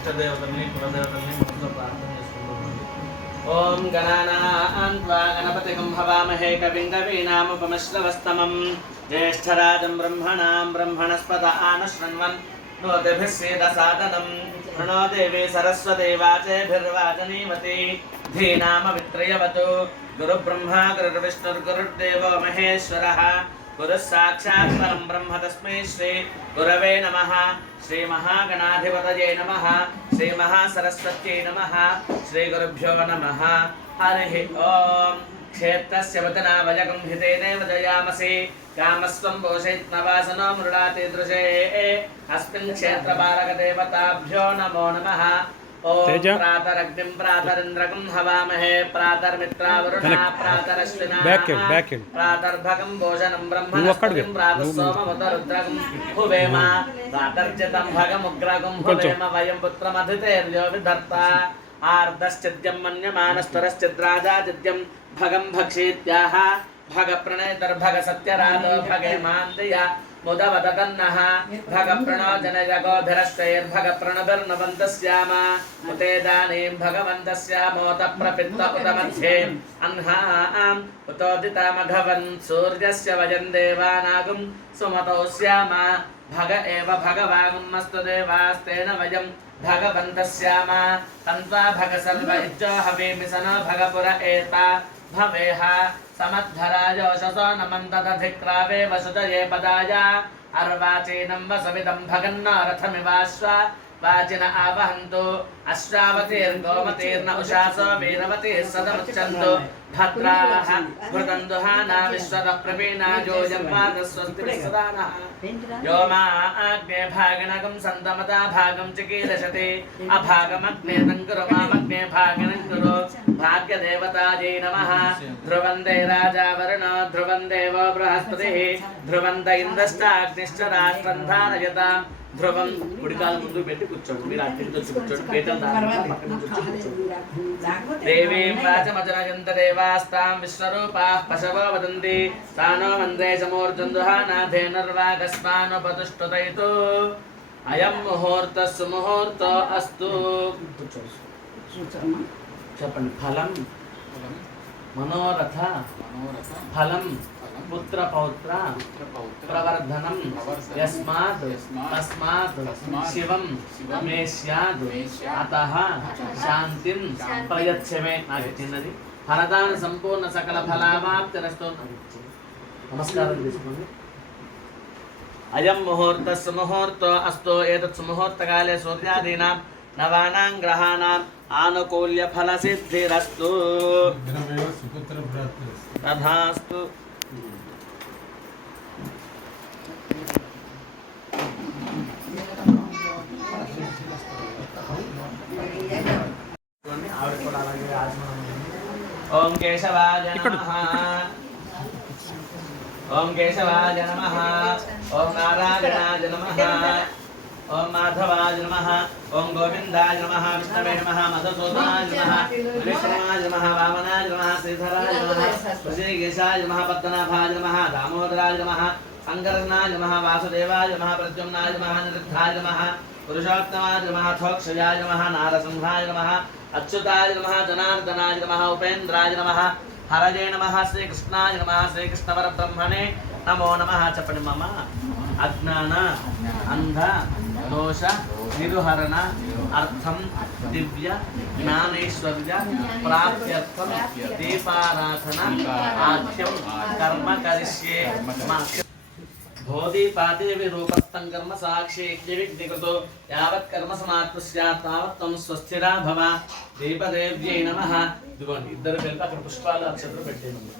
ఇష్టదేవతల్ని కులదేవతల్ని మనసులో ప్రార్థన చేసుకుంటున్నాను. ఓం గణానాం త్వా గణపతిగం హవామహే కవిం కవీనాముపమశ్రవస్తమం జ్యేష్ఠరాజం బ్రహ్మణాం బ్రహ్మణస్పద ఆనశృణ్వన్ నోతిభిः సేదసాదనం ప్రణో దేవీ సరస్వతి వాచేభిర్వాచనీమతి ధీనామవిత్రయవతు గురుబ్రహ్మా గురుర్విష్ణుర్గురుర్దేవో మహేశ్వరः గురుः సాక్షాత్ పరం బ్రహ్మ తస్మై శ్రీ గురవే నమః. శ్రీ మహాగణాధిపతయే నమః. శ్రీ మహాసరస్వత్యై నమః. శ్రీ గురుభ్యో నమః. హరి ఓం. క్షేత్రస్య వదనావజగం హితేనేవ జయామసి కామస్వం పోషయిత్నవాసనో మృడాతి దృశే అస్మిన్ క్షేత్రపాలకదేవతాభ్యో నమో నమః. ఓం ప్రాతరగ్నిం ప్రాతరింద్రగం హవామహే ప్రాతర్మిత్రావరుణా ప్రాతరశ్వినా ప్రాతర్భగం భోజనం బ్రహ్మణస్పతిం ప్రాతస్సోమముతరుద్రగం హువేమ ప్రాతర్చితం భగముగ్రగం హువేమ వయం పుత్రమధితేర్యో విధర్తా ఆర్ధశ్చిద్యం మన్యమానస్తరశ్చిద్రాజాచిద్యం భగం భక్షేత్యాహ భగ ప్రణయదర్భగ సత్యరాజో భగే మాందయ ముదవదకన్నః భగ ప్రణో జనజగోభిరశ్చైర్భగ ప్రణభిర్నవంతస్యామ ఉతేదానీం భగవంతస్యామోత ప్రపిత్త ఉత మధ్యే అన్హాం ఉతోదితమఘవన్ సూర్యస్య వయం దేవానాగం సుమతోస్యామ భగ ఏవ భగవాగుమ్మస్తు దేవాస్తేన వయం భగవంతస్యామ తన్వా భగ సర్వ ఇజ్జో హవేమి సనో భగపుర ఏతా భవేహ సమద్ధరాజోషసో నమంతదధిక్రావే వసుదయే పదాయ అర్వాచీనం వసవిదం భగన్నారథమివాశ్వ వాచిన ఆవహంతు అశ్రావతీర్గోమతీర్న ఉషాసో వీరవతీర్ సదముచ్చంతు భద్రాః భృతందుహానా విశ్వతః ప్రవీణాజోయం వాదస్వస్తి సదానః యో మా ఆగ్నే భాగనగం సంతమతా భాగం చికీదశతి అభాగమగ్నే తంకురు మామగ్నే భాగనం కురు భాగ్యదేవతాయై నమః. ధ్రువందే రాజా వరుణో ధ్రువం దేవో బృహస్పతిః ధ్రువంత ఇంద్రశ్చాగ్నిశ్చ రాష్ట్రం ధారయతాం. ధ్రువం కుడికాలు ముందు పెట్టి కూర్చోండి. మీరు అట్టించి వచ్చి కూర్చోండి. పీఠం పక్కన కూర్చోండి. దేవీం వాచమజనయంత దేవాస్తాం విశ్వరూపాః పశవో వదంతి తానో మందే సమూర్జందుహానాథేనర్వాగస్మానుపతుష్టుతైతు అయం ముహూర్త సుముహూర్తో అస్తు. చెప్పండి. ఫలం మనోరథ ఫలం పుత్ర పౌత్ర ప్రవర్ధనం యస్మాత్ తస్మాత్ శివం మే స్యాద్ అతః శాంతిం ప్రయచ్చమే. నాకు చిన్నది ఫలదాన సంపూర్ణ సకల ఫలావాప్తిరస్తు. నమస్కారం చేసుకోండి. అయం ముహూర్త సుముహూర్తో అస్తు. ఏతత్ సుముహూర్తకాలే సూర్యాదీనాం నవానాం గ్రహాణాం ఆనుకూల్య ఫలసిద్ధిరస్తు. తథాస్తు. ఓం కేశవాయ నమః. ఓం కేశవాయ నమః. ఓం నారాయణాయ నమః. ఓం మాధవాయ నమః. ఓం గోవిందాయ నమః. విష్ణవే నమః. మధుసూదనాయ నమః. విష్ణువాయ నమః. వామనాయ నమః. శ్రీధరాయ నమః. శ్రీకేశాయ నమః. పద్మనాభాయ నమః. దామోదరాయ నమః. సంకర్షణాయ నమః. వాసుదేవాయ నమః. ప్రద్యుమ్నాయ నమః. నిరుద్ధాయ నమః. పురుషోత్తమాయ నమః. థోక్షయాయ నమః. నారసింహాయ నమః. అచ్యుతాయ నమః. జనార్దనాయ నమః. ఉపేంద్రాయ నమః. హరజే నమః. శ్రీకృష్ణాయ నమః. శ్రీకృష్ణవర బ్రహ్మణే నమో నమః. చెప్పండి. మమ అజ్ఞాన అంధ దోష నిరుహరణ అర్థం దివ్య జ్ఞానేశ్వర్య ప్రాప్త్యర్థం దీపారాధన ఆఖ్యం కర్మ కరిష్యే. భోదీపాదేవి రూపస్థం కర్మ సాక్షి విఘ్నికృతో యావత్ కర్మ సమాప్త స్యాత్ తావత్ త్వం స్వస్థిరా భవ. దీపదేవ్యై నమః. ఇదిగోండి ఇద్దరు పేరు అక్కడ పుష్పాలు అక్షతలు పెట్టేయండి.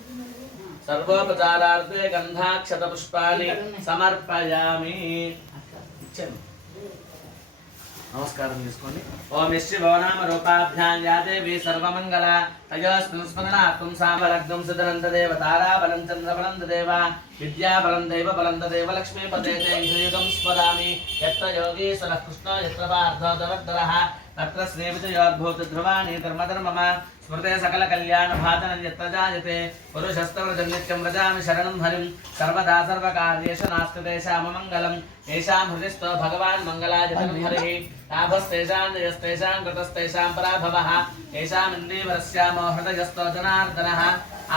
సర్వోపచారార్థే గంధాక్షత పుష్పాన్ని సమర్పయామి. ఇచ్చాను. నమస్కారం చేసుకోండి. ఓం యశ్రీ భవనామ రూపాభ్యాం యా దేవి సర్వమంగళ తయోస్మిన్ స్మరణాత్మం సామలగ్నం సుదనంతదేవ తారాబలం చంద్రబలం తదేవ విద్యాబలం దైవబలం తదేవ లక్ష్మీపదే యుగం స్మరామి. యత్ర యోగీశ్వరః కృష్ణో యత్ర పార్థో దరద్దరః अत्र स्नेहविजयोद्भूतध्रुवाणि धर्मधर्मम स्मृते सकलकल्याणभाजनं यत्र जायते पुरुषस्तवृजं नित्यं व्रजामि शरणं हरिं सर्वदा सर्वकार्येषु नास्ति तेषाममङ्गलम् येषां हृदिस्थो भगवान् मङ्गलायतनं हरिः ताभस्तेषां जयस्तेषां कृतस्तेषां पराभवः येषामिन्दीवरस्यामो हृदयस्थो जनार्दनः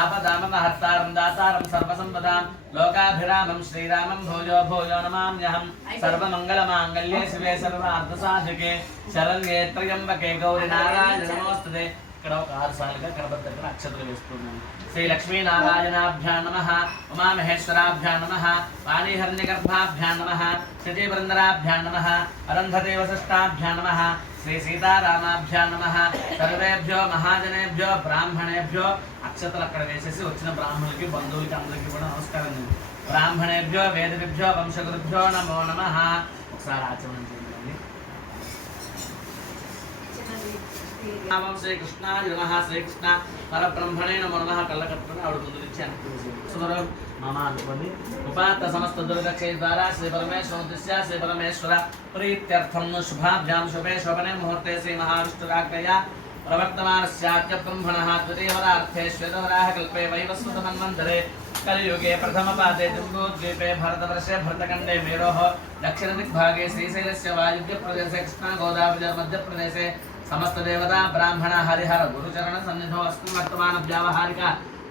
आपदामहर्तारं दातारं सर्वसम्पदां लोकाभिरामं श्रीरामं भूयो भूयो नमाम्यहं सर्वमङ्गलमाङ्गल्ये शिवे सर्वार्थसाधिके शरण्ये त्र्यम्बके गौरि नारायण नमोस्तुते ఇక్కడ ఒక 6 సార్లుగా గణపతి దగ్గర అక్షతలు వేస్తున్నాను శ్రీ లక్ష్మీనారాయణాభ్యాం నమః ఉమామహేశ్వరాభ్యాం నమః వాణీహర్ణ్యగర్భాభ్యాం నమః శ్రీబృందరాభ్యాం నమః అరంధతే వశిష్టాభ్యాం నమః శ్రీ సీతారామాభ్యాం నమః సర్వేభ్యో మహాజనేభ్యో బ్రాహ్మణేభ్యో అక్షతలు అక్కడ వేసేసి వచ్చిన బ్రాహ్మణులకి బంధువులకి అందరికీ కూడా నమస్కారం చేయండి బ్రాహ్మణేభ్యో వేదవిభ్యో వంశగురుభ్యో నమో నమః ఒకసారి ఆచరణ చేయండి నామం శ్రీ కృష్ణాయ నమః శ్రీ కృష్ణ పరబ్రహ్మణే నమో నమః కళ్ళకట్టుకుని ఆవిడ ముందు నుంచి అనుకుంటున్నారు మమ అనుకోండి ఉపాత్త సమస్త దుర్దక్షయ ద్వారా శ్రీ పరమేశ్వర శ్రీ పరమేశ్వర ప్రీత్యర్థం శుభాభ్యాం శుభే శోభనే ముహూర్తే శ్రీ మహావిష్ణురాజ్ఞయ ప్రవర్తమానస్యాద్య బ్రహ్మణః ద్వితీయవరార్థే శ్వేతవరాహ కల్పే వైవస్వతమన్వంతరే కలియుగే ప్రథమపాదే జంబూద్వీపే భరతవర్షే భరతఖండే మేరోః దక్షిణదిగ్భాగే శ్రీశైలస్య వాయువ్య ప్రదేశే కృష్ణా గోదావరి మధ్యప్రదేశే समस्त देवता ब्राह्मण हरिहर गुरुचरण सन्निधो अस्मिन् वर्तमान व्यावहारिक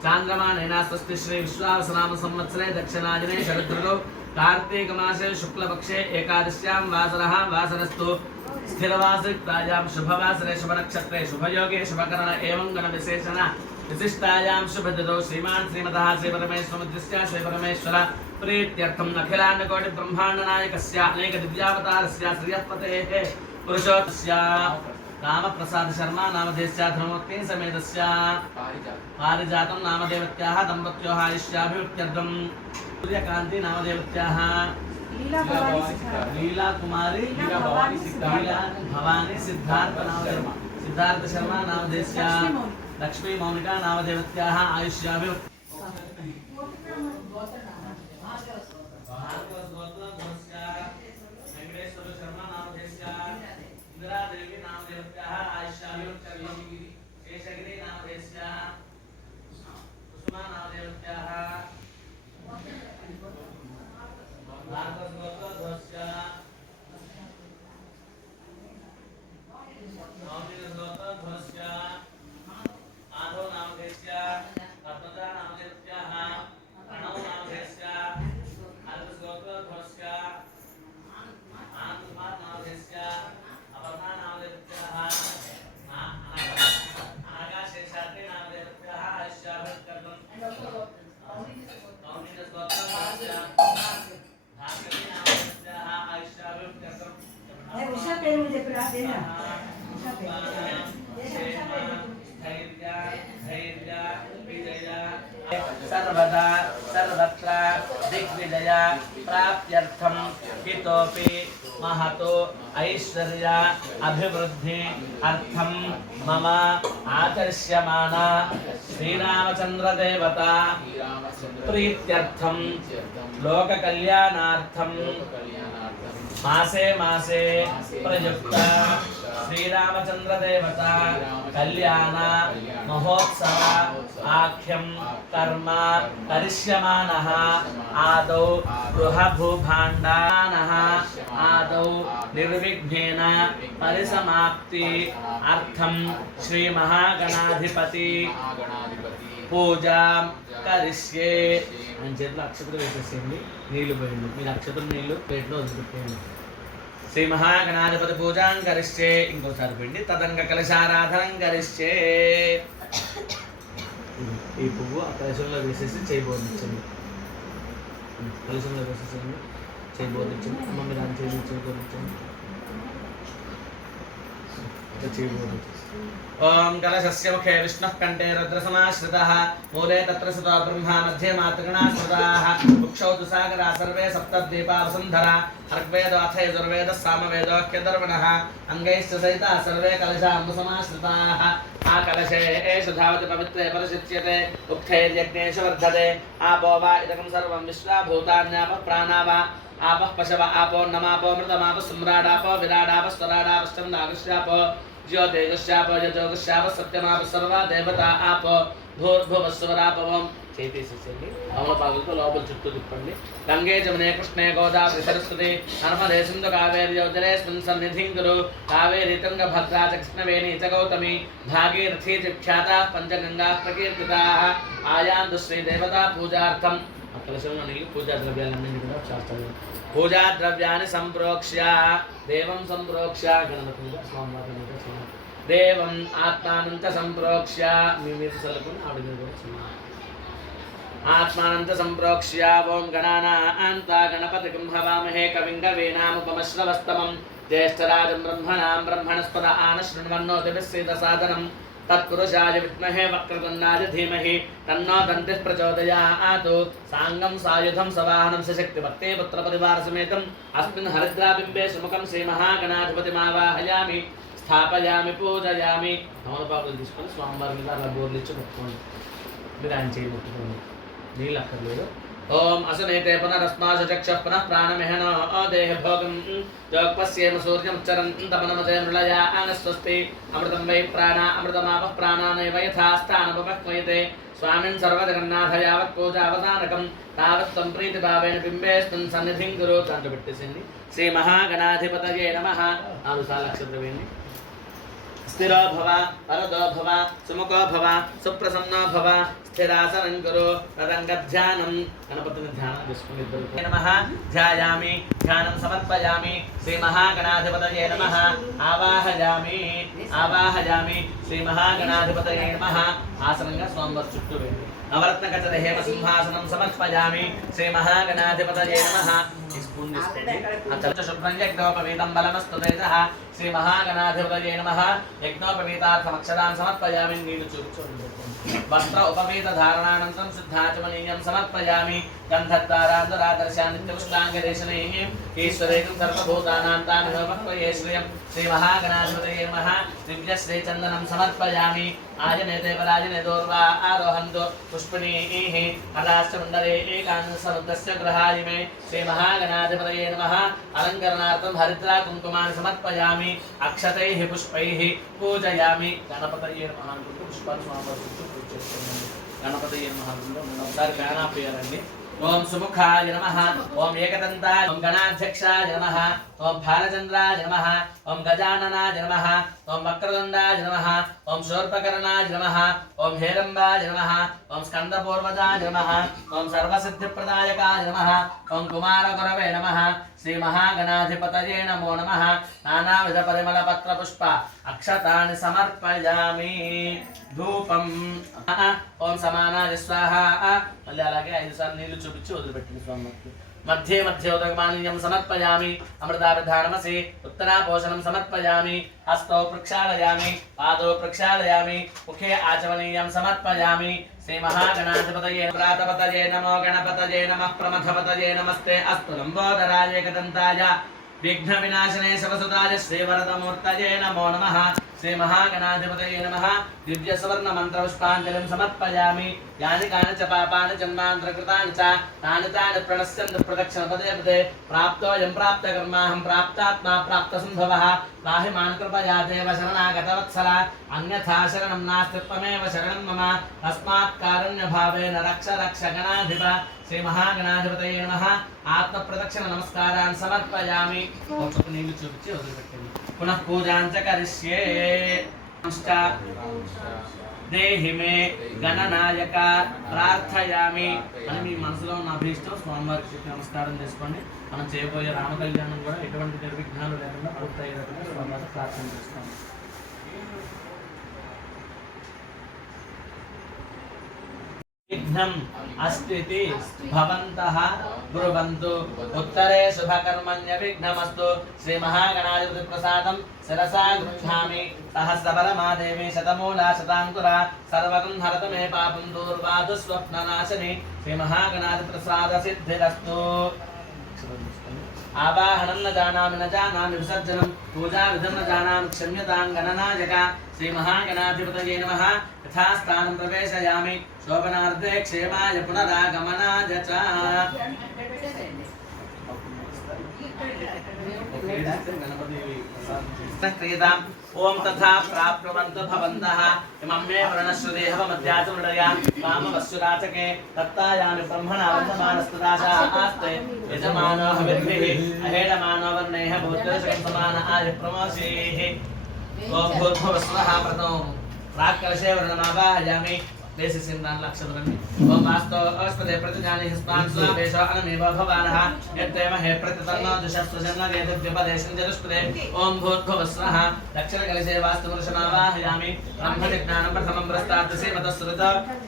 चांद्रमानेन स्वस्ति श्री विश्वावसनाम संवत्सरे दक्षिणायने शरदृतौ कार्तिक मासे शुक्लपक्षे एकादश्यां वासरः वासरस्तु स्थिरवासयुक्तायां शुभवासरे शुभनक्षत्रे शुभयोगे शुभकरण एवं गणविशेषण विशिष्टायां शुभतिथौ श्रीमान् श्रीमतः श्रीपरमेश्वरमुद्दिश्य श्रीपरमेश्वर प्रीत्यर्थं अखिलाण्डकोटि ब्रह्माण्डनायकस्य अनेक दिव्यावतारस्य श्रियःपतेः पुरुषोत्तस्य रामप्रसाद शर्मा नामधेयस्य धर्ममूर्ति समेतस्य पारिजातं नामदेवत्याः दम्पत्योः आयुष्याभिवृद्ध्यर्थं सूर्यकान्ति नामदेवत्याः लीला कुमारी भवानी सिद्धार्थ नामदेव सिद्धार्थ शर्मा नामधेयस्य लक्ष्मी मौनिका नामदेवत्याः आयुष्याभिवृद्ध्यर्थं देवी नामदेवत्याः आयुष्याभिवृद्ध्यर्थं शेषगिरि नामधेयस्य कुसुमा नामदेवत्याः भारतगोत्रध्वस्य नवनीतगोत्रध्वस्य माधव नामधेयस्य पद्मजा नामदेवत्याः प्रणव नामधेयस्य अलगोत्रध्वस्य आनन्दकुमार नामधेयस्य अपर्णा नामदेवत्याः आकाशेशाद्रि नामदेवत्याः आयुष्याभिवृद्ध्यर्थं नवनीतगोत्रध्वस्य धाकरी नामदेवत्याः आयुष्याभिवृद्ध्यर्थं उषा पेर मुझे पिला देना सर्वदा सर्वत्र दिग्विजय प्राप्त्यर्थं हितोपि महतो ऐश्वर्य अभिवृद्धि अर्थं मम आचर्ष्यमाना श्रीरामचंद्र देवता प्रीत्यर्थं लोककल्याणार्थं मासे मासे प्रयुक्त श्रीरामचंद्र देवता कल्याण महोत्सव आख्यं कर्म करिष्यमानः आदौ गृहभूभाण्डानः आदौ निर्विघ्नेन परिसमाप्ति अर्थं श्री महागणाधिपति పూజాం కరిష్యే అని చేతిలో అక్షతలు వేసేసేయండి నీళ్లు పోయండి మీరు అక్షతలు నీళ్లు ప్లేట్లో వదిలిపెట్టేయండి శ్రీ మహాగణాధిపతి పూజాం కరిష్యే ఇంకోసారి పిండి తదంగ కలశారాధనం కరిష్యే ఈ పువ్వు ఆ కలశంలో వేసేసి చేయబోదించండి కలశంలో వేసేసేయండి చేయబోదించండి అమ్మ మీరు దాన్ని చేయబోదించండి చేయబోదించండి ओम कलशस्य मुखे विष्णुः कंठे रुद्रसमाश्रितः मूले तत्र सुतो ब्रह्मा मध्ये मातृगणाश्रिताः वृक्षौ दुसागरा सर्वे सप्तद्वीपा वसुन्धरा ऋग्वेदोऽथ यजुर्वेदः सामवेदोऽख्यदर्वणः अङ्गैश्च सहिताः सर्वे कलशाम्बुसमाश्रिताः आ कलशे एष धावति पवित्रे परिशिच्यते उक्थैर्यज्ञेषु वर्धते आपो वा इदकं सर्वं विश्वा भूतान्यापः प्राणा वा आपः पशव आपो नमापो मृतमाप सम्राडाप विराडाप स्वराडाप स्कन्दागस्याप ज्योतिगस्याप यजोगस्याप सत्यमाप सर्वा देवता आप भूर्भुवस्वरापवम् చేసేసేయండి అమలపాకులతో లోపల చుట్టూ తిప్పండి గంగే జమునే కృష్ణే గోదావరి సరస్వతి నర్మదే సింధు కావేరి జలేస్మిన్ సన్నిధిం కురు కావేరి తుంగ భద్రా చ కృష్ణవేణి చ గౌతమి భాగీరథీ చ ఖ్యాతా పంచగంగా ప్రకీర్తితాః ఆయాంతు శ్రీ దేవతా పూజార్థం కలశంలో నీళ్ళు పూజా ద్రవ్యాలన్నీ కూడా శాస్త్రం పూజా ద్రవ్యాన్ని సంప్రోక్ష్య దేవం సంప్రోక్ష్య గణపతి స్వామివారి దేవం ఆత్మానంత సంప్రోక్ష్య మీ మీద చల్లుకుని ఆవిడ మీద కూడా చిన్న आत्मानंत संप्रोक्ष्य ओम गणानान्ता गणपतिं हवामहे कविं कवीनामुपमश्रवस्तमं ज्येष्ठराजं ब्रह्मणां ब्रह्मणस्पद आनशृण्वन्नोतिभिस्सीदसादनं तत्पुरुषाय विद्महे वक्रतुण्डाय धीमहि तन्नो दन्तिः प्रचोदयात् साङ्गं सायुधं सवाहनं सशक्तिभक्ते पुत्रपरिवारसमेतम् अस्मिन् हरिद्राबिम्बे सुमुखं श्रीमहागणाधिपतिमावाहयामि स्थापयामि पूजयामि नवलपाकुలు తీసుకొని స్వామివారి మీద అలా బోర్లు ఇచ్చి పెట్టుకోండి మీరు ఆయన చేయబట్టుకోండి నీళ్ళు అక్కర్లేదు ఓం అసనేతే పునరస్మాసు చక్షః పునః ప్రాణమిహనో దేహ భోగం యోగపస్యేమ సూర్యముచ్చరంతమనమతే మృళయానస్వస్తి అమృతం వై ప్రాణ అమృతమాపః ప్రాణానైవ యథాస్థానముపక్వయతే స్వామిన్ సర్వజగన్నాథ యావత్ పూజావసానకం తావత్ సంప్రీతిభావేన బింబేస్మిన్ సన్నిధిం కురు దాంట్లో పెట్టేసింది శ్రీ మహాగణాధిపతయే నమః 4 సార్లు అక్షతలు వేయండి स्थिरो भव वरदो भव सुमुखो भव सुप्रसन्नो भव स्थिरासनं कुरु तदङ्गध्यानं गणपतिनि ध्यानं చేసుకొని नमः ध्यायामि ध्यानं समर्पयामि श्री महागणाधिपतये नमः आवाहयामि आवाहयामि श्री महागणाधिपतये नमः आसనంగా స్వామివారి చుట్టూ వేయండి నవరత్నకచ హేమ సింహాసనం సమర్పయామి శ్రీ మహాగణాధిపతయే నమః ఈ స్పూన్ తీసుకోండి అచ్చ శుభ్రం యజ్ఞోపవీతం బలమస్తు తేజః శ్రీ మహాగణాధిపతయే నమః యజ్ఞోపవీతార్థమక్షరాన్ సమర్పయామి నీళ్ళు చూపించండి వస్త్ర ఉపవీత ధారణానంతరం సిద్ధాచమనీయం సమర్పయామి గంధద్వారాంతరాదర్శాన్ని నిత్యపుష్పాంగదేశనైః ఈశ్వరేకం సర్వభూతానాం తామిహోపక్వయే శ్రియం శ్రీ మహాగణాధిపతయే నమః దివ్యశ్రీ చందనం సమర్పయామి ఆజనేతే పరాజనే దూర్వా ఆరోహంతో పుష్పిణీః హరాష్టమండలే ఏకాంశముద్రస్య గ్రహాయిమే శ్రీ మహాగణాధిపతయే నమః అలంకరణార్థం హరిద్రా కుంకుమాన్ని సమర్పయామి అక్షతైః పుష్పైః పూజయామి గణపతయే నమః అనుకుంటూ పుష్పాలు స్వామివారి చుట్టూ పూజ చేసుకోండి గణపతయే నమః అనుకుంటూ ఒకసారి గానాపేయాలండి ओम सुमुखाय नमः ओम एकदंताय ओम गणाध्यक्षाय नमः ओम भालचंद्राय नमः ओम गजाननाय नमः ओम वक्रतुंडाय नमः ओम शूर्पकर्णाय नमः ओम हेरंबाय नमः ओम स्कंदपूर्वजाय नमः ओम सर्वसिद्धिप्रदायकाय नमः ओम कुमारगुरवे नमः श्री महागणाधिपतये नमो नमः नानाविध परिमल पत्र पुष्प अक्षतानि समर्पयामि धूपं ओम समानाय स्वाहा మళ్ళీ అలాగే 5 సార్లు నీళ్లు చూపించి వదిలిపెట్టింది స్వామివారికి मध्ये मध्ये उदकपानीयं समर्पयामि अमृताभिधानमसि उत्तरापोषणं समर्पयामि हस्तौ प्रक्षालयामि पादौ प्रक्षालयामि मुखे आचमनीयं समर्पयामि श्री महागणाधिपतये प्रातपतये नमो गणपतये नमः प्रमथपतये नमस्ते अस्तु लंबोदराय एकदंताय विघ्न विनाशने शिवसुताय श्रीवरदमूर्तये नमो नमः श्री महागणाधिपतये नमः दिव्य सुवर्ण मंत्र पुष्पांजलिं समर्पयामि यानि कानि च पापानि जन्मान्तरकृतानि च तानि तानि प्रणश्यन्तु प्रदक्षिण पदे पदे प्राप्तोऽयं प्राप्तकर्माहं प्राप्तात्मा प्राप्तसम्भवः पाहि मां कृपया देव शरणागतवत्सल अन्यथा शरणं नास्ति त्वमेव शरणं मम तस्मात् कारुण्यभावेन रक्ष रक्ष गणाधिप श्री महागणाधिपतये नमः आत्म प्रदक्षिण नमस्कारान् समर्पयामि నీళ్లు చూపించి వదిలిపెట్టండి पुनः पूजां च करिष्ये देहि मे गणनायक प्रार्थयामि అని మీ మనసులో ఉన్న అభిష్టం స్వామివారికి నమస్కారం చేసుకోండి మనం చేయబోయే రామ కళ్యాణం కూడా ఎటువంటి నిర్విఘ్నాలు లేకుండా పూర్తయ్యేటట్టుగా స్వామివారికి ప్రార్థన చేస్తాం विघ्नम् अस्ति भवन्तः ब्रुवन्तु उत्तरे शुभकर्मण्य विघ्नमस्तु श्री महागणाधिपति प्रसादं शिरसा गृह्णामि सहस्रबलमादेवी शतमूला शताङ्कुरा सर्वगं हरतु मे पापं दूर्वादु स्वप्ननाशनि श्री महागणाधिपति प्रसाद सिद्धिरस्तु आवाहनं न जानामि विसर्जनं पूजा विधं न जानामि क्षम्यतां गणनायक श्री महागणाधिपतये नमः यथास्थानं प्रवेशयामि शोभनार्थे क्षेमाय पुनरागमनाय च क्रियताम् ओम तथा प्राप्नुवन्तु भवन्तः इमं मे वर्णश्रुतेः मध्याचमृडया वामवस्युराचके तत्तायामि ब्रह्मणा वन्दमानस्तदाशा आस्ते यजमानो हविर्भिः अहेडमानो वर्णैः भूतदशकं समान आयुप्रमोषेः ओम भूर्भुवस्वः प्रथमं प्राक्कलशे वर्णमावाहयामि देशिसिन्दान् लक्षद्रन्ति ओम वास्तो अस्पदे प्रतिजानि स्पान् स्वावेशो अनमेव भवानः यत्तेव हे प्रतितन्नो दुषस्वजन्मवेदव्यपदेशं जनुष्पदे ओम भूर्भुवस्वः दक्षिणकलशे वास्तुपुरुषमावाहयामि ब्रह्मज्ञानं प्रथमं प्रस्ताद्यसेमतस्रुत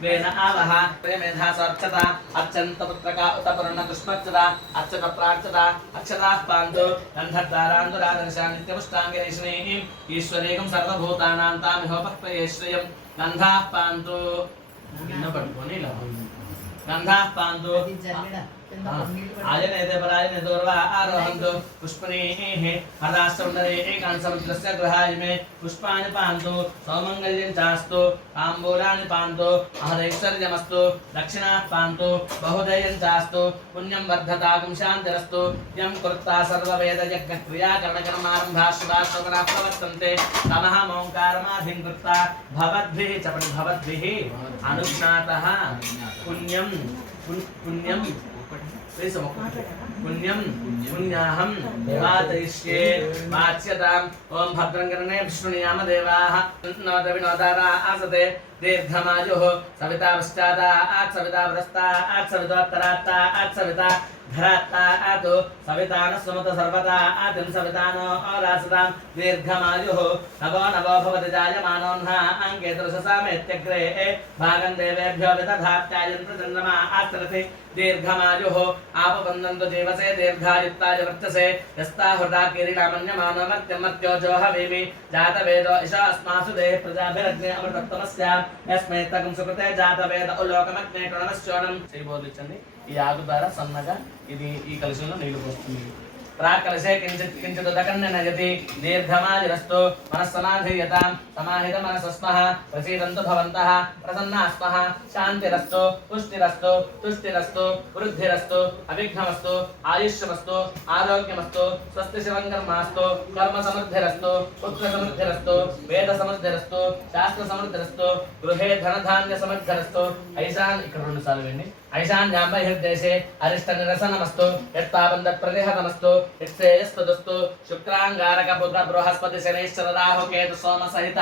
वेन आवह प्रेमेधा सर्चता अच्यन्तपुत्रका उतपुर्णतुष्मच्चदा अच्युतप्रार्चता अक्षताः पान्तु गन्धद्वारान्दुरादर्शा नित्यपुष्टाङ्गेश्वरीं ईश्वरेकं सर्वभूतानां तामिहोपक्वयेश्वयं गन्धाः पान्तु गन्धाः पान्तु आयनेते परायने दोर्वा आरोहन्तु पुष्पणीः हराश्चन्दने एकांसमुद्रस्य गृहायिमे पुष्पाणि पान्तु सौमङ्गल्यं चास्तु ताम्बूलानि पान्तु अहदैश्वर्यमस्तु दक्षिणाः पान्तु बहुदयं चास्तु पुण्यं वर्धतागुं शान्तिरस्तु यं कृत्वा सर्ववेदयज्ञक्रियाकरणकर्मारम्भाः शुभाशोभनाः प्रवर्तन्ते तमः ओङ्कारमाधिं कृत्वा भवद्भिः च भवद्भिः अनुज्ञातः पुण्यं पुण्यं पुण्याहं वातयिष्ये वाच्यताम् ओम भद्रं कर्णे विष्णुयाम देवाः नवदविनोदारा आसते दीर्घमायुः सविता पश्चादात् सविता पुरस्तात् सवितोत्तरात् सविता धरात्तात् सविता न सुमत सर्वदा आदिं सविता नो रासतां दीर्घमायुः नवो नवो भवति जायमानोऽह्ना अङ्केतुरससामेत्यग्रे भागं देवेभ्यो विदधात्यायन् प्रचन्द्रमा आचरति दीर्घमायुः आपवन्दन्तु जीवसे दीर्घायुक्ताय वर्चसे यस्ताहुर्दा किरीटामन्यमानो मर्त्यमर्त्योजो हवीमि जातवेदो इषा अस्मासु देः प्रजाभिरग्ने अमृतत्वमस्यां यस्मै तगं सुकृते जातवेद उलोकमग्ने कृणमश्चोणं శ్రీబోధించండి ఈ ఆకు ద్వారా సన్నగా ఇది ఈ కలశంలో నీళ్లు పోస్తుంది प्राकलशे किंचित उदकन्न नयति दीर्घमायुरस्तु मनस्समाधीयतां समाहितमनसस्मः प्रसीदन्तु भवन्तः प्रसन्नाः स्मः शान्तिरस्तु पुष्टिरस्तु तुष्टिरस्तु वृद्धिरस्तु अविघ्नमस्तु आयुष्यमस्तु आरोग्यमस्तु स्वस्तिशिवङ्कर्मास्तु कर्मसमृद्धिरस्तु पुत्रसमृद्धिरस्तु वेदसमृद्धिरस्तु शास्त्रसमृद्धिरस्तु गृहे धनधान्यसमृद्धिरस्तु ऐशान् ఇక్కడ రెండు సార్లు వెండి ऐशान्यां बहिर्देशे अरिष्टनिरसनमस्तु यत्पावन्दत्प्रतिहतमस्तु यत्श्रेयस्तदस्तु शुक्राङ्गारकपुत्र बृहस्पति शनैश्चर राहु केतु सोम सहित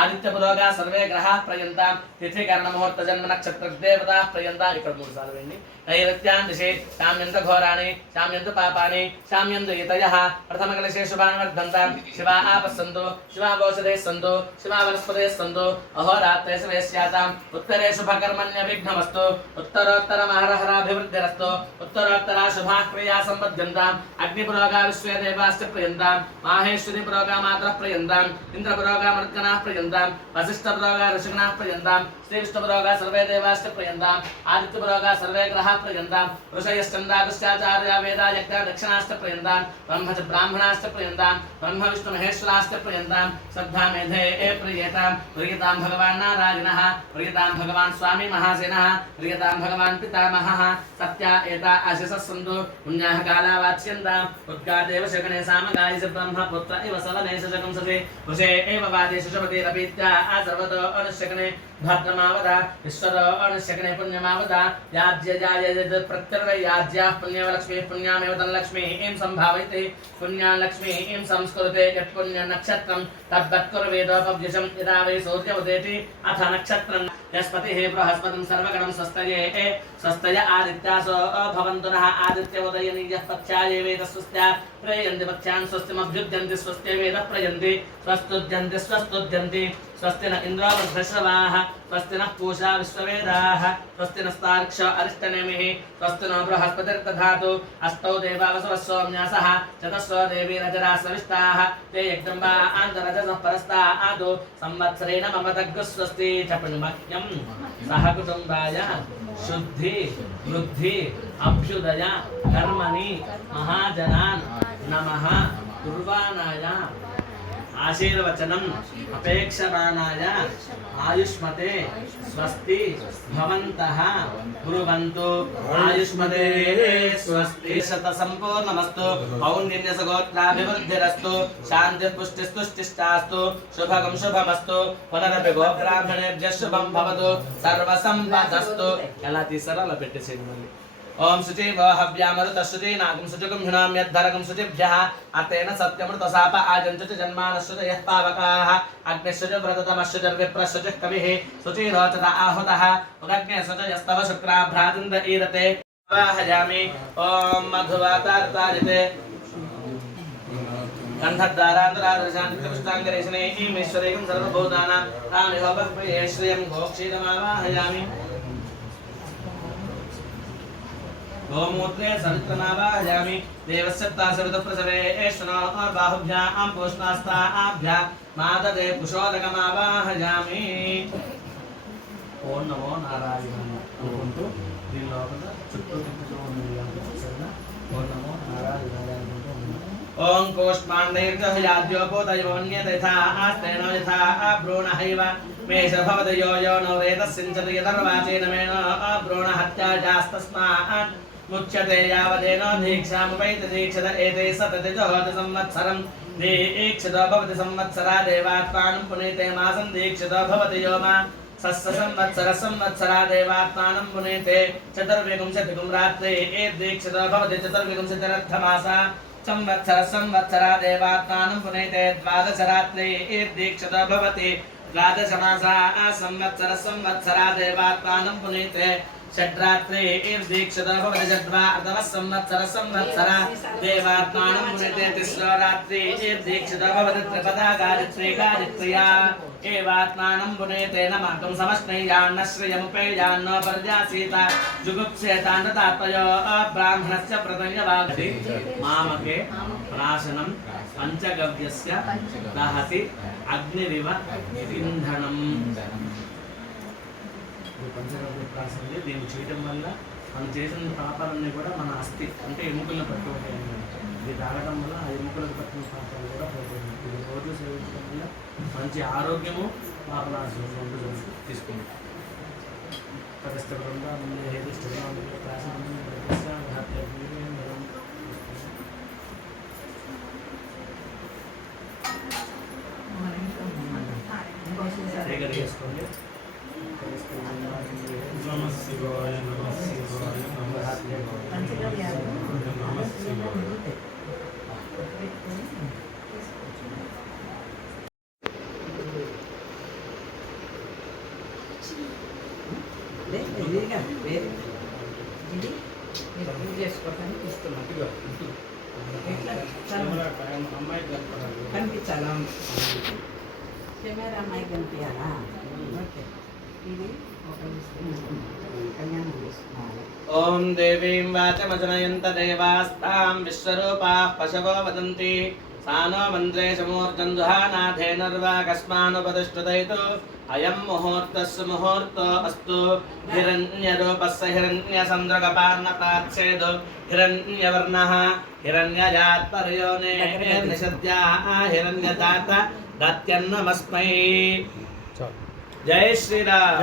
आदित्यपुरोगा सर्वे ग्रहाः प्रयन्तां तिथिकरणमुहूर्त जन्म नक्षत्र देवताः प्रयन्तां ఇక్కడ మూడు సార్లు వెండి नैऋत्यां दिशि शाम्यन्त घोराणि शाम्यन्त पापानि शाम्यन्त यतयः प्रथमकलशे शुभान् वर्धन्तां शिवा आपस्सन्तु शिवा वोषधेः सन्तु शिवा वनस्पतयः सन्तु अहोरात्रे सवेश्याताम् उत्तरे शुभकर्मण्यविघ्नमस्तु उत्तरोत्तरमहरहराभिवृद्धिरस्तु उत्तरोत्तरा शुभाः क्रियाः सम्पद्यन्ताम् अग्निपुरोगा विश्वे देवाश्च प्रयन्ताम् माहेश्वरी पुरोगा मातरः प्रयन्ताम् इन्द्रपुरोगा मरुद्गणाः प्रयन्ताम् वसिष्ठपुरोगा ऋषिगणाः प्रयन्ताम् श्रीविष्णुपुरोगा सर्वे देवाश्च प्रयन्ताम् आदित्यपुरोगा सर्वे ग्रहाः प्रयन्ताम् ऋषयश्चन्द्रागुश्चाचार्या वेदा यज्ञा दक्षिणाश्च प्रयन्ताम् ब्रह्म च ब्राह्मणाश्च प्रयन्ताम् ब्रह्म विष्णु महेश्वराश्च प्रयन्ताम् श्रद्धा मेधे प्रियताम् प्रियताम् भगवान् नारायणः प्रियताम् भगवान् स्वामी महासेनः प्रियताम् भगवान् पितामहः सत्या एता आशिषः सन्तु पुण्याः काला वाच्यन्ताम् उद्गादेव शकुने सामगायि च ब्रह्म पुत्र इव सवने शशकंसते वृषे एव वादे शुशपतिरपीत्या सर्वतो अनुशकने भद्रमावदा ईश्वरो अनुशकने पुण्यमावदा याज्यजाय प्रत्यर्वयाज्याः पुण्यवलक्ष्मीः पुण्यामेव तन्लक्ष्मीः ऐं सम्भावयते पुण्यान् लक्ष्मीः ऐं संस्कृते यत्पुण्यनक्षत्रं तद्वत्कुर्वेदोपव्युषं यदा वै सूर्योदेति अथ नक्षत्रं यस्पतिः बृहस्पतिं सर्वगणं स्वस्तय आदित्यासो भवन्तु नः आदित्य उदयनीयः पथ्याये वेद स्वस्त्या प्रयन्ति पथ्यान् स्वस्तिमभ्युद्यन्ति स्वस्त्य वेद प्रयन्ति स्वस्तुद्यन्ति स्वस्ति न इन्द्रो वृद्धश्रवाः स्वस्ति नः पूषा विश्ववेदाः स्वस्ति नस्तार्क्ष अरिष्टनेमिः स्वस्ति नो बृहस्पतिर्दधातु अष्टौ देवा वसवः सोम्यासः चतुस्रो देवीरजराः सविष्टाः ते यज्ञम्बा आन्तरजसः परस्तादु संवत्सरेण मम तग्गुः स्वस्ति चपण्मह्यं सह कुटुम्बाय शुद्धि वृद्धि अभ्युदय कर्मणि महाजनान् नमः कुर्वाणाय ఆశీర్వచనం అపేక్షమానాయ ఆయుష్మతే స్వస్తి భవంతః కుర్వంతు ఆయుష్మతే స్వస్తి శత సంపూర్ణమస్తు పౌండిన్య సగోత్రాభివృద్ధిరస్తు శాంతి పుష్టిస్తుష్టిష్టాస్తు శుభగం శుభమస్తు పునరపి గోబ్రాహ్మణేభ్యః శుభం భవతు సర్వ సంపదస్తు. ఎలా తీసారో అలా పెట్టేసేయండి మళ్ళీ. ఓం శుచి హవ్యామృత శుచి నాగం శుచికం హినామ్యద్ధరకం శుచిభ్యః అతేన సత్యమృత సాప ఆజంచు జన్మానశ్రుతయః పావకాః అగ్నిశ్రుతి వ్రతతమశ్రుతి విప్రశ్రుతి కవిః శుచి రోచత ఆహుతః ఉదగ్నే శుచయస్తవ శుక్రాభ్రాజేంద్ర ఈరతే వాహయామి. ఓం మధువాతార్తారితే కంఠద్వారాంతరాదర్శాంతిపుష్టాంగరేషణే ఈశ్వరేయం సర్వభూతానాం రామిహోపహ్వయే శ్రియం గోక్షీరమావాహయామి. गोमूत्रे सवित्रमावाहयामि देवस्य तासवितप्रसवे बाहुभ्यां पूष्णास्ताभ्यां माददे कुशोदकमावाहयामि. ओं नमो नारायणाय అనుకుంటూ దీని లోపల చుట్టూ తిప్పుకోండి. ఓం నమో నారాయణాయ అనుకుంటూ ఓం కోష్మాండైర్గహయాద్యోపోదయోన్యతథా ఆస్తేనో యథా బ్రూణహైవ మేషభవదయో యో నౌరేతస్సించతి యదర్వాచేన మేన బ్రూణహత్యాజాస్తస్మాత్ ముచ్యతే యావదేనో దీక్షాముపైత దీక్షత ఏతే సతతిజోత సంవత్సరం దీక్షితో భవతి సంవత్సరా దేవాత్మానం పునీతే మాసం దీక్షితో భవతి యోమా సస్స సంవత్సర సంవత్సరా దేవాత్మానం పునీతే చతుర్వింశతికం రాత్రే ఏ దీక్షితో భవతి చతుర్వింశతిరర్థమాస సంవత్సర సంవత్సరా దేవాత్మానం పునీతే ద్వాదశ రాత్రే ఏ దీక్షితో భవతి ద్వాదశమాసా సంవత్సర సంవత్సరా దేవాత్మానం పునీతే షడ్రాత్రే దీక్షిత భవతి షడ్వార్ధవ సంవత్సర సంవత్సర దేవాత్మానం పునీతే తిస్రోరాత్రే దీక్షిత భవతి త్రిపదా గాయత్రీ గాయత్ర్యా ఏవాత్మానం పునీతే నమకం సమష్ణయాన్న శ్రియముపేయాన్న పర్యాసీత జుగుప్సేతాన్న తాత్పయో బ్రాహ్మణస్య ప్రతన్యవాగతి మామకే ప్రాశనం పంచగవ్యస్య దహతి అగ్నిరివ ఇంధనం. పంచగవ్య ప్రాశనం దీన్ని చేయడం వల్ల మనం చేసిన పాపాలన్నీ కూడా మన అస్థి అంటే ఎముకలను పట్టుకుంటాయి. ఇది తాగడం వల్ల ఆ ఎముకలకు పట్టిన పాపాలు కూడా పోతాయి. ఇది రోజు సేవించడం వల్ల మంచి ఆరోగ్యము పాపనాశనం తీసుకుంటాం. పరిస్థితులు దగ్గర చేసుకోండి. నమః శివాయ నమః శివాయ నమః శివాయ నమః శివాయ. కెమెరా అమ్మాయి కనిపించాలా? ఓం దేవీం వాచమజనయంత దేవాస్తాం విశ్వరూపాః పశవో వదంతి సానో మంత్రేషమూర్జందుహానాథేనర్వాకస్మానుపతిష్ఠితైతు అయం ముహూర్తస్సు ముహూర్తో అస్తు. హిరణ్యరూపస్య హిరణ్యసంద్రగపార్ణపాచ్ఛేదో హిరణ్యవర్ణః హిరణ్యజాత్పర్యోనిషద్యా హిరణ్యదాత దత్యన్నమస్మై. జై శ్రీరామ్.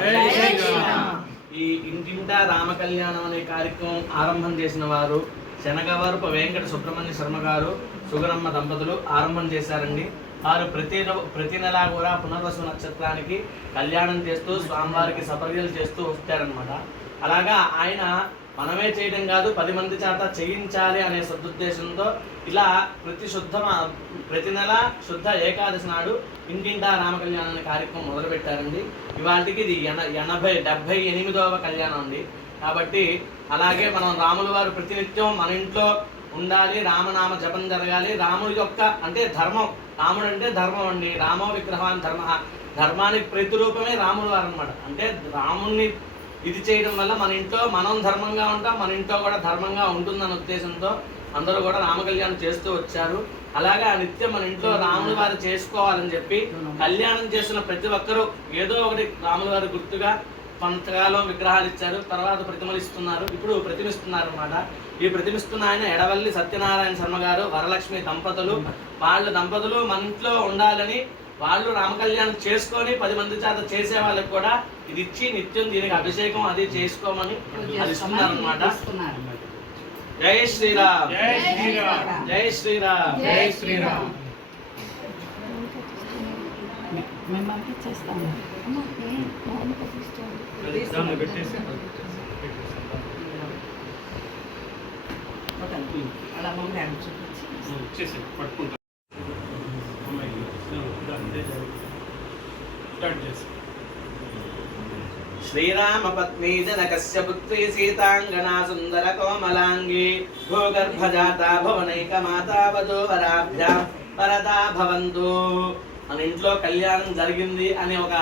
ఈ ఇంటింటా రామ కళ్యాణం అనే కార్యక్రమం ఆరంభం చేసిన వారు శనగవరపు వెంకట సుబ్రహ్మణ్య శర్మ గారు సుగరమ్మ దంపతులు ఆరంభం చేశారండి. వారు ప్రతి నెలా కూడా పునర్వసు నక్షత్రానికి కళ్యాణం చేస్తూ స్వామివారికి సపర్యలు చేస్తూ వస్తారనమాట. అలాగా ఆయన మనమే చేయడం కాదు 10 మంది చేత చేయించాలి అనే సదుద్దేశంతో ఇలా ప్రతి నెల శుద్ధ ఏకాదశి నాడు ఇంటింటా రామ కళ్యాణం అనే కార్యక్రమం మొదలుపెట్టారండి. ఇవాళకి ఇది 78వ కళ్యాణం అండి. కాబట్టి అలాగే మనం రాముల వారు ప్రతినిత్యం మన ఇంట్లో ఉండాలి, రామనామ జపం జరగాలి. రాముడి యొక్క అంటే ధర్మం, రాముడు అంటే ధర్మం అండి. రామో విగ్రహాన్ ధర్మ, ధర్మానికి ప్రతిరూపమే రాముల వారు అనమాట. అంటే రాముణ్ణి ఇది చేయడం వల్ల మన ఇంట్లో మనం ధర్మంగా ఉంటాం, మన ఇంట్లో కూడా ధర్మంగా ఉంటుందన్న ఉద్దేశంతో అందరూ కూడా రామ కళ్యాణం చేస్తూ వచ్చారు. అలాగా నిత్యం మన ఇంట్లో రాముల వారు చేసుకోవాలని చెప్పి కళ్యాణం చేసిన ప్రతి ఒక్కరూ ఏదో ఒకటి రాముల వారి గుర్తుగా కొంతకాలం విగ్రహాలు ఇచ్చారు, తర్వాత ప్రతిమలు ఇస్తున్నారు, ఇప్పుడు ప్రతిమిస్తున్నారు అన్నమాట. ఈ ప్రతిమిస్తున్న ఆయన ఎడవల్లి సత్యనారాయణ శర్మ గారు, వరలక్ష్మి దంపతులు. వాళ్ళ దంపతులు మన ఇంట్లో ఉండాలని వాళ్ళు రామకళ్యాణం చేసుకొని 10 మంది చేత చేసే వాళ్ళకి కూడా ఇది ఇచ్చి నిత్యం దీనికి అభిషేకం అది చేసుకోమని అది ఇస్తున్నారు అనమాట. జై శ్రీరామ్, జై శ్రీరామ్, జై శ్రీరామ్, జై శ్రీరామ్. మేము పంపించేస్తాము. దాన్ని పెట్టేసి అలా మమ్మల్ని చూపించి చేసి పట్టుకుంటాం. స్టార్ట్ చేసి శ్రీరామ పత్ని జనకస్య పుత్రి సీతాంగనా సుందర కోమలాంగి భూగర్భజాత భువనైక మాతా వధూవరాభ్యాం పరదా భవంతు. మన ఇంట్లో కళ్యాణం జరిగింది అని ఒక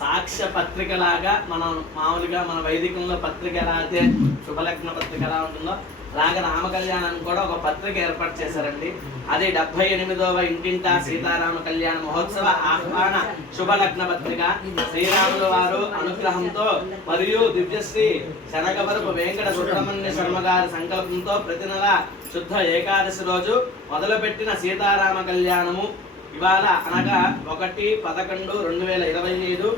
సాక్ష్య పత్రిక లాగా మనం మామూలుగా మన వైదికంలో పత్రిక ఎలా అయితే శుభలగ్న పత్రిక ఎలా ఉంటుందో అలాగే రామ కళ్యాణానికి కూడా ఒక పత్రిక ఏర్పాటు చేశారండి. అది 78వ ఇంటింటా సీతారామ కళ్యాణ మహోత్సవ ఆహ్వాన శుభలగ్న పత్రిక. శ్రీరాముల వారు అనుగ్రహంతో మరియు దివ్యశ్రీ శనగవరపు వెంకట సుబ్రహ్మణ్య శర్మ గారి సంకల్పంతో ప్రతి నెల శుద్ధ ఏకాదశి రోజు మొదలుపెట్టిన సీతారామ కళ్యాణము ఇవాళ అనగా 1/11/2025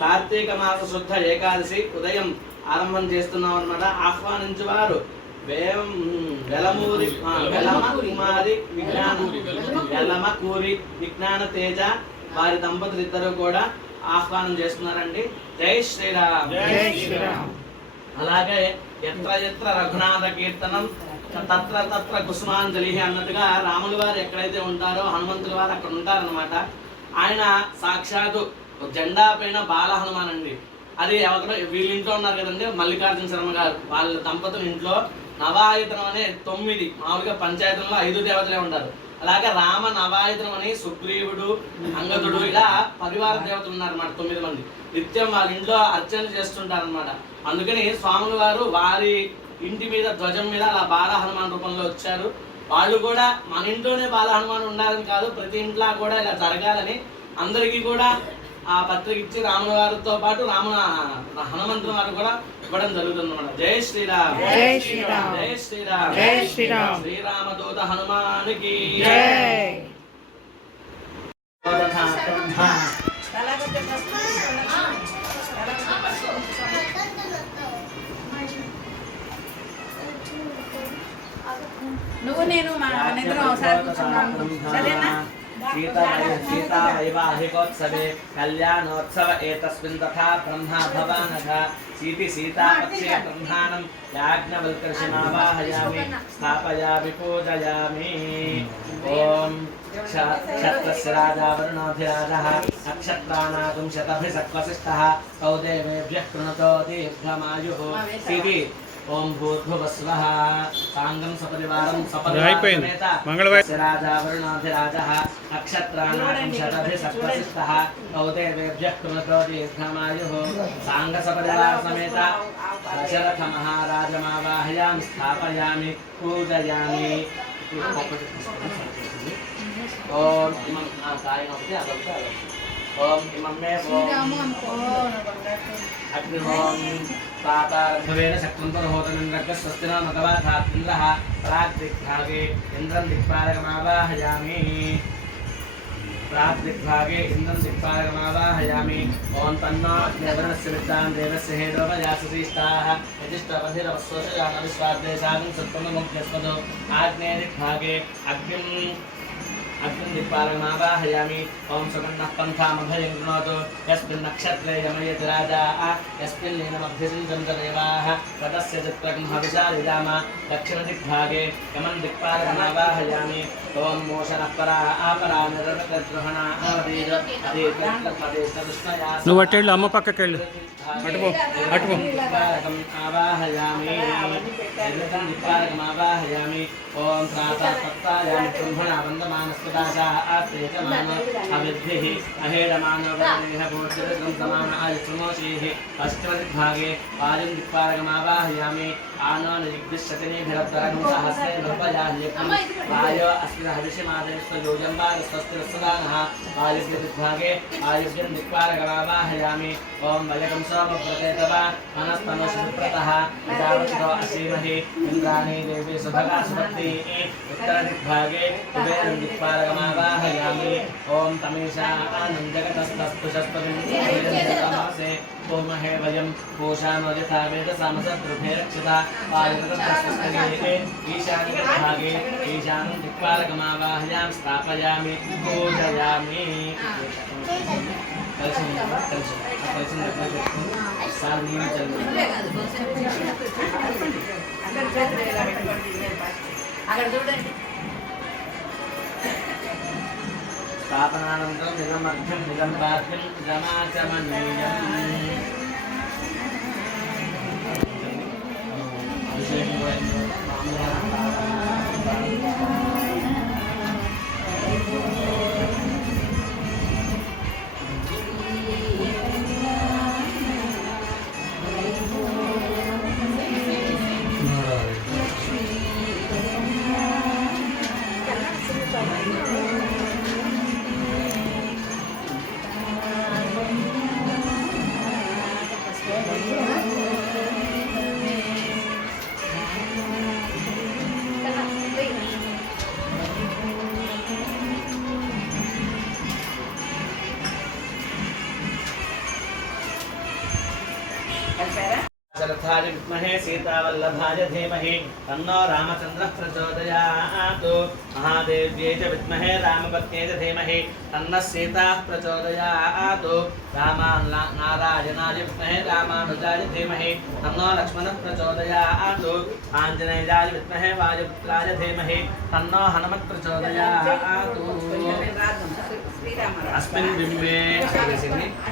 కార్తీక మాస శుద్ధ ఏకాదశి ఉదయం ఆరంభం చేస్తున్నాం అన్నమాట. ఆహ్వానించు వారు వెలమూరి వెలమకూరి విజ్ఞాన తేజ వారి దంపతులు ఇద్దరు కూడా ఆహ్వానం చేస్తున్నారండి. జై శ్రీరామ్, జై శ్రీరామ్. అలాగే ఎత్ర ఎత్ర రఘునాథ కీర్తనం తత్ర తత్ర కుసుమాంజలి అన్నట్టుగా రాముల వారు ఎక్కడైతే ఉంటారో హనుమంతుల వారు అక్కడ ఉంటారన్నమాట. ఆయన సాక్షాత్తు జెండా పైన బాల హనుమాన్ అండి. అది ఎవరు వీళ్ళ ఇంట్లో ఉన్నారు కదండి, మల్లికార్జున శర్మ గారు వాళ్ళ దంపతుల ఇంట్లో నవాయుధనం అనే 9 మామూలుగా పంచాయతీలో 5 దేవతలే ఉంటారు. అలాగే రామ నవాయుధనం అని సుగ్రీవుడు అంగదుడు ఇలా పరివార దేవతలు ఉన్నారన్నమాట 9 మంది. నిత్యం వాళ్ళ ఇంట్లో అర్చన చేస్తుంటారు అనమాట. అందుకని స్వాముల వారు వారి ఇంటి మీద ధ్వజం మీద అలా బాల హనుమాన్ రూపంలో వచ్చారు. వాళ్ళు కూడా మన ఇంట్లోనే బాల హనుమాన్ ఉండాలని కాదు, ప్రతి ఇంట్లో కూడా ఇలా జరగాలని అందరికీ కూడా ఆ పత్రిక ఇచ్చి రాముల వారితో పాటు హనుమంతుల వారు కూడా ఇవ్వడం జరుగుతుంది అన్నమాట. జై శ్రీరామ్, జై శ్రీరామ్, జై శ్రీరామ్, జై శ్రీరామ్. శ్రీరామదూత హనుమానికి జై. నువ్వు నేను మన ఇద్దరం ఒకసారి కూర్చున్నాము, సరేనా? सीता वैवाहिकोत्सवे कल्याणोत्सव एतस्मिन् तथा ब्रह्मा भवानः सीति सीतापक्षे ब्रह्माणं याज्ञवल्क्यर्षिमावाहयामि स्थापयामि पूजयामि। ॐ क्षत्रस्य राजा वरुणोऽधिराजः नक्षत्राणागुं शतभिषक्वसिष्ठः तौ देवेभ्यः कृणुतो दीर्घमायुः सीति ओम भूर्भुवस्वः साङ्गं सपरिवारं सपरिवारसमेत राजा वरुणाधिराजः नक्षत्राणां शतभिषक्वसिष्ठः तौ देवेभ्यः कृणुतो दीर्घमायुः साङ्गसपरिवारसमेत दशरथमहाराजमावाहयामि स्थापयामि पूजयामि। ओम इमं कायनोपि अगल्पा ओम इमं मे अग्निहोम पातारभवेन शक्तिंपरहोतमिन्द्रस्य स्वस्तिनो मघवाधात्मिन्द्रः प्राग्दिग्भागे इन्द्रं दिक्पालकमावाहयामि। प्राग्दिग्भागे इन्द्रं दिक्पालकमावाहयामि। ॐ तन्नो देवस्य विद्वान् देवस्य हेदोपयासुसीष्टाः यजिष्ठपथिरवस्वशयानविश्वाद्देशागं सत्त्वमुग्यस्वदो आग्नेय दिग्भागे अग्निं दिक्पालकमावाहयामि। ॐ सुगन्धः पन्थामभयं कृणोतु यस्मिन् नक्षत्रे यमयति राजा यस्मिन् लीनमभ्यसिञ्चन्त देवाः ततस्य चित्रकं हविषा यजाम। दक्षिणदिग्भागे यमं दिक्पालकमावाहयामि। ॐ मोषणः परा आपरा निरवृतद्रोहणा अवधीज अधीतमदेशदुष्णया నువ్వు అట్టెళ్ళు అమ్మ పక్కకెళ్ళు అటుపో అటుపో दिक्पालकम् आवाहयामि। दिक्पालकमावाहयामि। ॐ प्रातःपत्तायामि ब्रह्मणा वन्दमानस्पदाशा आस्तेजमानो अविद्भिः अहेडमानो वदेह भूर्जगं समान आयुष्मोषीः। अष्टमदिग्भागे वायुं दिक्पालकमावाहयामि। आनो निदिग्दिश्यतिनिभिरद्धरं सहस्रे नृपयाह्यकं वायो अस्मिन् हविषिमादेस्तयोजं वारस्वस्तिरस्वदानः आयुष्यदिग्भागे आयुष्यं दिक्पालकमावाहयामि ॐ वयकं सोमप्रतेतव मनस्तनुसुप्रतः इदावतो असीमहि इन्द्राणी देवी सुभगा सुभक्ति उत्तरदिग्भागे कुबेरं दिक्पालकमावाहयामि ॐ तमीशानं जगतस्तस्तुषस्तमिन्दसे ओमहे वयं पूषामो यथा वेदसामसद्रुभे रक्षिता आयुर्गतस्तस्ते ईशान्यदिग्भागे ईशानं दिक्पालकमावाहयां स्थापयामि पूजयामि అక్కడ చూడండి स्थापनानन्तरं निगमर्थं निगम्पार्थं निगमाचमनीयम् शरथाय विद्महे सीतावल्लभाय धीमहि तन्नो रामचन्द्रः प्रचोदयात् महादेव्यै च विद्महे रामपत्न्यै च धीमहि तन्नः सीता प्रचोदयात् नारायणाय विद्महे रामानुजाय धीमहि तन्नो लक्ष्मणः प्रचोदयात् आञ्जनेयाय विद्महे वायुपुत्राय धीमहि तन्नो हनुमत् प्रचोदयात् अस्मिन् बिम्बे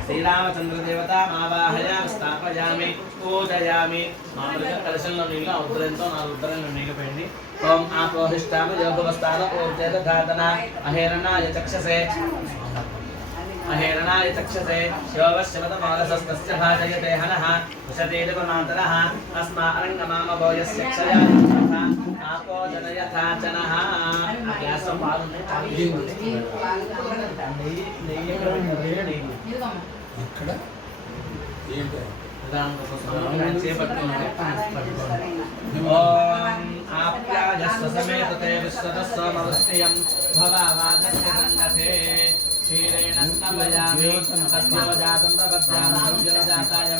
श्रीरामचन्द्रदेवतामावाहयामि स्थापयामि पूजयामि मामूలుగా కలశంలో నీళ్ళు ఉత్తరంతో 4 ఉత్తరాలు నీళ్ళు పోయండి ఓం ఆపోహిష్టామ యోగవస్థాన ఓర్జేత ధాతన అహేరణాయ చక్షసే శివవశ్యవత మానసస్తస్య భాజయతే హనః ఉషదేదపమాతరః తస్మా అరంగమామ భోయస్య క్షయాయ ఆపో జనయథా జనః అభ్యాసం పాలునే నెయ్యి ఇక్కడ ఏంటి ओम आप्यायस्व समेतते विश्वतस्व मवस्यं भवावागस्य संगते क्षीरेण स्नपयामि सद्योजातं प्रपद्यामि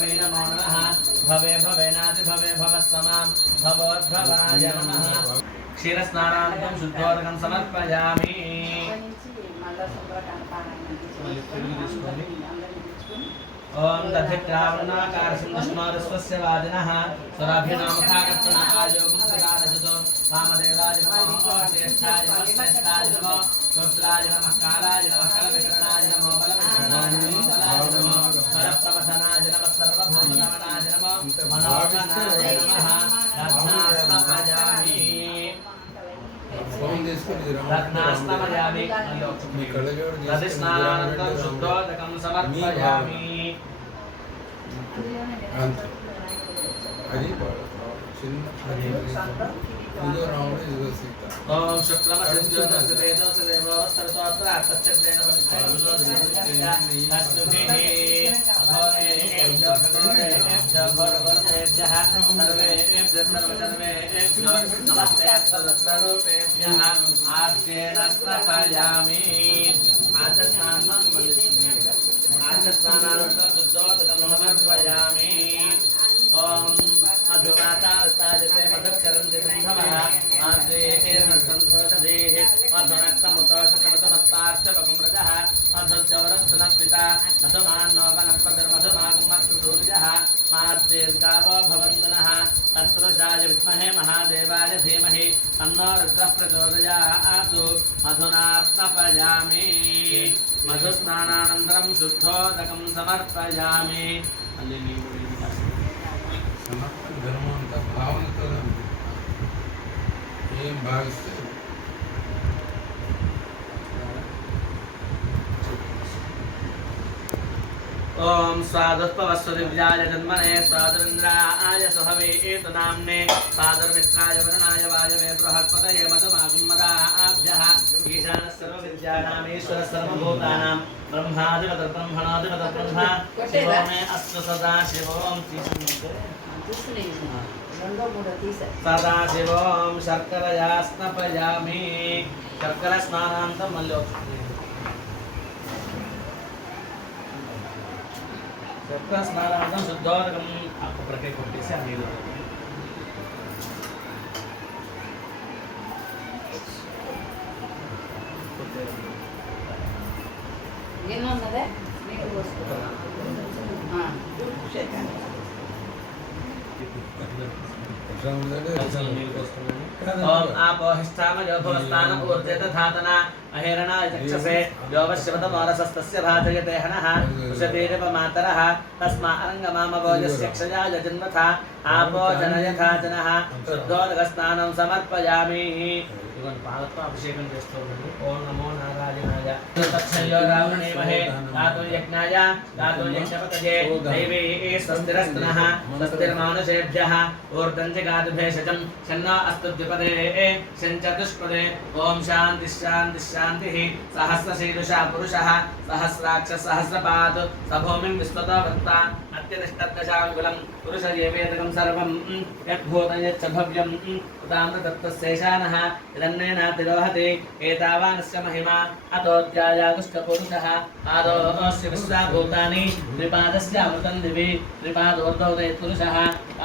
मे नमो नमः भवे भवेनाति भवे भवस्वमां भवोद्भवाय नमः क्षीरस्नानान्तं शुद्धोदकं समर्पयामि ओम दधिक्रावणाकार सिंहस्मारस्वस्य वादिनः स्वराभिनामखाकर्तनायोगं सदारजतो वामदेवाय नमो ज्येष्ठाय नमः श्रेष्ठाय नमो रुद्राय नमः कालाय नमः कलविकरणाय नमो बलविकरणाय नमो बलाय नमो बलप्रमथनाय नमः सर्वभूतनमनाय नमो मनोगणाय नमः रत्नास्तमयामि रत्नास्तमयामि रतिस्नानानन्तरं शुद्धोदकं समर्पयामि అది చిన్న ఇదో రాముడు ఇదో సీత ఓం శుక్లమసిద్ధ్యోదశదేవోస్తరతోత్రాత్తచ్చేన ओम अधुवातारताजते मधुक्षरन्ति संधवः आद्रेहेर्न सन्तोषधेः अधुनक्तमुतोषतमतमस्तार्थवकुमृजः अधुज्जवरस्तनः अधुमान्नोपनःपतिर्मधुमागुमस्तु सूर्यः माद्येर्गावो भवन्तनः तत्पुरुषाय विद्महे महादेवाय धीमहि तन्नो रुद्रः प्रचोदयात् मधुना स्नपयामि मधुस्नानानन्तरं शुद्धोदकं समर्पयामि సనాతన ధర్మం అంతా భావనతో ఏం భావిస్తే ओम स्वादुत्पवस्वदिव्याय जन्मने स्वादुरिन्द्राय सुहवे एतनाम्ने स्वादुर्मित्राय वरुणाय वायवे बृहस्पतये मधुमागुन्मदाभ्यः ईशानः सर्वविद्यानामीश्वरः सर्वभूतानां ब्रह्मादिपदः ब्रह्मणादिपदः ब्रह्मा शिवो मे अस्तु सदा शिवों सदा शिवों शर्करया स्नपयामि शर्करा स्नानान्तं मल्लो शर्करा स्नानान्तं शुद्धोदकं प्रके कोट्टेसे अनिल ఎన్నొన్నదే నీకు పోసుకో ओम आपो हिष्ठाम योभवस्थान ऊर्जेत धातना अहेरणा चक्षसे योवश्यवत मोरसस्तस्य भाजयते हनः उषतीरिव मातरः तस्मा अरङ्गमामवोजस्य क्षया यजन्मथा आपो जनयथा जनः शुद्धोदकस्नानं समर्पयामि इवन पादत्वा अभिषेकं చేస్తోండి ఓం నమో నారాయణాయ తత్సయ్యో రావణేమహే గాతో యజ్ఞాయ గాతో యజ్ఞపతయే దైవే స్వస్తిరస్తనః స్వస్తిర్మానుషేభ్యః ఊర్ధ్వం చ గాతుభేషజం శన్నో అస్తు ద్విపదే శంచతుష్పదే ఓం శాంతి శాంతి శాంతిః సహస్రశీర్షా పురుషः సహస్రాక్ష సహస్రపాద్ సభూమిం విశ్వతో వృత్త అత్యతిష్టద్దశాంగులం పురుషయేవేదకం సర్వం యద్భూతం యచ్చ భవ్యం ఉదాంత తత్తశేషానః इदन्नेनातिरोहति एतावानस्य महिमा अतोऽध्यायागुष्ठपुरुषः आदोऽस्य विश्वाभूतानि त्रिपादस्य अमृतं दिवि त्रिपादोर्धौदयत्पुरुषः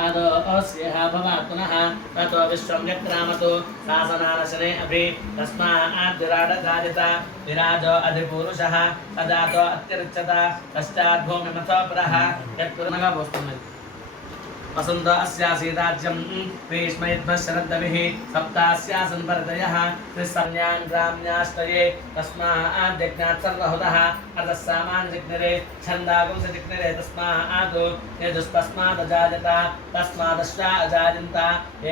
आदोऽस्यः भवात् पुनः ततो विश्वं यक्रामतो शासनानशने अभि तस्माद्विराडगायत विराजो अधिपुरुषः तदातो अत्यरिच्यत पश्चाद्भूमिमथो परः यत्पुरुषः वस्तुमति वसन्त अस्यासीदाज्यं ग्रीष्मयुद्धः शरद्दविः सप्तास्यासन् भरतयः त्रिसंज्ञान् ग्राम्याश्रये तस्माद्यज्ञात् सर्वहुतः अतः सामान्यजिग्निरे छन्दागुंसजिग्निरे तस्मात् यदुष्तस्मादजायत तस्मादश्वा अजायन्त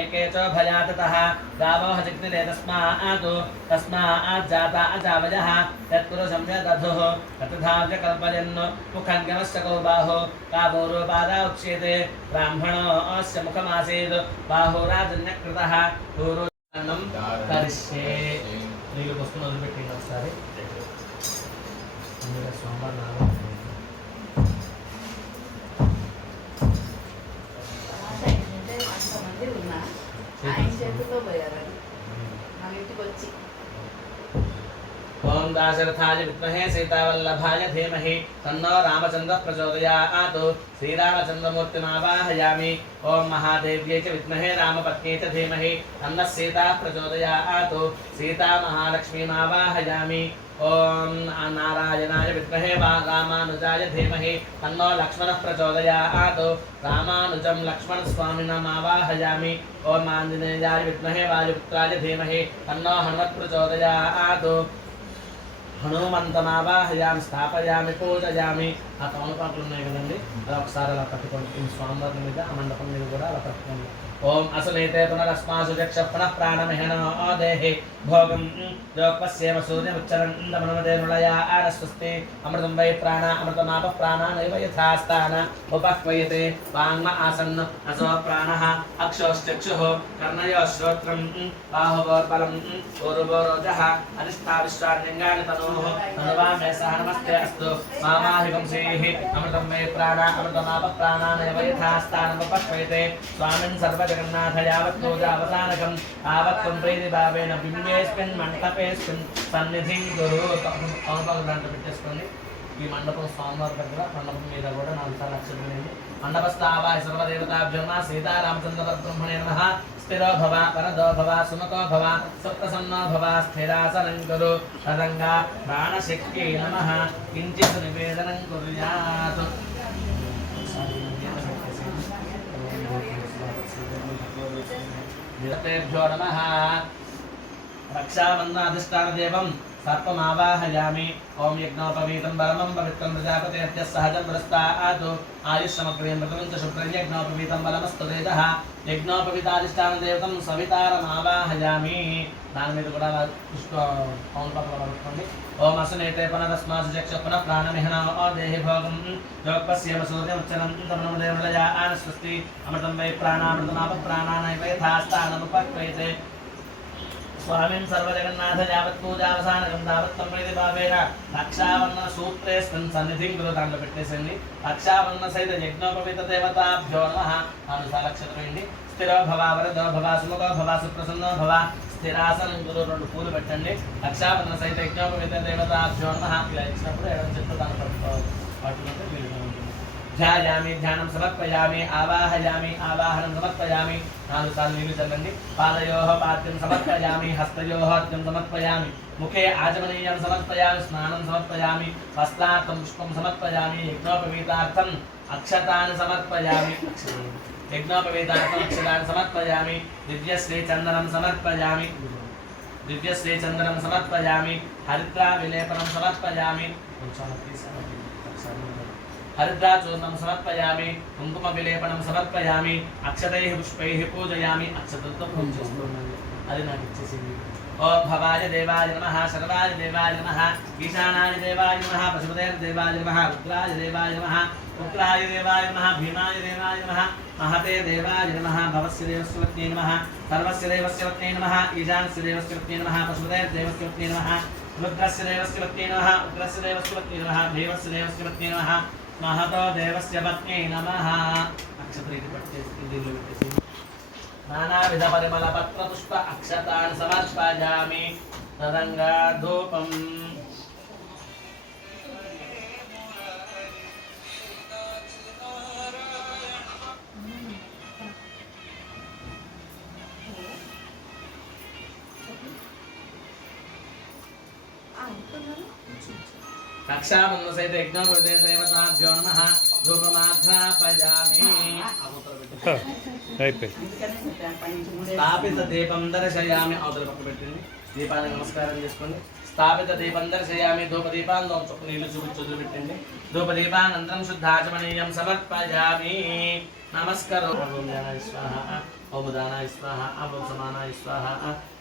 एके च भयाततः गावः जिग्निरे तस्मात् तस्माज्जाता अजावयः यत्पुरुषं यदधुः तथाव्य कल्पयन् मुखङ्गमश्च कौबाहो कामोरोपादा उच्यते ब्राह्मण अस्य मुखमासीत् बाहुराजन्यकृतः पूर्वजन्म करिष्ये నీళ్ళు వస్తున్న వదిలిపెట్టింది ఒకసారి సోమవారం అంతమంది ఉన్నా ఆయన చేతితో పోయారు మన ఇంటికి వచ్చి ओम दाशरथाय विद्महे सीतावल्लभाय धीमहि तन्नो रामचन्द्रः प्रचोदयात् श्रीरामचन्द्रमूर्तिमावाहयामि ओम महादेव्यै च विद्महे रामपत्न्यै च धीमहि तन्नः सीता प्रचोदयात् सीता महालक्ष्मीमावाहयामि ओम नारायणाय विद्महे रामानुजाय धीमहि तन्नो लक्ष्मणः प्रचोदयात् रामानुजं लक्ष्मणस्वामिनमावाहयामि ओम आञ्जनेयाय विद्महे वायुपुत्राय धीमहि तन्नो हनुमत् प्रचोदयात् హనుమంతమావాహయామి స్థాపయామి పూజయామి ఆ తమలపాకులు ఉన్నాయి కదండి అలా ఒకసారి అలా పట్టుకోండి స్వామివారి మీద ఆ మండపం మీద కూడా అలా పట్టుకోండి ఓం అసలేతే పునరస్మాసు చక్ష పునః ప్రాణమిహనో దేహి భోగం జోపస్యేమ సూర్యముచ్చరందమనమదే నుళయా ఆనస్వస్తి అమృతం వై ప్రాణ అమృతమాప ప్రాణానైవ యథాస్థాన ఉపహ్వయతే వాంగ్మ ఆసన్న అసో ప్రాణః అక్షోశ్చక్షుః కర్ణయో శ్రోత్రం బాహువోర్బలం ఊరువోరోజః అధిష్ఠా విశ్వాన్యంగాని తనోః తనువామే సహ నమస్తే అస్తు మామాహివంశేః అమృతం వై ప్రాణ అమృతమాప ప్రాణానైవ యథాస్థానం ఉపహ్వయతే స్వామిన్ సర్వజగన్నాథ యావత్ పూజావసానకం ఆవత్వం ప్రీతిభావేన బింబేస్మిన్ మంటపేస్మిన్ సన్నిధిం గురు తమలపాకులు దాంట్లో పెట్టేసుకోండి ఈ మండపం స్వామివారి దగ్గర మండపం మీద కూడా 4 సార్లు అక్షరం మండపస్థావాయ సర్వదేవతాభ్యో నమః సీతారామచంద్ర పరబ్రహ్మణే నమః స్థిరో భవ వరదో భవ సుముఖో భవ సుప్రసన్నో భవ స్థిరాసనం కురు తదంగా ప్రాణశక్తి నమః కించిత్ నివేదనం కుర్యాత్ देवतेभ्यो नमः रक्षाबन्धनाधिष्ठानदेवं सर्पमावाहयामि ओम यज्ञोपवीतं परमं पवित्रं प्रजापतेभ्यः सहजं पुरस्तात् आयुष्यमग्रें मृतं च शुभ्रं यज्ञोपवीतं बलमस्तु तेजः यज्ञोपवीताधिष्ठानदेवतं सवितारमावाहयामि दानि మీద కూడా పుష్ప పౌనపాకులు పట్టుకోండి ఓం అసనేతే పునరస్మాసు చక్ష పునః ప్రాణమిహన దేహి భోగం యోగపస్యేమ సూర్యముచ్చరం తమనమదేవలయా ఆనస్వస్తి అమృతం వై ప్రాణామృతమాప ప్రాణానైవ యథాస్థానముపక్వయతే स्वामिन् सर्वजगन्नाथ यावत् पूजावसानकं तावत् सम्प्रीति भावेन रक्षावर्ण सूत्रेऽस्मिन् सन्निधिं कुरुतां పెట్టేసండి రక్షావన్న సహిత యజ్ఞోపవిత దేవతాభ్యో నమః అనుసాలక్షతమేండి స్థిరో భవ వరదో భవ సుముఖో భవ సుప్రసన్నో భవ స్థిరాసనం కురు రెండు పూలు పెట్టండి రక్షావన్న సహిత యజ్ఞోపవిత దేవతాభ్యో నమః ఇలా ఇచ్చినప్పుడు ఎడమ చేత్తో దాన్ని పట్టుకుంటే వీలుగా ఉంటుంది ధ్యాయామి ధ్యానం సమర్పయామి ఆవాహయామి ఆవాహనం సమర్పయామి 4 సార్లు నీళ్లు చల్లండి పాదయోః పాద్యం సమర్పయామి హస్తయోః అర్ఘ్యం సమర్పయామి ముఖే ఆచమనీయం సమర్పయామి స్నానం సమర్పయామి వస్త్రార్థం పుష్పం సమర్పయామి యజ్ఞోపవీతార్థం అక్షతాన్ని సమర్పయామి యజ్ఞోపవీతార్థం అక్షతాన్ని సమర్పయామి దివ్యశ్రీ చందనం సమర్పయామి హరిద్రా విలేపనం సమర్పయామి हरिद्राचूर्णं समर्पयामि कुंकुम विलेपनं समर्पयामि अक्षतैः पुष्पैः पूजयामि अक्षतलतो पूजयामि అది నాకు ఇచ్చేసింది ఓం భవాయ దేవాయ నమః సర్వాయ దేవాయ నమః ఈశానాయ దేవాయ నమః పశుపతయ దేవాయ నమః రుద్రాయ దేవాయ నమః ఉగ్రాయ దేవాయ నమః భీమాయ దేవాయ నమః మహతే దేవాయ నమః భవస్య దేవస్య వత్నే నమః సర్వస్య దేవస్య వత్నే నమః ఈశానస్య దేవస్య వత్నే నమః పశుపతయ దేవస్య వత్నే నమః రుద్రస్య దేవస్య వత్నే నమః ఉగ్రస్య దేవస్య వత్నే నమః భీమస్య దేవస్య వత్నే నమః महतो देवस्य पत्नी नमः अक्षत्रीति पट्टेस्ति दिल्लु विट्टेसि नानाविध परिमल पत्र पुष्प अक्षतान् समर्पयामि तदंगा धूपम् रक्षाबंधन सहित यज्ञोपवीत देवताभ्यो नमः धूपमाघ्रापयामि स्थापित दीपं दर्शयामि అవతల పక్క పెట్టండి దీపాన్ని నమస్కారం చేసుకోండి స్థాపిత దీపం దర్శయామి ధూప దీపాన్ని చొక్క నీళ్లు చూపించి పెట్టండి ధూప దీపానంతరం శుద్ధాచమనీయం సమర్పయామి నమస్కారం ఓం జ్ఞానాయ స్వాహ ఓం ఉదానాయ స్వాహ ఓం సమానాయ స్వాహ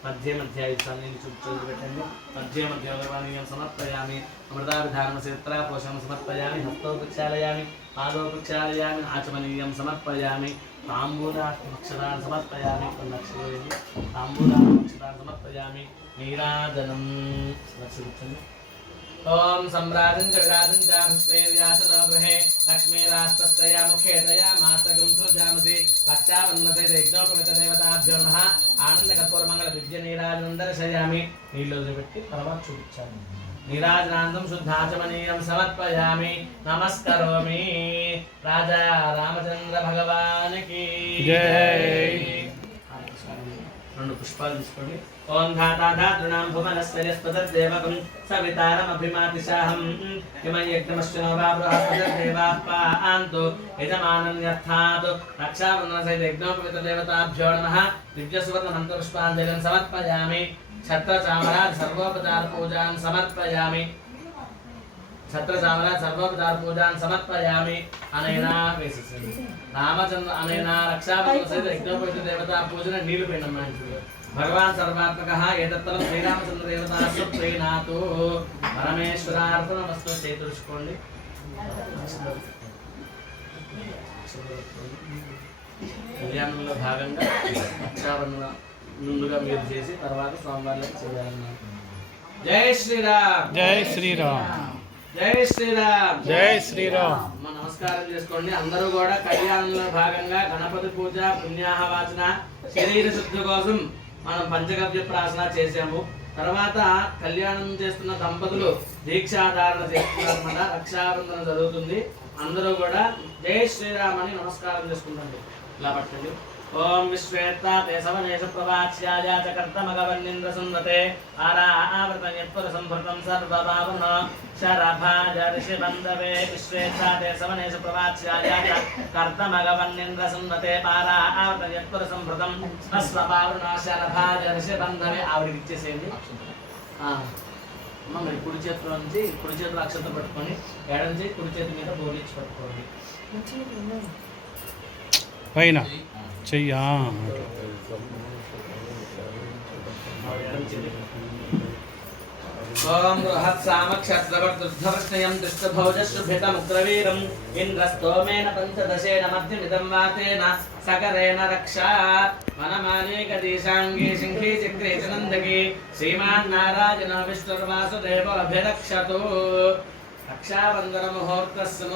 మధ్య మధ్య నీళ్లు చూపించి పెట్టండి మధ్య మధ్య గర్వాణీయం సమర్పయామి అమృతాభిధానం చిత్రా పోషణం సమర్పయామి హస్తో ప్రక్షాళయామి పాదో ప్రక్షాళయామి ఆచమనీయం సమర్పయామి తాంబూలాక్షరాన్ని సమర్పయామి తాంబూలాక్షరాన్ని సమర్పయామి నీరాజనం లక్ష్మించండి ఓం సమ్రాజం చ విరాజం చ పుష్పైర్యాసనో గృహే లక్ష్మీరాస్తస్తయా ముఖేతయా మాసగం సృజామసి రక్షాబంధన సహిత యజ్ఞోపవిత దేవతాభ్యో నమః ఆనంద కర్పూర మంగళ దివ్య నీరాజనం దర్శయామి నీళ్ళు వదిలిపెట్టి తర్వాత చూపించాను నీరాజనాంతం శుద్ధాచమనీయం సమర్పయామి నమస్కరోమి రాజా రామచంద్ర భగవానికి జై రెండు పుష్పాలు తీసుకోండి ఓం ధాతా ధాతృణాం భువనస్వరస్పతద్దేవకం సవితారమభిమాతిశాహం హిమయజ్ఞమశ్చనో వా బృహస్పతద్దేవాః పాంతు యజమానన్యర్థాత్ రక్షాబంధన సహిత యజ్ఞోపవిత దేవతాభ్యో నమః దివ్యసువర్ణ మంత్రపుష్పాంజలిం సమర్పయామి ఛత్రచామరాజ్ సర్వోపచార పూజాన్ సమర్పయామి పూజాన్ సమర్పయామి అనైనా వేసేసింది రామచంద్ర అనైనా రక్షాబంధన సహిత యజ్ఞోపవిత దేవతా పూజన నీళ్లు పోయినమ్మా భగవాన్ సర్వాత్మక ఏతత్రం శ్రీరామచంద్ర దేవతా సుప్రీనాథు పరమేశ్వరార్పణమస్తు చేతుర్చుకోండి కళ్యాణంలో భాగంగా రక్షాబంధన ముందుగా మీరు చేసి తర్వాత స్వామివారికి చేయాలన్నారు జై శ్రీరామ్ జై శ్రీరామ్ జై శ్రీరామ్ జై శ్రీరామ్ నమస్కారం చేసుకోండి అందరూ కూడా కళ్యాణంలో భాగంగా గణపతి పూజ పుణ్యాహవాచన శరీర శుద్ధి కోసం మనం పంచగవ్య ప్రాసన చేసాము తర్వాత కళ్యాణం చేస్తున్న దంపతులు దీక్షాధారణ చేస్తున్నారన్నమాట రక్షాబంధన జరుగుతుంది అందరూ కూడా జై శ్రీరామ్ అని నమస్కారం చేసుకుంటారు ఇలా పట్టండి ఓం విశ్వేత్తా తే సవనేష ప్రవాచ్యాయ చ కర్తమగవన్నింద్ర సంవతే ఆరావృతం యత్పర సంభృతం సర్వభావన శరభాజ ఋషి బంధవే విశ్వేత్తా తే సవనేష ప్రవాచ్యాయ చ కర్తమగవన్నింద్ర సంవతే ఆరావృతం యత్పర సంభృతం సర్వభావన శరభాజ ఋషి బంధవే ఆవిడికి ఇచ్చేసేయండి అమ్మ మరి కుడి చేతిలో నుంచి కుడి చేతిలో అక్షత పట్టుకొని ఎడం చేతి కుడి చేతి మీద బోలిచ్చి పట్టుకోండి పైన చెయ్యా ఓం బృహత్సామక్షత్రవర్ధవృష్ణయం దృష్టభోజశుభితముగ్రవీరం ఇంద్రస్తోమేన పంచదశేన మధ్యమిదం వాతేన సకరేణ రక్షా వనమానేకదీశాంగే శంఖీ చక్రే చ నందకి శ్రీమాన్నారాయణ విష్ణుర్వాసుదేవో అభిరక్షతు రక్షాబంధన ముహూర్తస్సు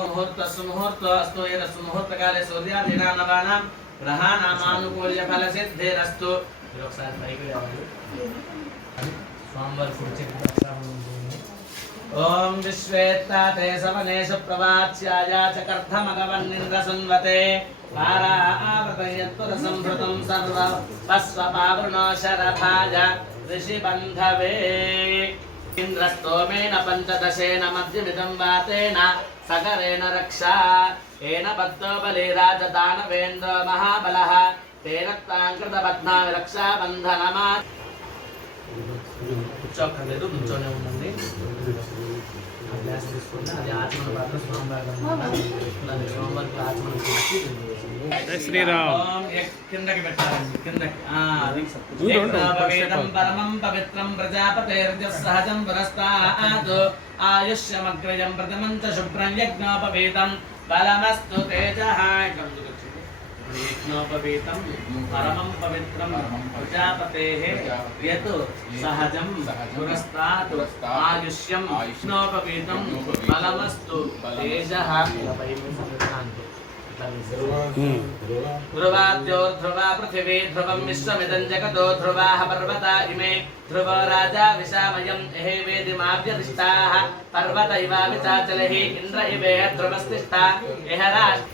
ముహూర్తకాలే సూర్యాదినానవానాం గ్రహానామానుకూల్య ఫలసిద్ధిరస్తు. ఒకసారి పైకి రావాలి. స్వామివారి కుర్చీ ఓం విశ్వేత్తాతే సవనేశ ప్రవాచ్యాయ చకర్ధమగవన్నింద్రసున్వతే పారావృతయత్పుర సంభృతం సర్వ పస్వపావృణో శరభాజ ఋషిబంధవే ఇంద్రస్తోమేన పంచదశేన మధ్యమిదం వాతేన సకరేణ రక్షా ఏన భక్తో బలిరాజదానవేంద్ర మహాబలః తేన తాంకృతపద్మావి రక్షాబంధనమా. కూర్చోక్కర్లేదు, నుంచోనే ఉండండి. గ్లాస్ తీసుకుంటే అది ఆచమన పాత్ర స్వామివారి స్వామివారికి ఆచమన చేసి శ్రీరామ్ కిందకి పెట్టాలండి. కిందకి యజ్ఞోపవేతం పరమం పవిత్రం ప్రజాపతేర్జసహజం పురస్తాత్ ఆయుష్యమగ్రయం ప్రథమం చ శుభ్రం యజ్ఞోపవేతం బలమస్తు తేజః. యజ్ఞోపవేతం పరమం పవిత్రం ప్రజాపతేః యత్ సహజం పురస్తాత్ ఆయుష్యం యజ్ఞోపవేతం బలమస్తు తేజః. ధ్రువాద్యోర్ధ్రువా పృథివీ ధ్రువం విశ్వమిదం జగతో ధ్రువాః పర్వతా ఇమే ధ్రువ రాజా విశామయం ఎహే వేదిమావ్యధిష్ఠాః పర్వత ఇవావిచాచలః ఇంద్ర ఇవేహ ధ్రువస్థిష్ఠా ఎహ రాజ్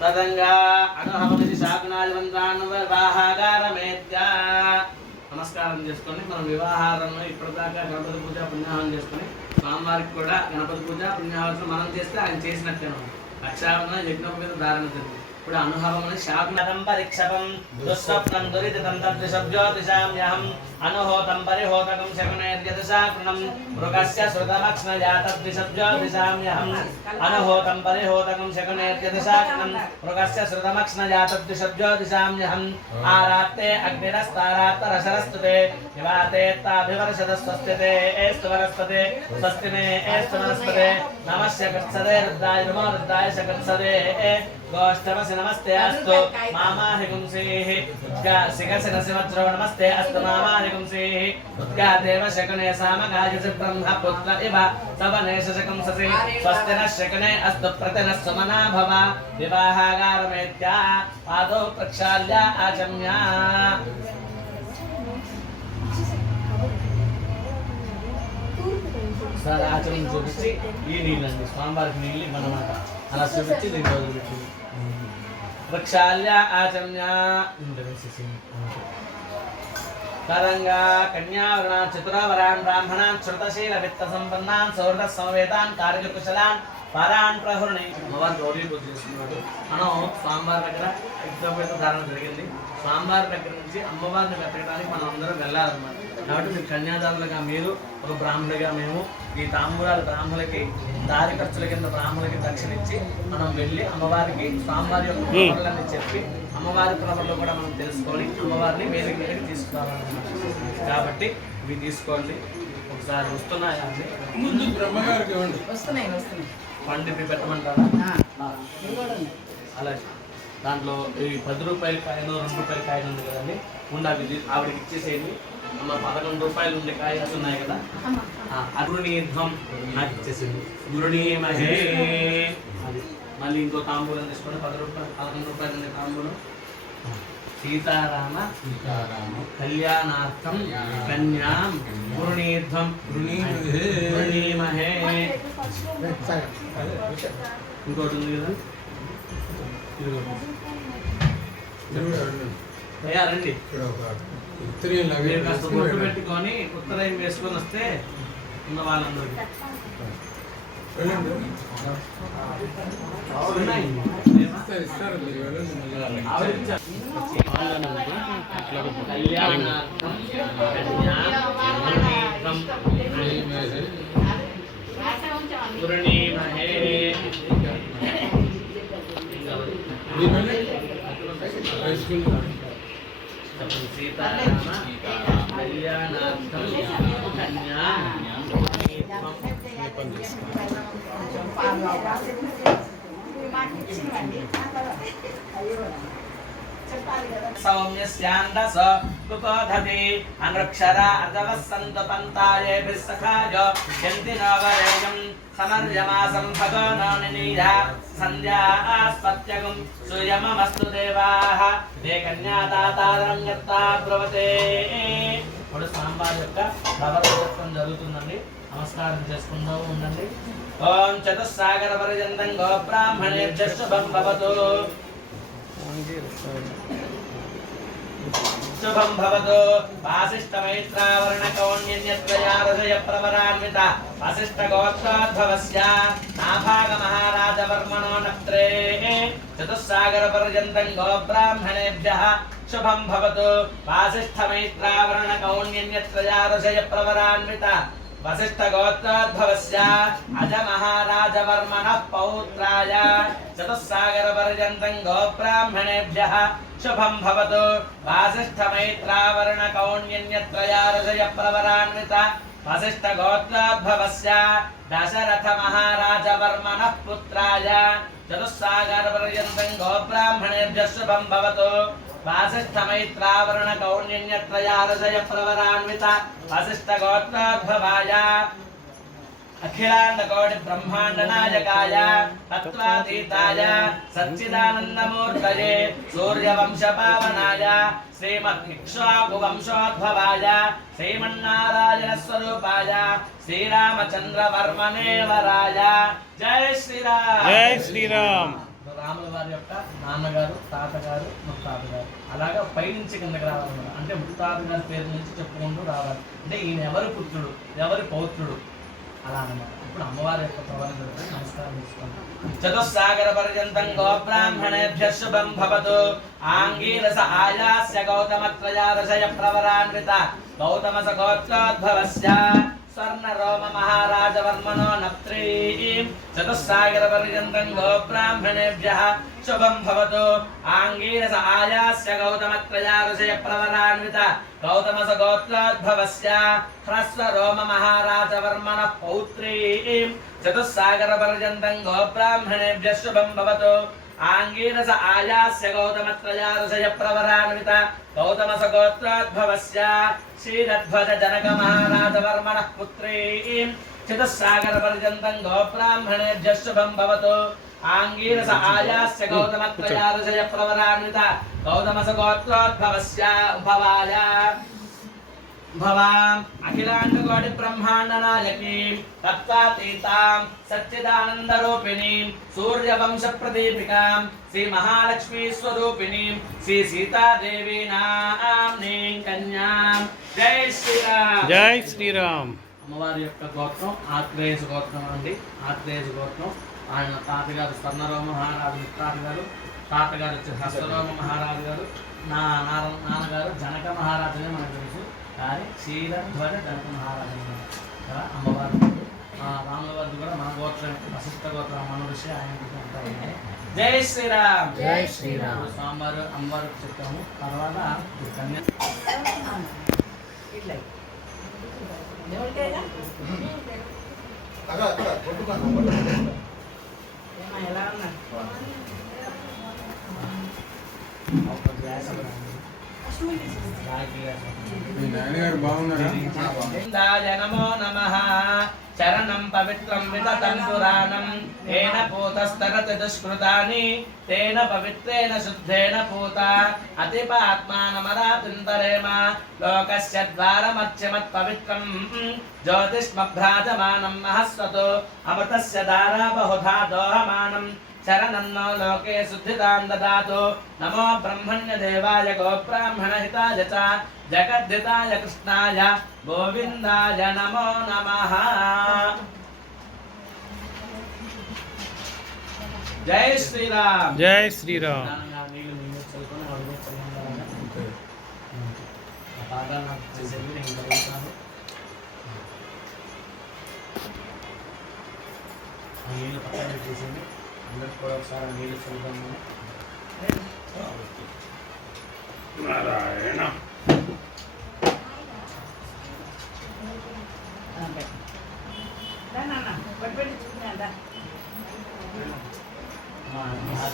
తదంగా అనుహమనిది శాకునాదివంతానువాహాగారమేత్య. నమస్కారం చేసుకొని మనం వివాహారంలో ఇప్పటిదాకా గణపతి పూజ పుణ్యాహం చేసుకొని స్వామివారికి కూడా గణపతి పూజ పుణ్యాహం మనం చేస్తే ఆయన చేసినట్టే రక్షాబంధన యజ్ఞం మీద ధారణ జరిగింది. ఇప్పుడు అనుహవం శాకునదం పరీక్షపం దుస్వప్నం దురితం తద్విషభ్యోతిశామ్యహం అనుహోతం పరిహోతకం శకునేర్యదశాకృణం మృగస్య శృతమక్ష్ణయా తద్విషభ్యోతిశామ్యహం అనుహోతం పరిహోతకం శకునేర్యదశాకృణం మృగస్య శృతమక్ష్ణయా తద్విషభ్యోతిశామ్యహం ఆరాత్తే అగ్నిరస్తారాత్తరశరస్తుతే నివాతేత్తాభివర్షద స్వస్తితే ఏస్తు వనస్పతే స్వస్తినే ఏస్తు వనస్పతే నమస్య కృత్సదే రుద్రాయ నమో రుద్రాయ శకృత్సదే గోష్టమసి నమస్తే అస్తు మామాహి గుంసేః శిఖసినసివజ్రో నమస్తే అస్తు మామాహి గుంసేః ఉద్గాదేవ శకునే సామగాయసి బ్రహ్మపుత్ర ఇవ సవనేష శకుంససి స్వస్తిన శకునే అస్తు ప్రతిన సుమనా భవ. వివాహాగారమేత్య పాదౌ ప్రక్షాళ్య ఆచమ్య. సార్ ఆచరణ చూపించి ఈ నీళ్ళండి స్వామివారికి నీళ్ళు ఇవ్వనమాట. అలా చూపించి దీన్ని వదిలిపెట్టి ప్రక్షాళ్య ఆచమ్య. తరంగా కన్యావరణ చతురావరాన్ బ్రాహ్మణాన్ శృతశీల విత్త సంపన్నాన్ సౌహృద సమవేతాన్ కార్యకుశలాన్ పరాన్ ప్రహుర్ణి. అమ్మవారి గౌరీ పూజ చేసుకున్నాడు. మనం స్వామివారి దగ్గర యజ్ఞోపేత ధారణ జరిగింది. స్వామివారి దగ్గర నుంచి అమ్మవారిని వెతకడానికి మనం అందరం వెళ్ళాలన్నమాట. కాబట్టి మీరు కన్యాదారులుగా మీరు ఒక బ్రాహ్మణుడిగా మేము ఈ తాంబూలాలు బ్రాహ్మణులకి దారి ఖర్చుల కింద బ్రాహ్మణులకి దక్షిణించి మనం వెళ్ళి అమ్మవారికి స్వామివారి యొక్క ప్రవర్లని చెప్పి అమ్మవారి ప్రవర్లు కూడా మనం తెలుసుకొని అమ్మవారిని వేదిక మీదకి తీసుకురావాలన్నమాట. కాబట్టి ఇవి తీసుకోండి. ఒకసారి వస్తున్నాయా అండి? ముందు బ్రహ్మగారికి ఇవ్వండి. వస్తున్నాయి పండిపి పెట్టమంటారా? అలాగే దాంట్లో ఈ 10 రూపాయల కాయను 2 రూపాయల కాయలు ఉంది కదండి, ఉండాలి ఆవిడకి ఇచ్చేసేయండి. అమ్మ 11 రూపాయలు ఉండే కాయలు ఉన్నాయి కదా, అరుణీధ్వం నాకు ఇచ్చేసింది. గురుణీమహే అది మళ్ళీ ఇంకో తాంబూలం తీసుకొని 11 రూపాయలు ఉండే తాంబూలం. సీతారామ కళ్యాణార్థం కన్యాం గురుణీధ్వం గురుణీమహే. ఇంకోటి ఉంది కదా, రండి మీరు కాస్త బొట్టు పెట్టుకొని ఉత్తరాయం వేసుకొని వస్తే ఉన్న వాళ్ళందరికీ సీతారామ కళ్యాణార్థం పని చేసుకో. కొంచెం పాలు కావాలి. మాకు ఇచ్చినవండి చెప్పాలి కదా. సౌమ్యస్యాందస కుకోధతి అనృక్షర అర్ధవః సంతు పంతాయేభిః సఖాయో యంతి నవరేయం సమర్యమాసం భగవనో నినీయ సంధ్యాస్పత్యగం సూయమమస్తు దేవాః దే కన్యాదాతారం యత్తా బ్రవతే. ఇప్పుడు స్వామివారి యొక్క ప్రవర్తనం జరుగుతుందండి. నమస్కారం చేసుకుంటూ ఉండండి. ఓం చతుస్సాగర పర్యంతం గో బ్రాహ్మణేభ్యః శుభం భవతు. శుభం భవతు. వాసిష్ఠమైత్రావరణకౌన్యన్యత్రయారజయ ప్రవరాన్విత వసిష్ఠగోత్రోద్భవస్య నాభాగమహారాజవర్మణో నప్త్రే చతుస్సాగర పర్యంతం గో బ్రాహ్మణేభ్యః శుభం భవతు. వాసిష్ఠమైత్రావరణకౌన్యన్యత్రయారజయ ప్రవరాన్విత వసిష్ఠగోత్రోద్భవస్య అజమహారాజవర్మణః పౌత్రాయ చతుస్సాగర పర్యంతం గో బ్రాహ్మణేభ్యః శుభం భవతు. వాసిష్ఠమైత్రావరణకౌన్యన్యత్రయారజయ ప్రవరాన్విత వసిష్ఠగోత్రోద్భవస్య దశరథ మహారాజవర్మణః పుత్రాయ చతుస్సాగర పర్యంతం గో బ్రాహ్మణేభ్యః శుభం భవతు. వాసిష్ఠమైత్రావరణకౌన్యన్యత్రయారజయ ప్రవరాన్విత వసిష్ఠగోత్రోద్భవాయ అఖిలాండకోటి బ్రహ్మాండ నాయకాయ తత్వాతీతాయ సచ్చిదానందమూర్తయే సూర్యవంశ పావనాయ శ్రీమద్ఇక్ష్వాకు వంశోద్భవాయ శ్రీమన్నారాయణ స్వరూపాయ శ్రీరామచంద్రవర్మణే వరాయ. జై శ్రీరామ్. జై శ్రీరామ్. రాముల వారి యొక్క నాన్నగారు, తాతగారు, ముత్తాతగారు అలాగా పైనుంచి కిందకి రావాలన్నమాట. అంటే ముత్తాత గారి పేరు నుంచి చెప్పుకుంటూ రావాలి. అంటే ఈయన ఎవరి పుత్రుడు, ఎవరి పౌత్రుడు అలా అన్నమాట. ఇప్పుడు అమ్మవారి యొక్క ప్రవరణ నమస్కారం చేసుకోండి. చతుస్సాగర పర్యంతం గో బ్రాహ్మణేభ్యః శుభం భవతు. ఆంగీరస ఆయాస్య గౌతమత్రయారజయ ప్రవరాన్విత గౌతమస గోత్రోద్భవస్య స్వర్ణ రోమ మహారాజవర్మణో నప్త్రీం చతుస్సాగర పర్యంతం గో బ్రాహ్మణేభ్యః శుభం భవతు. ఆంగీరస ఆయాస్య గౌతమత్రయారజయ ప్రవరాన్విత గౌతమస గోత్రోద్భవస్య హ్రస్వ రోమ మహారాజవర్మణః పౌత్రీం చతుస్సాగర పర్యంతం గో బ్రాహ్మణేభ్యః శుభం భవతు. ఆంగీరస ఆయాస్య గౌతమత్రయారజయ ప్రవరాన్విత గౌతమస గోత్రోద్భవస్య శ్రీరధ్వజ జనక మహారాజవర్మణః పుత్రీం చతుస్సాగర పర్యంతం గో బ్రాహ్మణేభ్యః శుభం భవతు. ఆంగీరస ఆయాస్య గౌతమత్రయారజయ ప్రవరాన్విత గౌతమస గోత్రోద్భవస్య భవాయ భవాం అఖిలాండకోటి బ్రహ్మాండ నాయకీం తత్వాతీతాం సచ్చిదానందరూపిణీం సూర్యవంశ ప్రదీపికాం శ్రీ మహాలక్ష్మీ స్వరూపిణీం శ్రీ సీతాదేవి నామ్నీం కన్యాం. జై శ్రీరామ్. జై శ్రీరామ్. అమ్మవారి యొక్క గోత్రం ఆత్రేయసు గోత్రం అండి. ఆత్రేయసు గోత్రం ఆయన తాతగారు స్వర్ణరోమ మహారాజు ముత్తాత గారు, తాతగారు వచ్చి హస్తరోమ మహారాజు గారు, నాన్నగారు జనక మహారాజు అని మనకు తెలుసు. కానీ క్షీరధ్వజ జనక మహారాజు కదా అమ్మవారి. రాముల వారిది కూడా మన గోత్రం వశిష్ఠ గోత్రం మన ఋషి ఆయన ఉంటాయి. జై శ్రీరామ్. జై శ్రీరామ్. స్వామివారు అమ్మవారికి చెప్పాము. తర్వాత కన్యా ఇట్లా ఎవరికైనా ఎలా ఉన్నా మీ నాన్నగారు బాగున్నారా? నమో నమః. చరణం పవిత్రం వితతం పురాణం ఏన పూతస్తరతి దుష్కృతాని తేన పవిత్రేణ శుద్ధేన పూత అతిపాత్మానమరాతింతరేమ లోకస్య ద్వారమర్చ్యమత్ పవిత్రం జ్యోతిష్మభ్రాజమానం మహస్వతో అమృతస్య దారా బహుధా దోహమానం చరణన్నో లోకే శుద్ధితాం దదాతు. నమో బ్రహ్మణ్య దేవాయ గో బ్రాహ్మణ హితాయ చ జగద్ధితాయ కృష్ణాయ గోవిందాయ నమో నమః. జై శ్రీరామ్. జై శ్రీరామ్. నీళ్ళు పక్కన పెట్టేసింది. అందరికి కూడా ఒకసారి నీళ్ళు చల్లుతాము. నారాయణ. నాన్న ఆ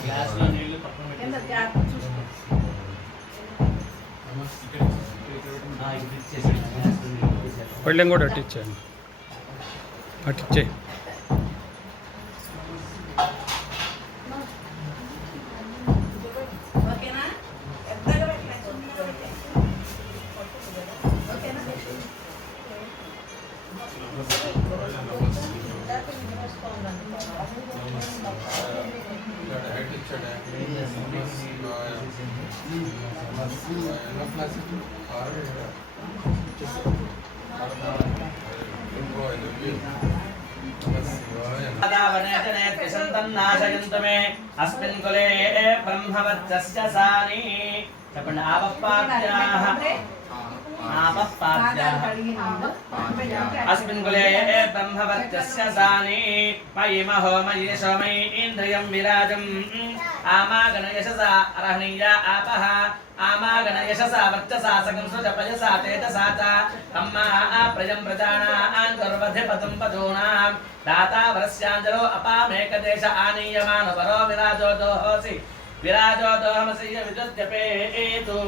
గ్లాస్లో నీళ్లు పక్కన పెట్టేసి ఇది ఇచ్చేసాను గ్లాస్లో నీళ్లు ఇచ్చేసాను. పళ్ళెం కూడా అట్టిచ్చాను. అట్టిచ్చే ఓకేనా పెద్దగా పెట్టలేదు ఓకేనా నాశయంతమే అస్మిన్ కులే బ్రహ్మవర్చస్య సాని చెప్పండి ఆపప్పాద్యాః अस्मिन् कुले ब्रह्मवर्चस्य सानि मयि महो मयि सोमयि इन्द्रियं विराजम् आमागण यशसा अरहणीया आपः आमागण यशसा वर्चसा सकं सुजपयसा तेजसा च तम्मा प्रजं प्रजानां कर्वधिपतं पदूनां दाता वरस्याञ्जलो अपामेकदेश आनीयमानो वरो विराजो दोहोसि विराजो दोहमसि विद्युद्यपेतु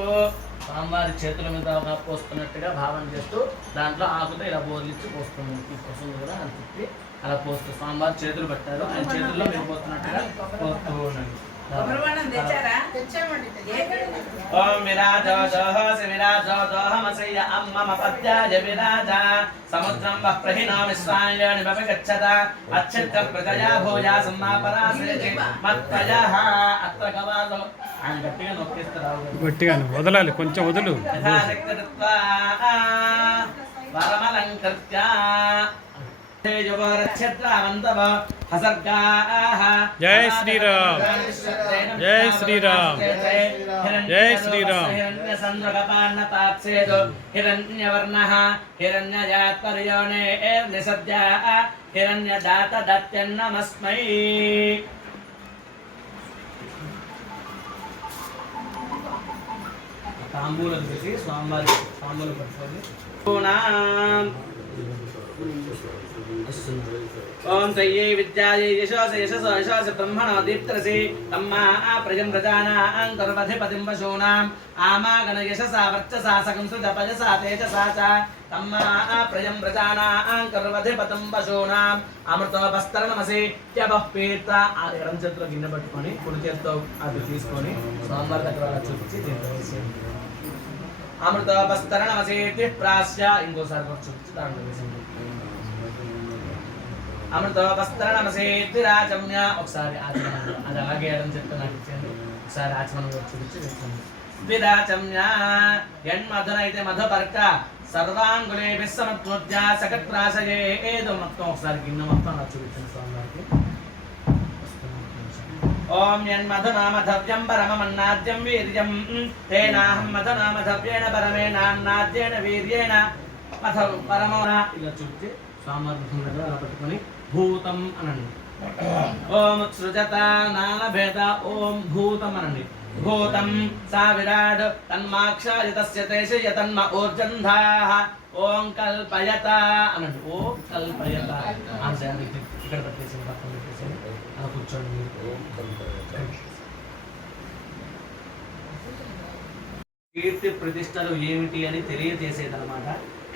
స్వామివారి చేతుల మీద పోస్తున్నట్టుగా భావన చేస్తూ దాంట్లో ఆకుతో ఇలా బోర్లిచ్చి పోస్తుంది కదా అని చెప్పి అలా పోస్తూ స్వామివారి చేతులు పెట్టారు ఆయన చేతుల్లో మీరు పోస్తున్నట్టుగా పోస్తూ ఉండండి. ఓం విరాజో దోహోసి విరాజో దోహమసయ్య అమ్మమ పద్యాయ విరాజ సముద్రం వః ప్రహినో విశ్వాయాని భవిగచ్చత అచ్ఛిత్త ప్రజయా భూయా సమ్మాపరాసేతి మత్పయః అత్ర గవాలో ఆయన గట్టిగా నొక్కిస్తారు. గట్టిగా వదలాలి, కొంచెం వదులు. పరమలంకృత్య జై శ్రీరామ్ జై శ్రీరామ్ జై శ్రీరామ్. హిరణ్యవర్ణః హిరణ్యజాత్పర్యోణేర్నిసద్య హిరణ్యదాత దత్యన్నమస్మై. తాంబూలం తీసి స్వామివారి తాంబూలం పట్టుకొని ఓం తయ్యై విద్యాయై యశోస యశసో యశోస బ్రహ్మణో దీప్తరసి తమ్మా ప్రజం ప్రజానాం కర్మధిపతిం పశూనాం ఆమాగణ యశసా వర్చసా సకం సుజపయసా తేజసా చ తమ్మా ప్రజం ప్రజానాం కర్మధిపతిం పశూనాం అమృతోపస్తరణమసి త్యబఃపీత. ఆ ఎడం చేతిలో గిన్నె పట్టుకొని కుడి చేతితో అది తీసుకొని స్వామివారి దగ్గర అలా చూపించి దీంట్లో వేసేయండి. అమృతోపస్తరణమసి ప్రాస్య ఇంకోసారి చూపించి దాంట్లో వేసేయండి. అమృతోపస్తరణమసి రాజమ్య ఒకసారి ఆచమనం అది అలాగే ఎడం చెప్తే నాకు ఇచ్చేయండి. ఒకసారి ఆచమనం కూడా చూపించి వేసేయండి. ద్విరాచమ్య ఎన్మధున అయితే మధుపర్క సర్వాంగులేభిः సమత్ముద్య సకత్రాశయే ఏదో మొత్తం ఒకసారి గిన్నె మొత్తం అలా చూపించండి స్వామివారికి. ఓం యన్మధునామధవ్యం పరమమన్నాద్యం వీర్యం తేనాహం మధునామధవ్యేన పరమేనాన్నాద్యేన వీర్యేణ మధ పరమోన ఇలా చూపించి స్వామివారి ముఖం దగ్గర అలా పట్టుకొని భూతం అనండి. ఓం సృజత నానభేద ఓం భూతం అనండి. భూతం సా విరాట్ తన్మాక్షాయతస్య తేషయ తన్మ ఊర్జంధాః ఓం కల్పయత అనండి. ఓం కల్పయత ఇక్కడ పెట్టేసి పక్కన పెట్టేసి అలా కూర్చోండి. కీర్తి ప్రతిష్టలు ఏమిటి అని తెలియజేసేదన్నమాట.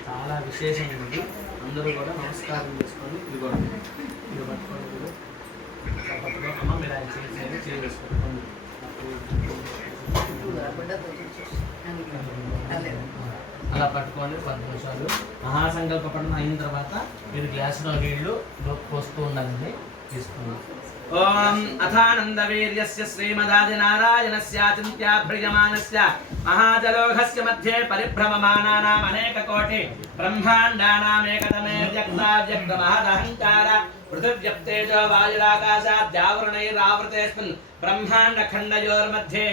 చాలా విశేషమైనది. అందరూ కూడా నమస్కారం చేసుకొని ఇది పట్టుకోండి. అమ్మ మీరు ఆయన చేసేసుకోండి. అలా పట్టుకోండి 10 నిమిషాలు. మహాసంకల్ప పఠనం అయిన తర్వాత మీరు గ్లాసులో నీళ్లు పోస్తూ ఉండాలండి. తీసుకున్నాం. ఓం అథానంద వీర్యస్య శ్రీమదాదినారాయణస్య చింత్యాభ్రియమానస్య మహాజలోఘస్య మధ్యే పరిభ్రమమానానాం అనేక కోటి బ్రహ్మాండానామేకతమే వ్యక్తావ్యక్త మహదహంకార పృథివ్యప్తేజో వాయురాకాశాద్యావృణైరావృతేస్మిన్ బ్రహ్మాండఖండయోర్मध्ये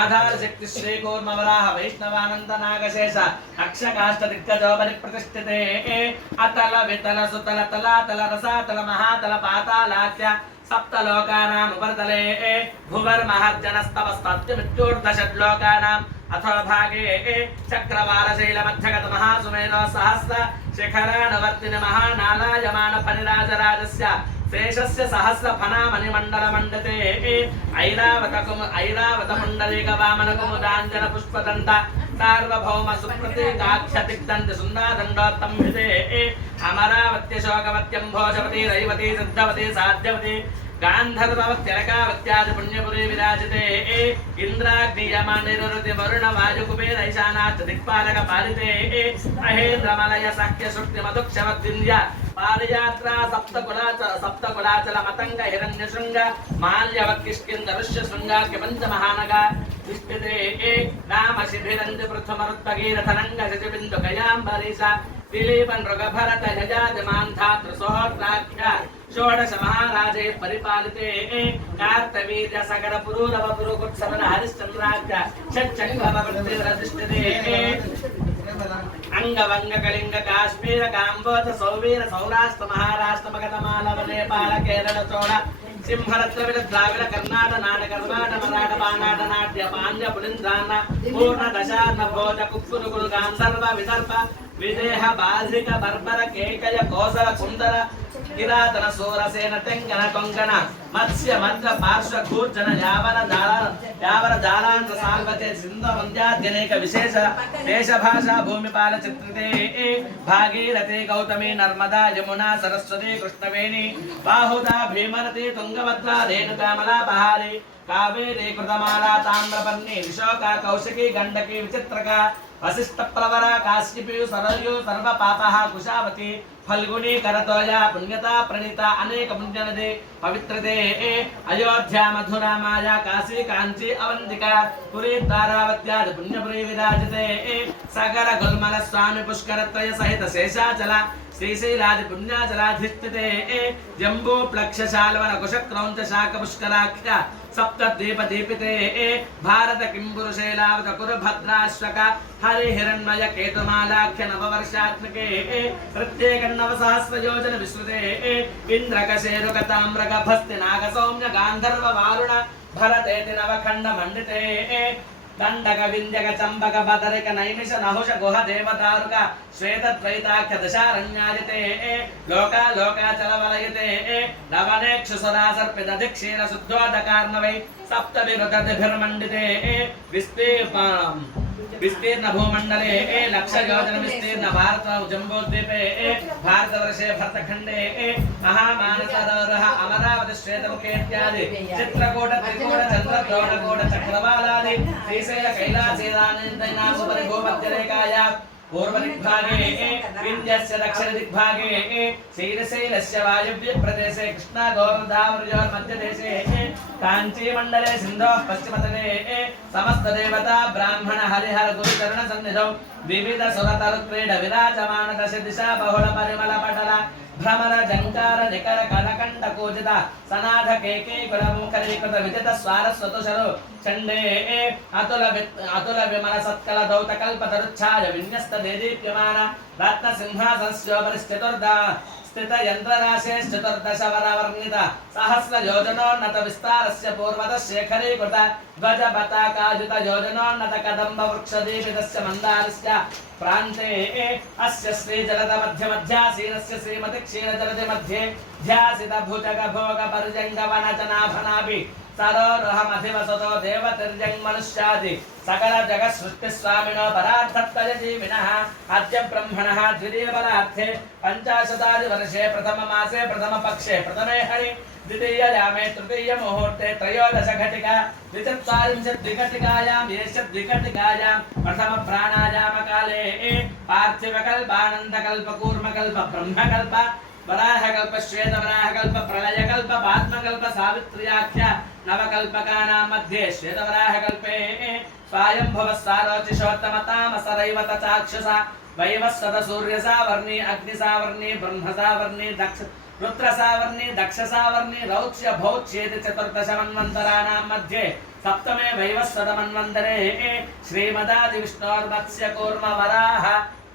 ఆధారశక్తి శ్రీకూర్మవరాహ వైష్ణవానంద నాగశేష అక్షకాష్టదిగ్గజో పరిప్రతిష్ఠితే అతల వితల సుతల తలాతల రసాతల మహాతల పాతాళాఖ్య సప్తలోకానాం ఉపరితలే భువర్మహర్జనస్తవస్తత్యమిత్యూర్ధషడ్లోకానాం అథో భాగే చక్రవారశైల మధ్యగత మహాసుమేనో సహస్ర शिखरानवर्तिनि महानालायमान फणिराजराजस्य शेषस्य सहस्र फनामणि मंडल मंडते ऐरावत पुंडरीक वामन कुमुदांजन पुष्पदंत सार्वभौम सुप्रतीकाक्ष दिग्दंत सुंदरदंडोत्तम हृदे अमरावत्य शोकवत्यं भोजवती रैवती सिद्धवती साध्यवती गांधर्वत्यलकावत्यादि पुण्यपुरी विराजते इंद्राग्नियमानिरुति वरुण वायु कुबेर ईशानाथ दिक्पालक पालिते महेंद्रमलय सख्य शुक्ति मधुक्षवद्विंध्य पादयात्रा सप्तकुलाचल मतंग हिरण्यशृंग माल्यवत्किष्किंद ऋष्य शृंगार्क्य पंचमहानग तिष्ठते नाम शिभिरंज पृथ्वमरुत्तगीरथनंग शशिबिंदु गयाम्बरीश दिलीपन मृगभरत यजाति मान्धातृ सोहोत्राख्य षोडश महाराजे परिपालिते कार्तवीर्य सकल पुरूरव पुरुकुत्सवन हरिश्चंद्राख्य षट्चक्रमवृत्तिरधिष्ठिते अंगवंग कलिंग काश्मीर काम्बोज सौवीर सौराष्ट्र महाराष्ट्र मगध मालव नेपाल केरल चोळ सिंहरत्न द्राविड कर्नाटक नाटक कर्नाटक मराठ पानाट नाट्य पांड्य पुलिंद्रान पूर्ण दशार्न भोज कुक्कुरुकुल गांधर्व विदर्भ विदेह बाधिक बर्बर केकय कोसल कुंदर किरातन सोरसेन तेंगन कोंकण मत्स्य मध्य पार्श्व खूर्जन यावर जालांध्र साल्वते सिंधु वंद्याद्यनेक विशेष देश भाषा भूमिपाल चित्रिते भागीरथी गौतमी नर्मदा यमुना सरस्वती कृष्णवेणी बाहुदा भीमरती तुंगभद्रा रेणुका मलापहारी कावेरी कृतमाला ताम्रपर्णी विशोका कौशिकी गंडकी विचित्रका वसिष्ठ प्रवरा काश्यपी सरयू सर्व पापः कुशावती फल्गुनी करतोया पुण्यता प्रणीता अनेक पुण्यनदी पवित्रते अयोध्या मथुरा माया काशी कांची अवंतिका पुरी तारावत्यादि पुण्यपुरी विराजते सागर गुलमल स्वामी पुष्करत्रय सहित शेषाचल श्रीशैलादि पुण्याचलाधिष्ठिते जम्बू प्लक्षशालवन कुशक्रौंच शाक पुष्कराख्य सप्तद्वीप दीपिते भारत किंपुरुशैलावत कुरुभद्राश्वक हरिहिरण्मय केतुमालाख्य नववर्षात्मके प्रत्येकन्नव सहस्र योजन विश्रुते इंद्रकशेरुक ताम्रक भस्ति नागसौम्य गांधर्व वारुण भरतेति नवखंड मंडिते दंडक विंध्यक चंबक बदरिक नैमिष नहुष गुह देवदारुक श्वेत द्वैताख्य दशारण्यायते लोका लोकाचल वलयते लवनेक्षु सुरासर्पित दक्षिण शुद्धोदकार्णवै सप्तविरुदधिर्मण्डिते विस्तीर्ण भूमंडले लक्ष योजन विस्तीर्ण भारत जम्बूद्वीपे भारतवर्षे भरतखंडे महामानसरोवर अमरावती श्वेतमुखे इत्यादि चित्रकूट त्रिकूट चंद्रद्रोणकूट चक्रवालादि श्रीशैल कैलासेदानीन्द्रनाथोपरि भूमध्यरेखाया पूर्वदिग्भागे विन्ध्यस्य दक्षिणदिग्भागे शीर्षैलस्य वायव्य प्रदेशे कृष्णा गोदावर्योर् मध्यदेशे काञ्चीमण्डले सिन्धोः पश्चिमतटे समस्त देवता ब्राह्मण हरिहर गुरुचरण सन्निधौ विविध सुरतरुक्रीड विराजमान दश दिशा बहुल परिमल पटल भ्रमर जंकार निकर कनकंड कोजित सनाध केके कुलमुखरीकृत विजित स्वारस्वतुषरु चंडे अतुल विमल सत्कल दौत कल्प तरुच्छाय विन्यस्त देदीप्यमान रत्न सिंहासनस्योपरि स्थित यंत्रराशे चतुर्दश वरवर्णित सहस्र योजनोन्नत विस्तारस्य पूर्वत शेखरीकृत ध्वज पताकायुत योजनोन्नत कदम्ब वृक्षदीपितस्य मन्दारस्य प्रान्ते अस्य श्री जलद मध्य मध्यासीनस्य श्रीमति क्षीरजलदि मध्ये ध्यासित भुजग भोग पर्जंग वनजनाभनाभि सरोरुहमधिवसतो देवतिर्जंग मनुष्यादि सकल जगत् सृष्टि स्वामिनो परार्थत्वय जीविनः अद्य ब्रह्मणः द्वितीय परार्थे पंचाशतादि वर्षे प्रथम मासे प्रथम पक्षे प्रथमे हरि द्वितीय यामे तृतीय मुहूर्ते त्रयोदश घटिका द्विचत्वारिंशत् द्विघटिकायां येष द्विघटिकायां प्रथम प्राणायाम काले पार्थिवकल्पानन्दकल्प कूर्मकल्प ब्रह्मकल्प वराहकल्प श्वेतवराहकल्प प्रलयकल्प पाद्मकल्प सावित्र्याख्य नवकल्पकानां मध्ये श्वेतवराहकल्पे स्वायंभुवः सारोचिषोत्तमतामसरैवत चाक्षुषा वैवस्वत सूर्यसावर्णी अग्निसावर्णी ब्रह्मसावर्णी दक्ष रुद्रसावर्णी दक्षसावर्णी रौक्ष्य भौक्ष्येति चतुर्दश मन्वन्तराणां मध्ये सप्तमे वैवस्वत मन्वन्तरे श्रीमदादि विष्णोर्मत्स्य कूर्म वराह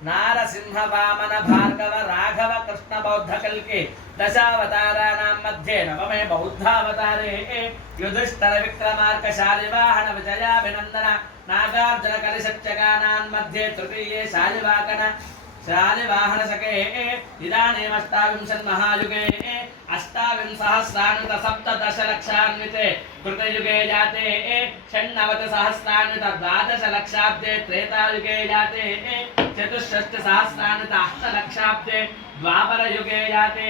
नारसिंह वामन भार्गव राघव कृष्ण बौद्ध कल्के दशावताराणां मध्ये नवमे बौद्धावतारे युधिष्ठिर विक्रमार्क शालिवाहन विजयाभिनंदन नागार्जुन कलिशच्चकानां मध्ये तृतीये शालिवाकन शालिवाहनसखे इदानीमष्टाविंशन्महायुगे अष्टाविंसहस्रान्वित सप्तदशलक्षान्विते कृतयुगे जाते षण्णवतिसहस्रान्वित द्वादशलक्षाब्दे त्रेतायुगे जाते चतुष्षष्टिसहस्रान्वित अष्टलक्षाब्दे द्वापरयुगे जाते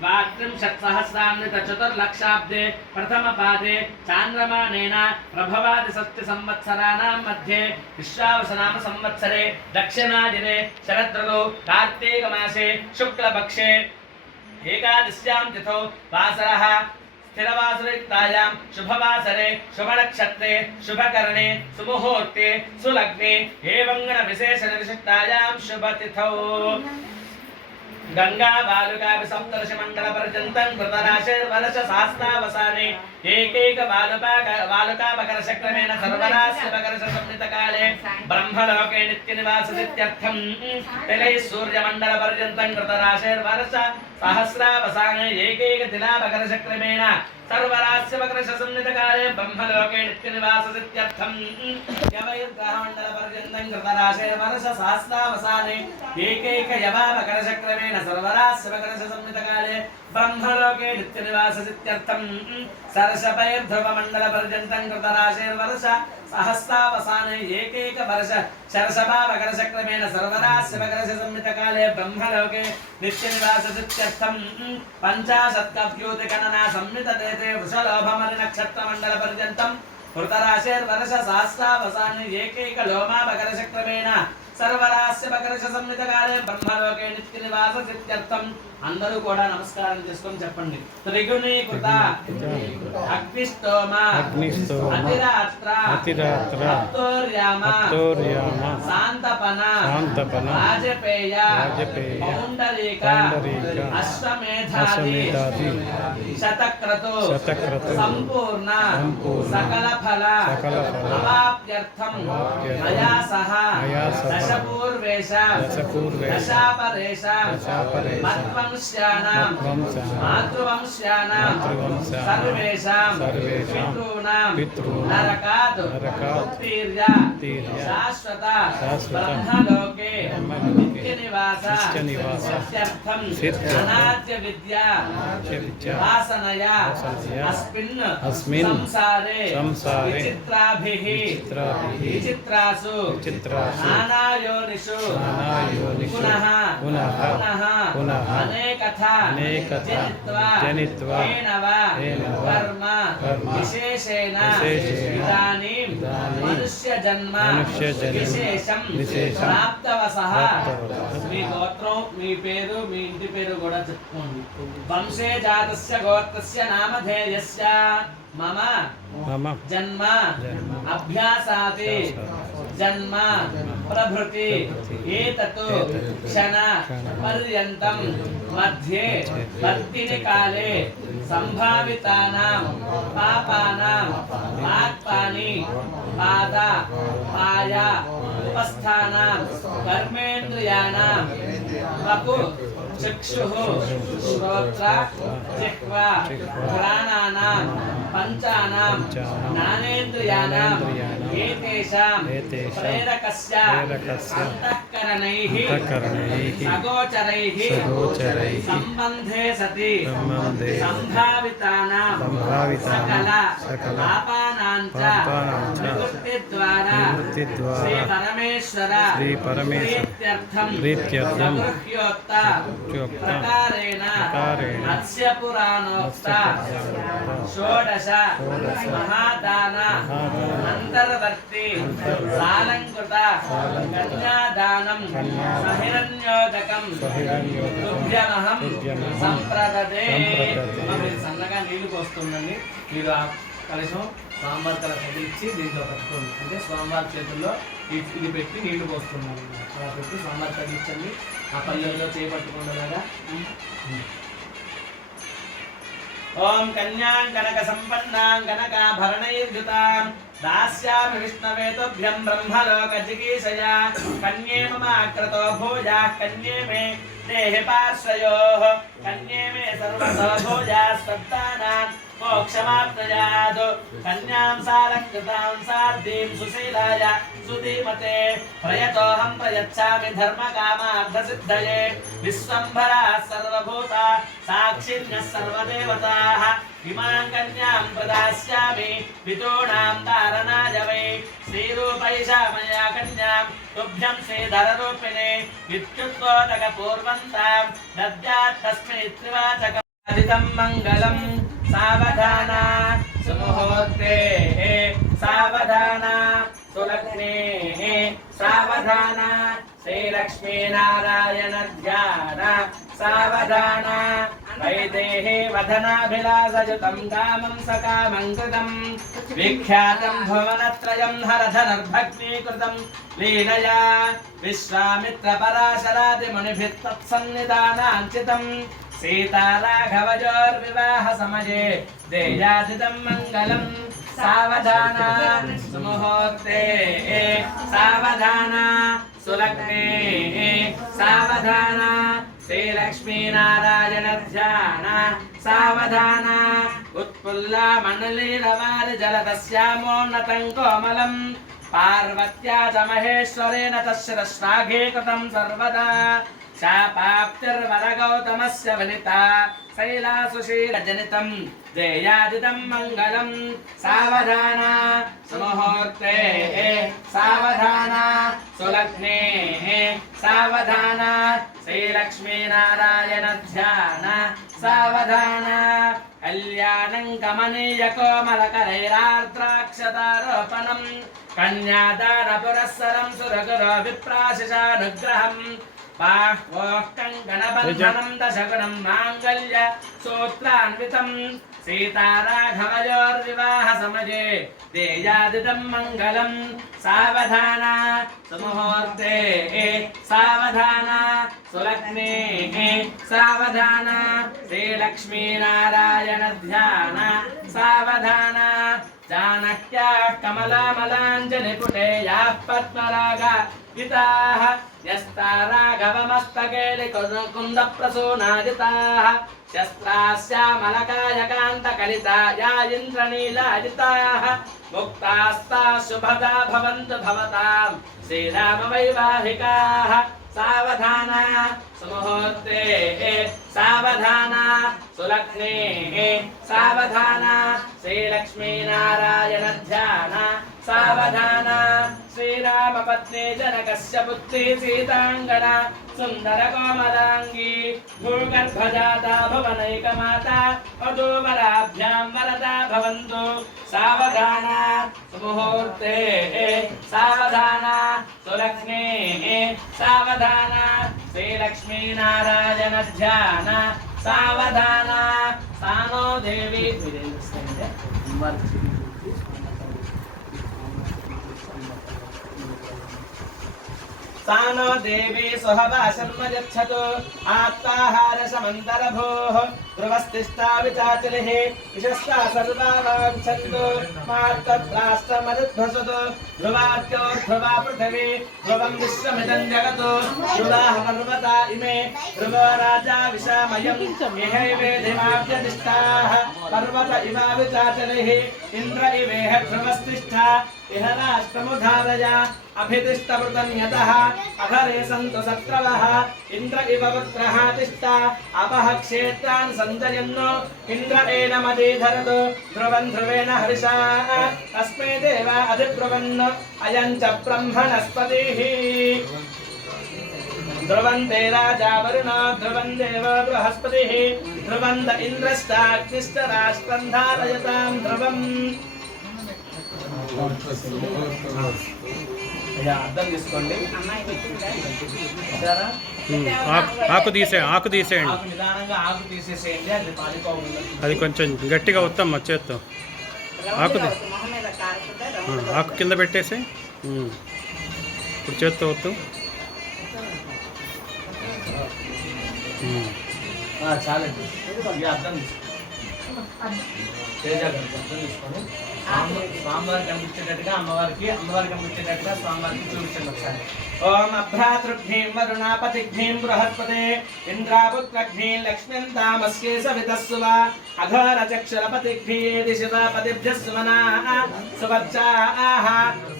द्वात्रिंशत्सहस्रान्वित चतुर्लक्षाब्दे प्रथमपादे चान्द्रमानेन प्रभवादिषष्टिसंवत्सराणां मध्ये विश्वावसनाम संवत्सरे दक्षिणादिने शरदृतौ कार्तीकमासे शुक्लपक्षे एकादश्यां तिथौ वासरः स्थिरवासरयुक्तायां शुभवासरे शुभनक्षत्रे शुभकरणे सुमुहूर्ते सुलग्ने एवं गणविशेषविशिष्टायां शुभतिथौ गंगा बालुका सप्तदश मंडल पर्यंतं कृतराशिर्वर्ष सहस्रावसाने एकैक बालुका मकर चक्रमेण सर्वरास्य मकर संहित काले ब्रह्मलोके नित्यनिवाससित्यर्थं तैः सूर्यमंडल पर्यंतं कृतराशिर्वर्ष सहस्रावसाने एकैक तिला मकर चक्रमेण सर्वरास्य मकर संहित काले ब्रह्मलोके नित्यनिवाससित्यर्थं यवैर्ग्रहमंडल पर्यंतं कृतराशिर्वर्ष सहस्रावसाने एकैक यवा मकर चक्रमेण सर्वरास्य मकर संहित काले ब्रह्मलोके नित्यनिवाससित्यर्थं सरसपैर्ध्रुवमण्डल पर्यन्तं कृतराशिर्वर्ष सहस्रावसाने एकैक वर्ष शरसभा मकर चक्रमेण सर्वरास्य मकर संहित काले ब्रह्मलोके नित्यनिवाससित्यर्थं पञ्चाशत्कव्यूतिगणना संहितदेते वृषलोभमणि नक्षत्रमण्डल पर्यन्तं कृतराशिर्वर्ष सहस्रावसाने एकैक लोमा मकर चक्रमेण सर्वरास्य मकर संहित काले ब्रह्मलोके नित्यनिवाससित्यर्थं అందరూ కూడా నమస్కారం చేసుకొని చెప్పండి త్రిగుణీకృత అగ్నిష్టోమ అతిరాత్ర అత్తోర్యామ శాంతపన రాజపేయ పౌండరీక అశ్వమేధాది శతక్రతు సంపూర్ణ సకల ఫల అవాప్యర్థం మయా సహ దశపూర్వేష దశాపరేష మత్వంశ్యానాం మాతృవంశ్యానాం సర్వేషాం పితॄణాం నరకాత్ ఉత్తీర్య శాశ్వత బ్రహ్మలోకే నిత్యనివాస సిద్ధ్యర్థం అనాద్య విద్యా వాసనయా అస్మిన్ సంసారే విచిత్రాభిః విచిత్రాసు నానాయోనిషు పునః అనేకథా జనిత్వా కర్మ విశేషేణ ఇదానీం మనుష్య జన్మ విశేషం ప్రాప్తవసః మీ గోత్రం మీ పేరు మీ ఇంటి పేరు కూడా చెప్పుకోండి వంశే జాతస్య గోత్రస్య నామధేయస్య మమ జన్మ అభ్యాసాతి జన్మ ప్రభృతి ఏతత్ క్షణ పర్యంతం మధ్యే వర్తిని కాలే సంభావితానాం పాపానాం వాక్పాని పాద పాయ ఉపస్థానాం కర్మేంద్రియాణాం వపు చక్షుః శ్రోత్ర జిహ్వా ప్రాణానాం పంచానాం జ్ఞానేంద్రియానాం ఏతేషాం ప్రేరకస్య అంతఃకరణైః సగోచరైః సంబంధే సతి సంభావితానాం సకల పాపానాం చ నివృత్తిద్వారా శ్రీ పరమేశ్వర ప్రీత్యర్థం గృహ్యోక్త ప్రకారేణ మత్స్య పురాణోక్త షోడశ మహాదాన అంతర్వర్తి సాలంకృత కన్యాదానం సహిరణ్యోదకం తుభ్యమహం సంప్రదదే. మీరు సన్నగా నీళ్లు పోస్తుందండి. మీరు ఆ కలశం స్వామివారి తల తగిలిచ్చి దీంట్లో పెట్టుకోండి. అంటే స్వామివారి చేతుల్లో ఇది పెట్టి నీళ్లు పోస్తున్నాను. అలా పెట్టి స్వామివారి తగిలించండి. ఆ పల్లెల్లో చేపట్టుకుండలాగా. ఓం కన్యాం కనక సంపన్నాం కనకాభరణైర్యుతాం దాస్యామి విష్ణవే తుభ్యం బ్రహ్మలోక జిగీషయా కన్యే మమ ఆకృతో భూజాః కన్యే మే देहि पार्श्वयोः कन्ये मे सर्वतो भोजास्तत्तानां मोक्षमाप्नुयात् कन्यां सालङ्कृतां सार्धीं सुशीलाय सुधीमते प्रयतोऽहं प्रयच्छामि धर्मकामार्थसिद्धये विश्वम्भराः सर्वभूता साक्षिण्यः सर्वदेवताः इमां कन्यां प्रदास्यामि पितॄणां तारणाय वै श्रीरूपैषा मया कन्यां तुभ्यं श्रीधररूपिणे विद्युत्कोटकपूर्वन्तां दद्यात् तस्मै त्रिवाचकम् मङ्गलम् सावधाना सुमुहूर्ते सावधाना सुलग्ने सावधाना श्रीलक्ष्मीनारायण ध्यान सावधाना वैदेहे वदनाभिलाषयुतं कामं सकामं कृतं विख्यातं भुवनत्रयं हरधनुर्भग्नीकृतं लीलया विश्वामित्रपराशरादिमुनिभिः तत्सन्निधानाञ्चितं सीताराघवयोर्विवाह समये देयादिदं मङ्गलं सावधाना सुमुहूर्ते सावधाना सुलग्ने सावधाना श्रीलक्ष्मीनारायण ध्यान सावधाना उत्फुल्ला मणिलीलवारिजलदस्यामोन्नतं कोमलं पार्वत्या च महेश्वरेण तस्य श्लाघीकृतं सर्वदा शापाप्तिर्वरगौतमस्य वनिता शैलासुशीलजनितं देयादिदं मङ्गलं सावधाना सुमुहूर्ते सावधाना सुलग्ने सावधाना श्रीलक्ष्मीनारायण ध्यान सावधाना कल्याणं कमनीयकोमलकरैरार्द्राक्षतारोपणं कन्यादानपुरस्सरं सुरगुरो विप्राशिषानुग्रहम् बाह्वोक्तं गणबन्धनं दशगुणं माङ्गल्य सूत्रान्वितं सीताराघवयोर्विवाह समये देयादिदं मङ्गलं सावधाना सुमुहूर्ते सावधाना सुलग्ने सावधाना श्रीलक्ष्मीनारायण ध्यान सावधाना जानक्याः कमलामलाञ्जलिपुटे याः पद्मरागा विताः यस्ताराघवमस्तके कुन्दप्रसूनादिताः शस्त्रास्यामलकायकान्तकलिता या इन्द्रनीलाजिताः मुक्तास्ता शुभदा भवन्तु भवतां श्रीरामवैवाहिकाः सावधाना सुमुहूर्ते सावधाना सुलग्ने सावधाना श्रीलक्ष्मीनारायण ध्यान सावधाना श्रीरामपत्नी जनकस्य पुत्री सीताङ्गना सुन्दरकोमलाङ्गी भूगर्भजाता भुवनैकमाता वधूवराभ्यां वरदा भवन्तु सावधाना सुमुहूर्ते सावधाना सुलग्ने सावधाना श्रीलक्ष्मीनारायण ध्यान सावधाना सानो देवी सानो देवी सुहवा शर्म यच्छतु आत्ताहार समन्तरभूः ध्रुवस्तिष्ठा विचाचलिः विशस्ता सर्वा वाञ्छन्तु मार्तद्राष्ट्रमरुद्भसतु ध्रुवाद्योर्ध्रुवा पृथिवी ध्रुवं विश्वमिदं जगतो ध्रुवाः पर्वता इमे ध्रुवो राजा विशामयम् इहैवेधिमाव्यतिष्ठाः पर्वत इवा विचाचलिः इन्द्र इवेह ध्रुवस्तिष्ठा इह राष्ट्रमुधारया अभितिष्ठवृतन्यतः अधरे सन्तु शत्रवः इन्द्र इव पुत्रः तिष्ठा अपः क्षेत्रान् सञ्जयन्नो इन्द्र एनमदीधरतु ध्रुवं ध्रुवेण हर्षा अस्मै देवा अधिब्रुवन् अयं च ब्रह्मणस्पतिः ध्रुवं ते राजा वरुणो ध्रुवं देवो बृहस्पतिः ध्रुवं द इन्द्रश्चाग्निश्च राष्ट्रं धारयतां ध्रुवम् అర్థం చేసుకోండి ఆకు తీసేయండి నిదానంగా ఆకు తీసేసేయండి అది పాలిపోకుండా అది కొంచెం గట్టిగా వస్తాం మా చేత్తో ఆకు కింద పెట్టేసి ఇప్పుడు చేత్తో వద్దు చాలండి అర్థం చేసుకోండి తేజ గారు కొంచెం తీసుకొని స్వామివారికి కనిపించేటట్టుగా అమ్మవారికి కనిపించేటట్టుగా స్వామివారికి చూపించండి ఒకసారి. ఓం అభ్రాతృఘ్నీం వరుణాపతిఘ్నీం బృహస్పతే ఇంద్రాపుత్రఘ్నీం లక్ష్మీం తామస్కే సవితస్సువ అఘోరచక్షురపతిఘ్నీయే దిశతాపతిభ్యः సుమనాః సువర్చాః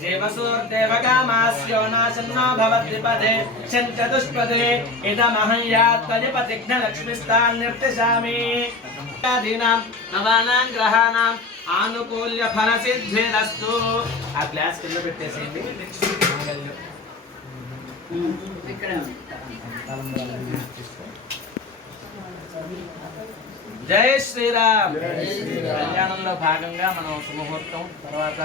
దేవసూర్దేవకామాస్యో నాశన్నో భవద్విపదే శంచతుష్పదే ఇదమహం యాత్వదిపతిఘ్న లక్ష్మిస్తాన్ నిర్దిశామి. నవానాం గ్రహాణం ఆనుకూల్య ఫల సిద్ధిరస్తు. ఆ గ్లాస్ కింద పెట్టేసేయండి. జై శ్రీరామ్. కళ్యాణంలో భాగంగా మనం శుభముహూర్తం తర్వాత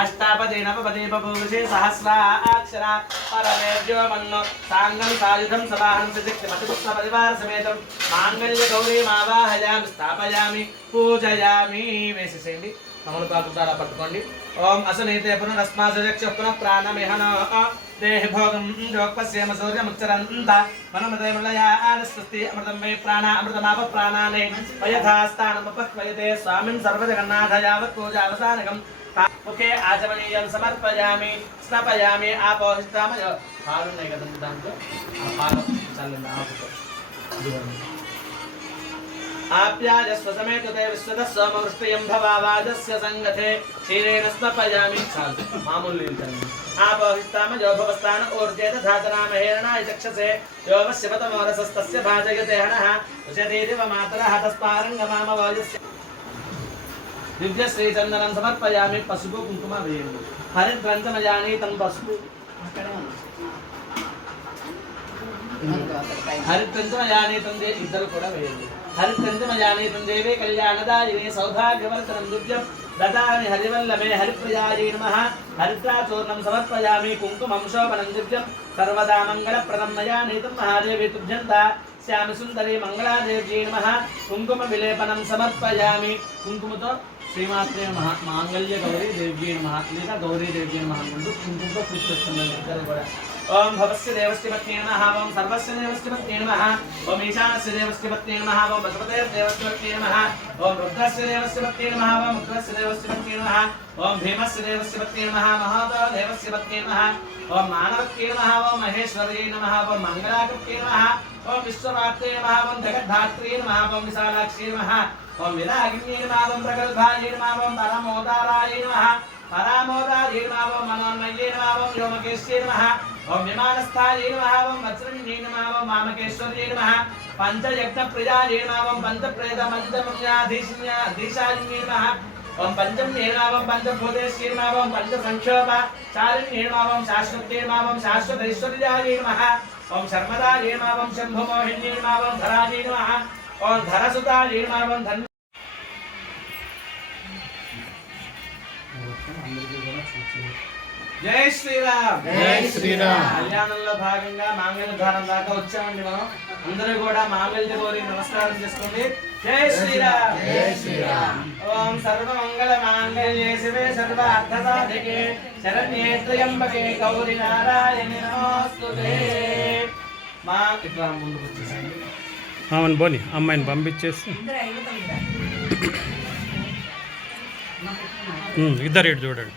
అష్టాపదే నవపదే బభూషే సహస్రాక్షర పరమేభ్యో మన్నో సాంగం సాయుధం సవాహనం సశక్తిమతిపుత్ర పరివార సమేతం మాంగళ్య గౌరీ మావాహయామి స్థాపయామి పూజయామి. వేసేసేయండి. తమలపాకు ద్వారా పట్టుకోండి. ఓం అసనీతే పునరస్మాచక్ష పునః ప్రాణమిహన దేహి భోగం జోక్పశ్యేమ సూర్యముచ్చరంత మనమదేవలయాస్తి అమృతం వై ప్రాణ అమృతమాప ప్రాణానే వయథాస్థానముపహ్వయతే స్వామిన్ సర్వజగన్నాథ యావత్ పూజావసానకం. ఓకే, ఆచమనీయం సమర్పయామి స్నపయామి. ఆపోహిస్తామయ పాలు ఉన్నాయి కదండి, దాంట్లో ఆ పాలు చల్లండి. ఆపుతో ఆప్యాయస్వ సమేతుతే విశ్వత సోమవృష్టియం భవావాజస్య సంగతే క్షీరేణ స్నపయామి. చాలు, మామూలు నీళ్ళు. ఆపోహిస్తామయో భవస్థాన ఊర్జేత ధాతనామహేరణాయ చక్షసే యోవశివతమోరసస్తస్య భాజయతే హనః ఉషతీరివ మాతరః తస్మారంగమామవాజస్య. దివ్య శ్రీచందనం సమర్పయామి. పసుపు కుంకుమ వేయండి. హరిద్రంచమయానీతం పసుపు హరిద్రంచమయానీతం ఇద్దరు కూడా వేయండి. హరిద్రంచమయానీతం దేవే కళ్యాణదాయినే సౌభాగ్యవర్ధనం దివ్యం దదామి హరివల్లభే హరిప్రియాయై నమః. హరిద్రాచూర్ణం సమర్పయామి. కుంకుమం శోభనం దివ్యం సర్వదా మంగళప్రదం మయానీతం మహాదేవి తుభ్యంత శ్యామ సుందరి మంగళాదేవ్యై నమః. కుంకుమ విలేపనం సమర్పయామి. కుంకుమతో శ్రీమాత్రే మాంగళ్య గౌరీ దేవ్యై నమః లేదా గౌరీ దేవ్యై నమః అంటూ కుంకుమతో పూజ చేస్తున్నారు ఇద్దరు కూడా. ఓం భవస్య దేవస్య పత్నే నమః. ఓం సర్వస్య దేవస్య పత్నే నమః. ఓం ఈశానస్య దేవస్య పత్నే నమః. ఓం పశుపతేర్ దేవస్య పత్నే నమః. ఓం రుద్రస్య దేవస్య పత్నే నమః. ఓం ఉగ్రస్య దేవస్య పత్నే నమః. ఓం భీమస్య దేవస్య పత్నే నమః. మహాదేవ దేవస్య పత్నే నమః. ఓం మానవత్యై నమః. ఓం మహేశ్వర్యై నమః. ఓం మంగళాకృత్యై నమః. ఓం విశ్వమాత్రే నమః. ఓం జగద్ధాత్రే నమః. ఓం విశాలాక్షే నమః. ఓం విరాగిన్యై నమః. ఓం ప్రగల్భాయై నమః. ఓం పరమోదారాయై నమః. పరామోదాయై నమః. ఓం మనోన్మయ్యై నమః. ఓం వ్యోమకేశ్యై నమః. ఓం విమానస్థాయై నమః. ఓం వజ్రన్యై నమః. ఓం మామకేశ్వర్యై నమః. పంచయజ్ఞప్రియాయై నమః. ఓం పంచప్రేత మంచమన్యాధీశాలిన్యై నమః. ఓం పంచమ్యై నమః. ఓం పంచభూతేశ్వై నమః. ఓం పంచసంక్షోభ చారిణ్యై నమః. ఓం శాశ్వత్యై నమః. ఓం శాశ్వతైశ్వర్యాయై నమః. ఓం శర్మదాయై నమః. ఓం శంభుమోహిన్యై నమః. ఓం ధరాయై నమః. ఓం ధరసుతాయై నమః. ఓం ధన్య జై శ్రీరామ్. జై శ్రీరామ్. కళ్యాణంలో భాగంగా మాంగళ్య ధారం దాకా వచ్చామండి మనం. అందరూ కూడా మాంగళ్య గౌరి నమస్కారం చేసుకోండి. జై శ్రీరామ్. జై శ్రీరామ్. ఓం సర్వమంగళ మాంగళ్యే శివే సర్వార్థ సాధికే శరణ్యే త్ర్యంబకే గౌరి నారాయణి నమోస్తుతే. మా ఇట్లా ముందుకు వచ్చేసండి. ఆమెను పోని అమ్మాయిని పంపించేసి ఇద్దరు ఇటు చూడండి.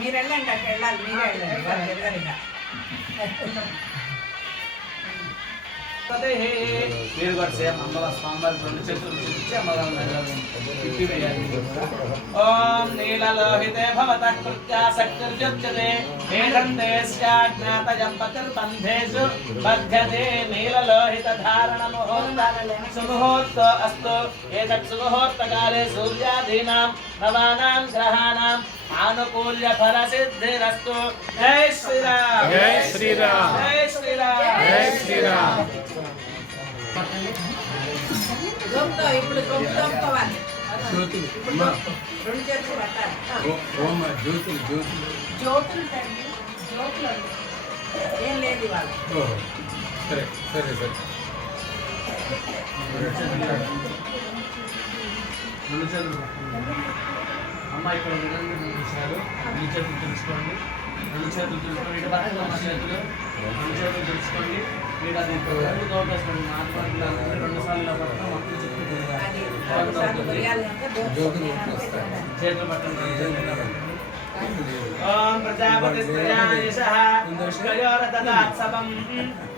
మీరు వెళ్ళండి, అక్కడ వెళ్ళాలి. మీరే వెళ్ళండి. మీరు కూడా సేమ్ అమ్మవారి స్వామివారి రెండు చేతులు చూపించి అమ్మవారి తిప్పి వేయాలి. ఓం నీలలోహితే భవతః ప్రత్యాసక్తిర్యుజ్యతే వేదంతే స్యాజ్ఞాతయం పతిర్బంధేషు బధ్యతే నీలలోహిత ధారణ సుముహూర్త అస్తు ఏతత్ సుముహూర్తకాలే సూర్యాదీనాం నవానాం గ్రహాణాం ఆనుకూల్య ఫల సిద్ధిరస్తు. జై శ్రీరామ్. జై శ్రీరామ్. జై శ్రీరామ్. జై శ్రీరామ్. గొంతో ఇప్పుడు గొంతుకోవాలి. ఇప్పుడు రెండు చేతులు పట్టాలి. జ్యోతులు తండ్రి జ్యోతులు అండి. ఏం లేదు ఇవాళ. సరే సరే సరే రెండు చేతులు అమ్మ ఇక్కడ విధంగా విషయాలు రెండు చేతులు తెలుసుకోండి. రెండు చేతులు తెలుసుకోండి. ఇటు పక్కన ఉన్న చేతులు రెండు చేతులు తెలుసుకోండి. మీరు అది రెండు తోపేసుకోండి. మాట్లాడుతున్నారు రెండు సార్లు ఇలా పడతాం మొత్తం అది ఒకసారి కొయ్యాలి అంటే చేతులు పట్టండి. ఓం ప్రజాపతిస్త్రయాయశః పుష్కయోరతదాత్సవం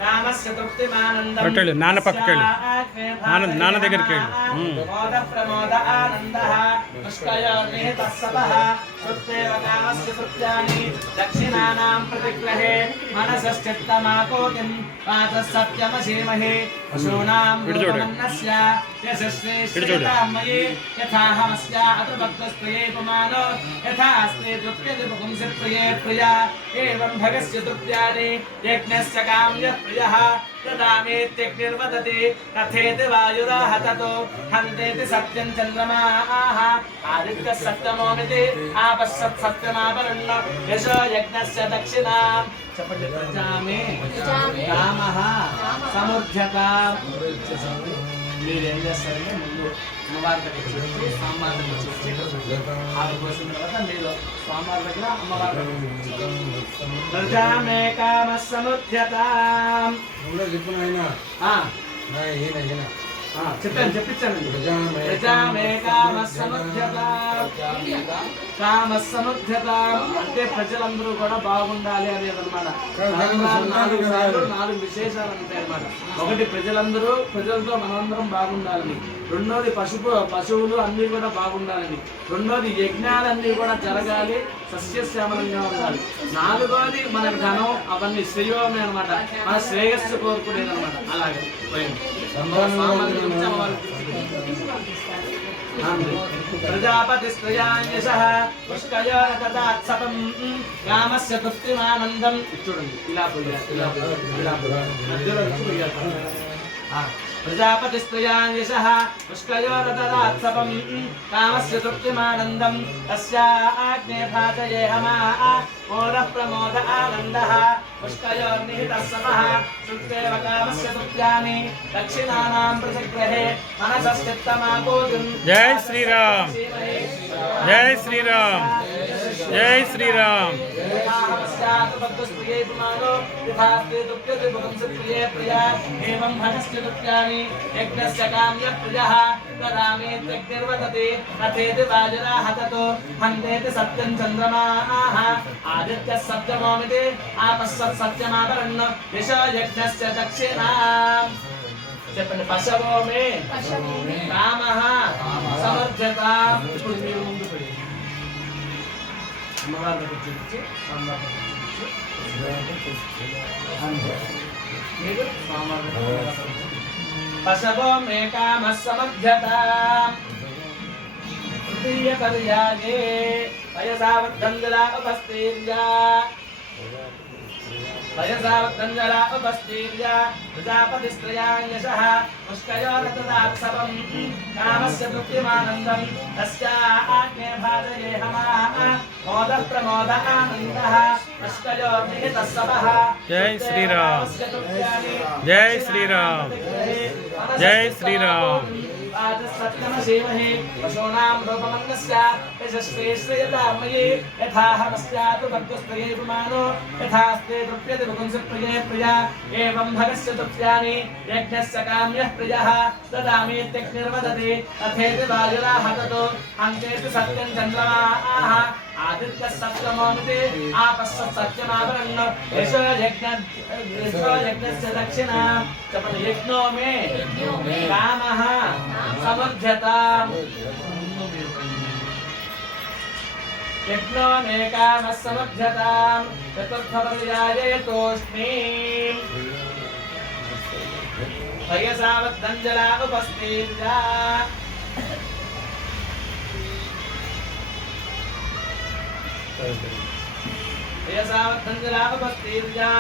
కామస్య తృప్తిమానందం అటు నాన్న పక్కకి వెళ్ళు. నాన్న దగ్గరికి వెళ్ళు. మోద ప్రమోద ఆనందః పుష్కయోర్నిహితస్సవః తృప్తేవ కామస్య తృప్త్యాని దక్షిణానాం ప్రతిగ్రహే మనసశ్చిత్తమాకోతిం వాచః సత్యమసీమహి పశూనాం రూపమన్నస్య యశస్వే శ్రీరామయే యథాహమస్య అతభక్తస్త్వయే పుమానో యథాస్తే తృప్యతి పుంసి ప్రియే ప్రియా ఏవం భగస్య తృప్త్యాని యజ్ఞస్య కామ్యః ప్రియః దదామేత్యగ్నిర్వదతి తథేతి వాయురాహతతో హంతేతి సత్యం చంద్రమాః ఆదిత్యः సప్తమోమితి ఆపశ్సత్ సప్తమాపరన్న యశో యజ్ఞస్య దక్షిణా. చెప్పండి. ప్రజామే కామః సమృద్ధ్యతాం. మీరేం చేస్తారంటే ముందు అమ్మవారి దగ్గర వచ్చి స్వామివారి దగ్గర వచ్చి ఆవిడ కోసిన తర్వాత మీరు స్వామివారి దగ్గర అమ్మవారి దగ్గర ప్రజామే కామ సముద్యతాం. చెప్పిన ఆయన చెప్పాను చెప్పించాను. ప్రజామే కామ సముద్యతాం. కామ సముద్యతాం అంటే ప్రజలందరూ కూడా బాగుండాలి అనేది అనమాట. నాలుగు విశేషాలు ఉంటాయి అనమాట. ఒకటి ప్రజలతో మనందరం బాగుండాలని. రెండోది పశువులు అన్ని కూడా బాగుండాలని. రెండోది యజ్ఞాలన్నీ కూడా జరగాలి, సస్యశ్యామలంగా ఉండాలి. నాలుగోది మన ధనం అవన్నీ శ్రేయోమే అనమాట. మన శ్రేయస్సు కోరుకునేది అనమాట. అలాగే ప్రజాపతిస్త్రయాయశః పుష్కయోరతదాత్సవం కామస్య తృప్తిమానందం. చూడండి ఇలా ప్రజాపతిస్త్రయాయశః పుష్కయోరతదాత్సవం కామస్య తృప్తిమానందం తస్యాగ్నే భాజయేహమా మోదః ప్రమోద ఆనందః పుష్కయోర్నిహితస్సవః తృప్తేవ కామస్య తృప్త్యాని దక్షిణానాం ప్రతిగ్రహే మనసశ్చిత్తమాకోతిం. జై శ్రీరామ్. జై శ్రీరామ్. జై శ్రీరామ్. యజ్ఞస్య కామ్యః ప్రియః దదామేత్యగ్నిర్వదతి తథేతి వాయురాహతతో హంతేతి సత్యం చంద్రమాః ఆదిత్యः సప్తమోమితి ఆపశ్సత్ సత్యమాపరన్న యశో యజ్ఞస్య దక్షిణాం. చెప్పండి. పశవోమే కామః సమర్థతాం. ఇప్పుడు మీరు ముందు పడి అమ్మవారి దగ్గర చూపించి స్వామివారి దగ్గర చూపించి మీరు స్వామివారి దగ్గర పశవోమే కామః సమర్థతాం. తృతీయ పర్యాయే వయసావద్ధంజలా ఉపస్థీర్య ప్రజాపతిస్త్రయాయశః పుష్కయోరతదాత్సవం కామస్య తృప్తిమానందం తస్యాగ్నే భాజయేహమా మోదః ప్రమోద ఆనందః పుష్కయోర్నిహితస్సవః. జై శ్రీరామ్. జై శ్రీరామ్. జై శ్రీరామ్. సత్యమసీమహి పశూనాం రూపమన్నస్య యశస్వే శ్రీయతామయే యథాహమస్యాతు భక్తస్త్వయే పుమానో యథాస్తే తృప్యతి పుంసి ప్రియే ప్రియా ఏవం భగస్య తృప్త్యాని యజ్ఞస్య కామ్యః ప్రియః దదామేత్యగ్నిర్వదతి తథేతి వాయురాహతతో హంతేతి సత్యం చంద్రమాః आदित्य सत्यमोमिते आपस्स सत्यमावरण्य यशो यज्ञस्य दक्षिणा चपन यज्ञो मे कामः समर्थ्यताम् यज्ञो मे कामः समर्थ्यताम् चतुर्थपर्याये यतोऽस्मिन् भयसावद्धञ्जला उपस्थिता भयसावद्धञ्जला उपस्थिता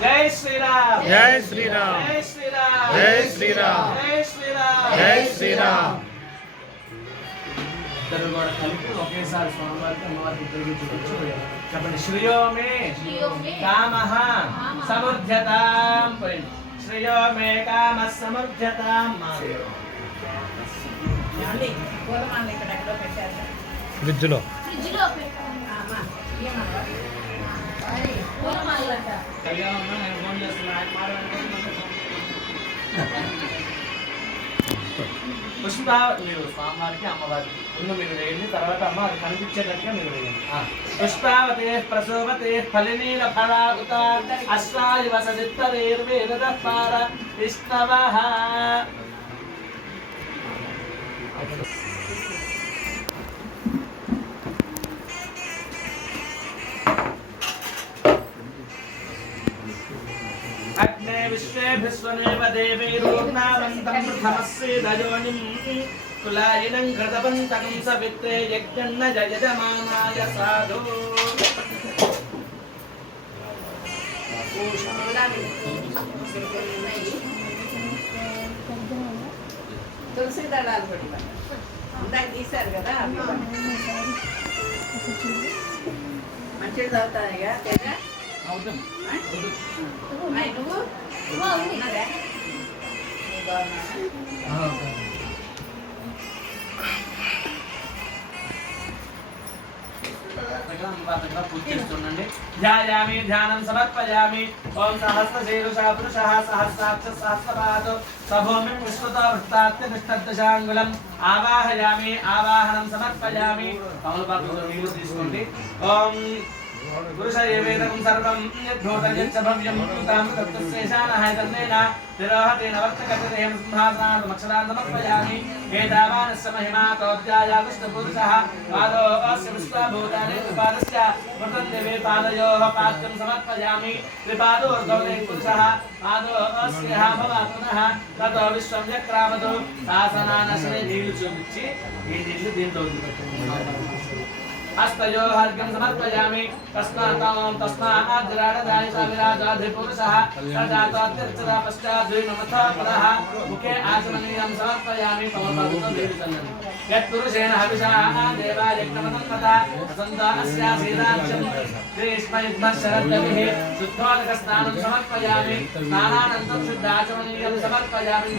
जय श्री राम जय श्री राम जय श्री राम जय श्री राम जय श्री राम जय श्री राम इधर కూడా కలిపి ఒకేసారి స్వామివారికి అమ్మవారికి ఇద్దరికి చూపించు చెప్పండి శ్రేయో మే కామః సమర్థ్యతాం పోయింది శ్రేయో మే కామః సమర్థ్యతాం ఏమండి పూలమాల ఇక్కడ ఎక్కడో పెట్టారు ఫ్రిడ్జ్లో అమ్మా ఏమన్నా పూలమాలంట కళ్యాణం నేను ఫోన్ చేస్తున్నా ఆయన పుష్ప మీరు స్వామివారికి అమ్మవారికి ముందు మీరు వేయండి తర్వాత అమ్మ అది కనిపించేటట్టుగా మీరు వేయండి పుష్పావతే ప్రసోవతే ఫలినీల ఫలాకుత అశ్వాది వసదిత్తరేర్వేదపార విష్ణవః अग्ने विश्वेभिस्वनेव देवैरूर्नावन्तं प्रथमस्येदयोनिं कुलायिनं कृतवन्तकं सवित्रे यज्ञन्न जयजमानाय साधु తులసి దళాలు పెడతాం ఇందాక తీశారు కదా మంచిగా చదువుతాయిగా తేజ అవుతుంది నువ్వు ఉన్నదా? నీ బాగున్నావా? पूजिస్తుండండి ధ్యాయామి ధ్యానం సమర్పయామి ఓం సహస్రశీర్ష పురుషః సహస్రాక్ష సహస్రపాదో సభూమి విశ్వతో వృత్తాత్య నిష్టదశాంగులం ఆవాహయామి ఆవాహనం సమర్పయామి కమలపాత్రతో నీళ్లు తీసుకోండి ఓం పురుష ఏవేదకం సర్వం యద్ధోతం యచ్చ భవ్యం తాం తత్సేషానః తన్నేన తిరోహతేన వర్తకతేహం సింహాసనాన్ మక్షరాన్ సమర్పయామి ఏతావానస్య మహిమా తోధ్యాయ విష్ణుపురుషః పాదో అస్య విశ్వభూతాని త్రిపాదస్య వృతం దేవే పాదయోః పాద్యం సమర్పయామి త్రిపాదోర్ధ్వే పురుషః పాదో అస్య భవాత్మనః తతో విశ్వం చక్రావతు శాసనానశ్రే నీళ్లు చూపించి ఈ నీళ్లు దీంట్లో వదిలిపెట్టండి हस्तयोर्घ्यं समर्पयामि तस्माद्विराजधायिषाविराजाधिपुरुषः सजातोऽत्यर्चता पश्चाद्विनमथः पुनः मुखे आचमनीयं समर्पयामि कमलपादुकं यत्पुरुषेण हविषा देवा यज्ञमतन्वता वसन्तो अस्यासीदाख्यं ग्रीष्मयुग्मशरद्गविः शुद्धोदकस्नानं समर्पयामि स्नानानन्तरं शुद्धाचमनीयं समर्पयामि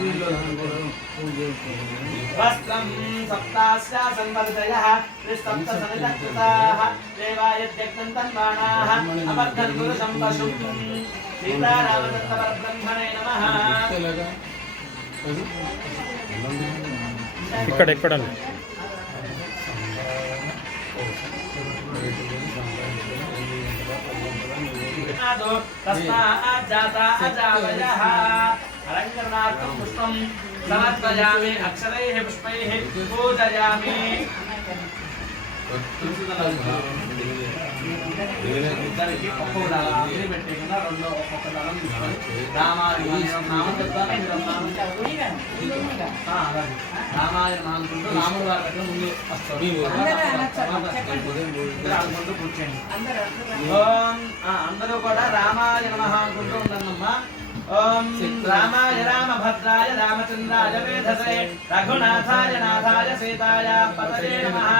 वस्त्रं सप्तास्या संवर्धयः त्रिसप्तसमितः कृताः देवायत्यक्तं तन्मानाः अवर्धन् पुरुषं पशुं सीतारामदत्तपरब्रह्मणे नमः ఇక్కడ तस्माज्जाता अजावयः अलङ्करणार्थं पुष्पं समर्पयामि अक्षरैः पुष्पैः पूजयामि ఇద్దరికి ఒక్కొక్క దళం అగ్ని పెట్టేకుండా రెండు ఒక్కొక్క దళం తీసుకొని రామాయణ నామం చెప్తాను మీరు రామాయణ అనుకుంటూ రాముడు వారి దగ్గర ముందు వస్తారు అనుకుంటూ కూర్చోండి అందరూ కూడా రామాయ నమః అనుకుంటూ ఉండమ్మా ओम रामाय रामभद्राय रामचंद्राय वेधसे रघुनाथाय नाथाय सीताय पतये नमः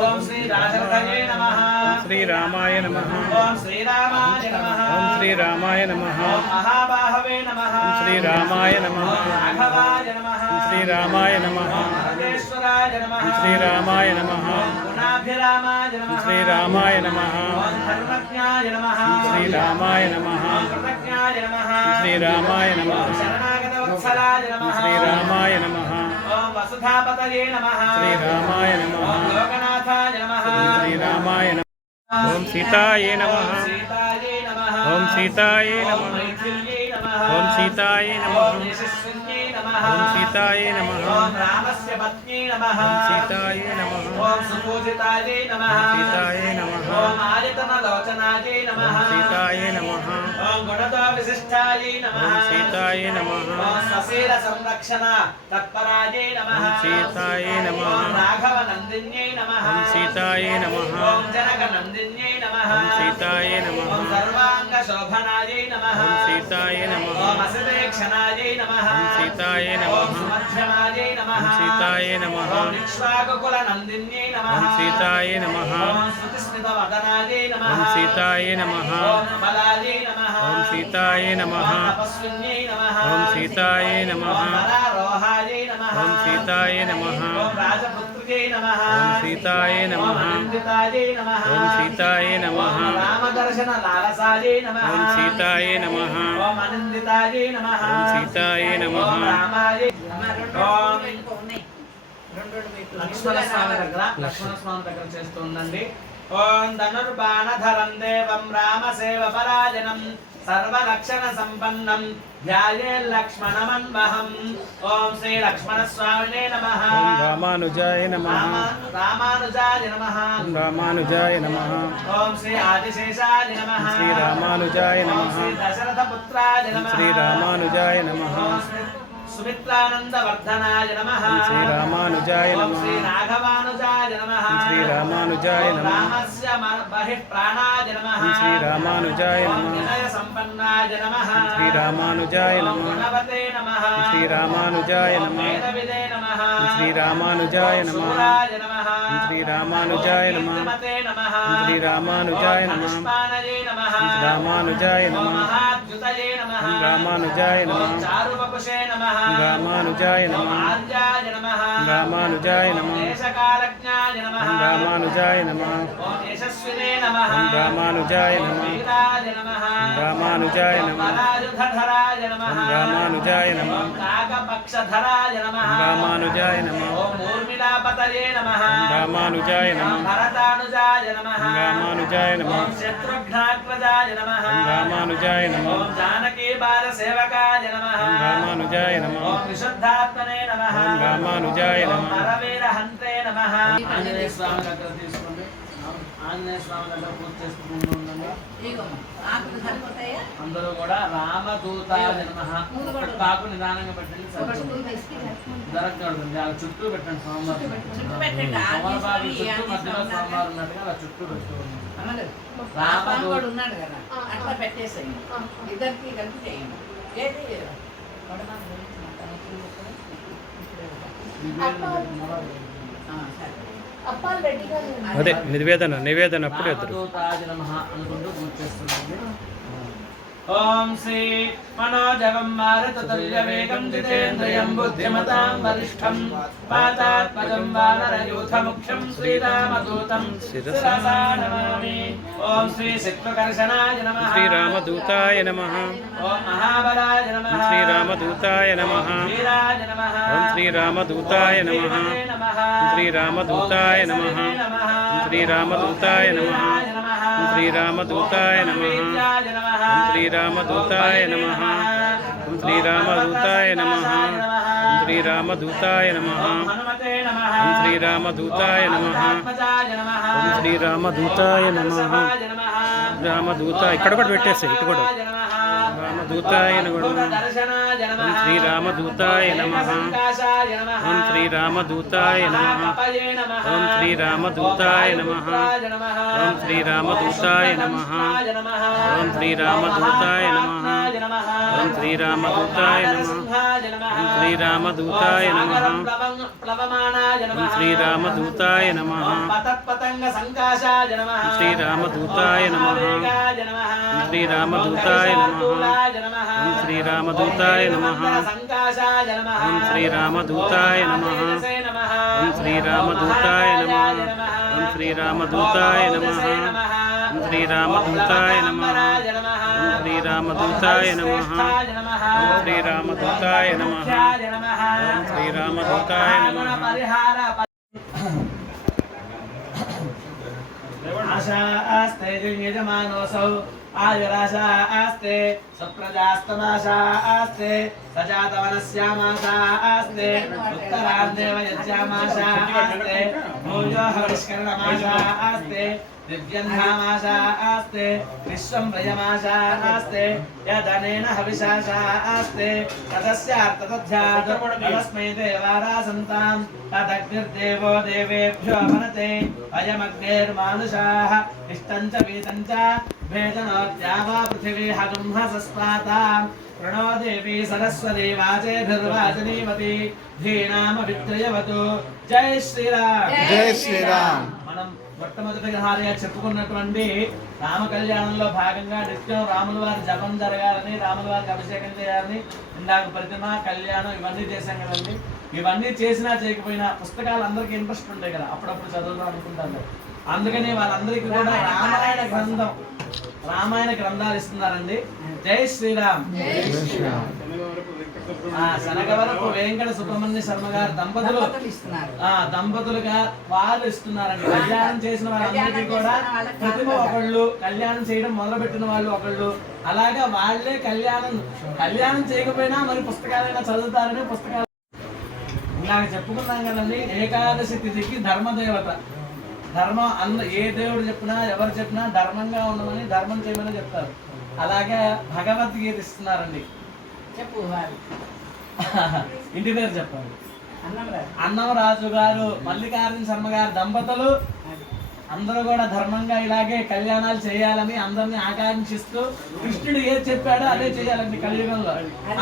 ओम श्री राघवाय नमः श्री रामाय नमः ओम श्री रामाय नमः ओम श्री रामाय नमः ओम महाबाहवे नमः श्री रामाय नमः राघवाय नमः श्री रामाय नमः राजेश्वराय శ్రీరామాయ నమః శ్రీరామాయ నమః గుణాభిరామాయ నమః శ్రీరామాయ నమః ఓం ధర్మజ్ఞాయ నమః శ్రీరామాయ నమః కృతజ్ఞాయ నమః శ్రీరామాయ నమః శరణాగత వత్సలాయ నమః శ్రీరామాయ నమః ఓం వసుధాపతయే నమః శ్రీరామాయ నమః ఓం లోకనాథాయ నమః శ్రీరామాయ నమః ఓం సీతాయే నమః సీతాయే నమః ఓం సీతాయే ఓం నమః మైథిల్యే నమః ఓం సీతాయే ఓం నమః యశస్విన్యే నమః ఓం సీతాయే నమః ఓం రామస్య పత్న్యే నమః ఓం సీతాయే నమః ఓం సుపూజితాయే నమః సీతాయే నమః ఓం ఆయతనలోచనాయే నమః ఓం సీతాయే నమః ఓం గుణతో విశిష్టాయే నమః ఓం సీతాయే నమః ఓం సశీల సంరక్షణ తత్పరాయే నమః ఓం సీతాయే నమః ఓం రాఘవ నందిన్యే నమః ఓం సీతాయే నమః ఓం జనక నందిన్యే నమః ఓం సీతాయే నమః ఓం సర్వాంగ శోభనాయే నమః ఓం సీతాయే నమః ఓం అసితేక్షణాయే నమః ఓం సీతాయే నమః ఓం సుమధ్యమాయే నమః ఓం సీతాయే నమః ఓం ఇక్ష్వాకుకుల నందిన్యే నమః ఓం సీతాయే నమః ఓం స్తుతిస్మిత వదనాయే నమః ఓం సీతాయే నమః ఓం బలాయే నమః ఓం సీతాయే నమః ఓం తపస్విన్యే నమః ఓం సీతాయే నమః ఓం వరారోహాయే నమః ఓం సీతాయే నమః ఓం రాజపుత్రికే నమః ఓం సీతాయే నమః ఓం అనందితాయే నమః ఓం సీతాయే నమః ఓం రామదర్శన లాలసాయే నమః ఓం సీతాయే నమః ఓం అనందితాయే నమః ఓం సీతాయే నమః ఓం రామాయే ఓం లక్ష్మణ స్వామి దగ్గర చేస్తూ ఉండండి. ఓం ధనుర్బాణధరం దేవం రామసేవ పరాజనం సర్వలక్షణ సంపన్నం ధ్యాయే లక్ష్మణమన్వహం. ఓం శ్రీ లక్ష్మణ స్వామినే నమః. ఓం రామానుజాయ నమః రామానుజాయ నమః. ఓం రామానుజాయ నమః ఓం శ్రీ ఆదిశేషాయ నమః. శ్రీ రామానుజాయ ఓం నమః శ్రీ దశరథ పుత్రాయ నమః. శ్రీ రామానుజాయ నమః ఓం శ్రీ సుమిత్రానందవర్ధనాయ నమః. ఓం శ్రీ రామానుజాయ ఓం నమః శ్రీ రాఘవానుజాయ నమః. ఓం శ్రీ రామానుజాయ ఓం నమః రామస్య బహిఃప్రాణాయ నమః. ఓం శ్రీ రామానుజాయ ఓం నమః వినయ సంపన్నాయ నమః. ఓం శ్రీ రామానుజాయ ఓం నమః గుణవతే నమః. ఓం శ్రీ రామానుజాయ ఓం నమః వేదవిదే నమః. ఓం శ్రీ రామానుజాయ ఓం నమః శూరాయ నమః. ఓం శ్రీ రామానుజాయ ఓం నమః కీర్తిమతే నమః. ఓం శ్రీ రామానుజాయ ఓం నమః ధనుష్పాణయే నమః. ఓం రామానుజాయ ఓం నమః మహాద్యుతయే నమః. ఓం రామానుజాయ ఓం నమః చారువపుషే నమః. ఓం రామానుజాయ ఓం నమః ఆర్యాయ నమః. ఓం రామానుజాయ ఓం నమః దేశకాలజ్ఞాయ నమః. ఓం రామానుజాయ నమః ఓం యశస్వినే నమః. ఓం రామానుజాయ ఓం నమః వీరాయ నమః. ఓం రామానుజాయ ఓం నమః వరాయుధధరాయ నమః. ఓం రామానుజాయ నమః ఓం నాగపక్షధరాయ నమః. ఓం రామానుజాయ నమః ఓం ఊర్మిళాపతయే నమః. ఓం రామానుజాయ ఓం నమః భరతానుజాయ నమః. ఓం రామానుజాయ నమః ఓం శత్రుఘ్నాగ్రజాయ నమః. ఓం రామానుజాయ నమః ఓం జానకీ బాల సేవకాయ నమః. ఓం రామానుజాయ నమః ఓం విశుద్ధాత్మనే నమః. ఓం రామానుజాయ ఓం నమః నరవీర హంతే నమః. ఆంజనేయ స్వామి దగ్గర తీసుకోండి. ఆంజనేయ స్వామి దగ్గర పూజ చేసుకుంటూ ఉండండి. ఆకులు సరిపోతాయా? అందరూ కూడా రామదూతాయ నమః. ఒక కాకు నిదానంగా పెట్టండి. ఒక స్పూన్ తీసుకు జరగకూడదు. అలా చుట్టూ పెట్టండి స్వామివారు. చుట్టూ పెట్టండి. స్వామివారి చుట్టూ ఆంజనేయ మధ్యలో స్వామి స్వామివారు ఉన్నట్టుగా అలా చుట్టూ పెట్టుకోండి. అన్నగారు, రామదూ- రామగోడు ఉన్నాడు కదా, అట్లా పెట్టేసేయండి. ఇద్దరికి కలిపి చేయండి. ఏది వడమాల గురించి మాట్లాడుతూ సరే. అప్పాలు రెడీగా ఉన్నాయి. అదే నివేదన అప్పుడు ఎదురు రామదూతాయ నమః అనుకుంటూ పూజ చేస్తున్నాండి. ఓం శ్రీ మనోజవం మారుతతుల్యవేగం జితేంద్రియం బుద్ధిమతాం వరిష్ఠం పాతాత్మజం వానరయూథముఖ్యం శ్రీరామదూతం శిరసా నమామి. ఓం శ్రీ శక్తికర్షణాయ నమః. శ్రీ రామదూతాయ నమః ఓం మహాబలాయ నమః. శ్రీ రామదూతాయ నమః వీరాయ నమః. ఓం శ్రీ రామదూతాయ ఓం నమః శ్రీమతే నమః. శ్రీ రామదూతాయ ఓం నమః కేశవినే నమః. శ్రీ రామదూతాయ నమః వీరాయ నమః. శ్రీ రామదూతాయ నమః వీర్యాయ నమః. ఓం శ్రీ రామదూతాయ నమః ఓం శ్రీ రామదూతాయ నమః ఓం శ్రీ రామదూతాయ నమః ఓం హనుమతే నమః. ఓం శ్రీ రామదూతాయ నమః ఆత్మజాయ నమః. ఓం శ్రీ రామదూతాయ నమః ఆదర్శవాయ నమః. రామదూత ఇక్కడ కూడా పెట్టేసి ఇటు కూడా ఆత్మజాయ నమః. రామదూతాయ నమః దర్శనాయ నమః. ఓం శ్రీ రామదూతాయ నమః సంకాశాయ నమః. ఓం శ్రీ రామదూతాయ నమః మహాకపయే నమః. ఓం శ్రీ రామదూతాయ నమః వాయుపుత్రాయ నమః. ఓం శ్రీ రామదూతాయ నమః ఓం ఓం శ్రీ రామదూతాయ నమః नमः ఓం శ్రీరామదూతాయ నమః సింహాయ నమః ఓం శ్రీరామదూతాయ నమః ప్లవమానాయ నమః ఓం శ్రీరామదూతాయ నమః పతత్పతంగ సంకాశాయ నమః ఓం శ్రీరామదూతాయ నమః వేగాయ నమః ఓం శ్రీరామదూతాయ నమః ఓం శ్రీరామదూతాయ నమః సంకాశాయ నమః ఓం శ్రీరామదూతాయ నమః ఓం శ్రీరామదూతాయ నమః ఓం శ్రీరామదూతాయ నమః ఓం శ్రీరామదూతాయ నమః ఓం శ్రీరామదూతాయ నమః ఓం శ్రీరామదూతాయ నమః ఓం శ్రీరామదూతాయ నమః आशा आस्ते यजमानोऽसौ आयुराशा आस्ते सप्रजास्तमाशा आस्ते सजातवनस्यामाशा आस्ते उत्तरान्देव यज्ञामाशा आस्ते भूयो हविष्करणमाशा आस्ते दिव्यन्धामाशा आस्ते विश्वं प्रयमाशा आस्ते यदनेन हविषाशा आस्ते तदस्यार्थतध्यात् तदस्मै देवारासन्तां तदग्निर्देवो देवेभ्यो मनते अयमग्नेर्मानुषाः इष्टं च पीतं च भेदनोद्यावा पृथिवी हगुंहसस्पाताम् प्रणो देवी सरस्वती वाचेभिर्वाचनीमती धीनामभित्रयवतु जय श्रीराम జై శ్రీరామ్. మనం మొట్టమొదటిగా హారిగా చెప్పుకున్నటువంటి రామ కళ్యాణంలో భాగంగా నిత్యం రాముల వారి జపం జరగాలని రాముల వారికి అభిషేకం చేయాలని ఇందాక ప్రతిమ కళ్యాణం ఇవన్నీ చేశాం కదండి. ఇవన్నీ చేసినా చేయకపోయినా పుస్తకాలు అందరికీ ఇంట్రెస్ట్ ఉంటాయి కదా, అప్పుడప్పుడు చదువుదాం అనుకుంటారు. అందుకని వాళ్ళందరికీ కూడా రామాయణ గ్రంథాలు ఇస్తున్నారండి. జై శ్రీరామ్. శనగవరపు వెంకట సుబ్రహ్మణ్య శర్మ గారు దంపతులుగా వాళ్ళు ఇస్తున్నారండి. కళ్యాణం చేసిన వాళ్ళందరికీ కూడా ప్రతిమ ఒకళ్ళు, కళ్యాణం చేయడం మొదలు పెట్టిన వాళ్ళు ఒకళ్ళు, అలాగా వాళ్ళే కళ్యాణం చేయకపోయినా మరి పుస్తకాలైనా చదువుతారని పుస్తకాలు ఇలాగ చెప్పుకున్నాం కదండి. ఏకాదశి తిథికి ధర్మదేవత ధర్మం ఏ దేవుడు చెప్పినా ఎవరు చెప్పినా ధర్మంగా ఉండమని ధర్మం చేయమని చెప్తారు. అలాగే భగవద్గీత ఇస్తున్నారండి. చెప్పు ఇంటి పేరు చెప్పండి. అన్నమరాజు గారు మల్లికార్జున శర్మ గారు దంపతులు అందరూ కూడా ధర్మంగా ఇలాగే కళ్యాణాలు చేయాలని అందరినీ ఆకాంక్షిస్తూ కృష్ణుడు ఏది చెప్పాడో అదే చేయాలండి కలియుగంలో.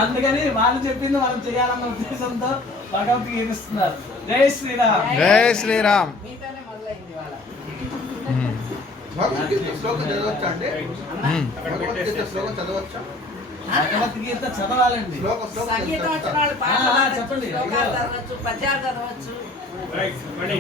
అందుకని వాళ్ళు చెప్పింది వాళ్ళు చేయాలన్న ఉద్దేశంతో భగవద్గీత ఇస్తున్నారు. జై శ్రీరామ్. జై శ్రీరామ్. మీతోనే మొదలైంది వాళ్ళ భగవద్గీత శ్లోకం చదవచ్చా అండి? భగవద్గీత శ్లోకం చదవచ్చా? భగవద్గీత చదవాలండి. సంగీతం వచ్చిన వాళ్ళు చెప్పండి. శ్లోకాలు చదవచ్చు, పద్యాలు చదవచ్చు. అయిపోయింది.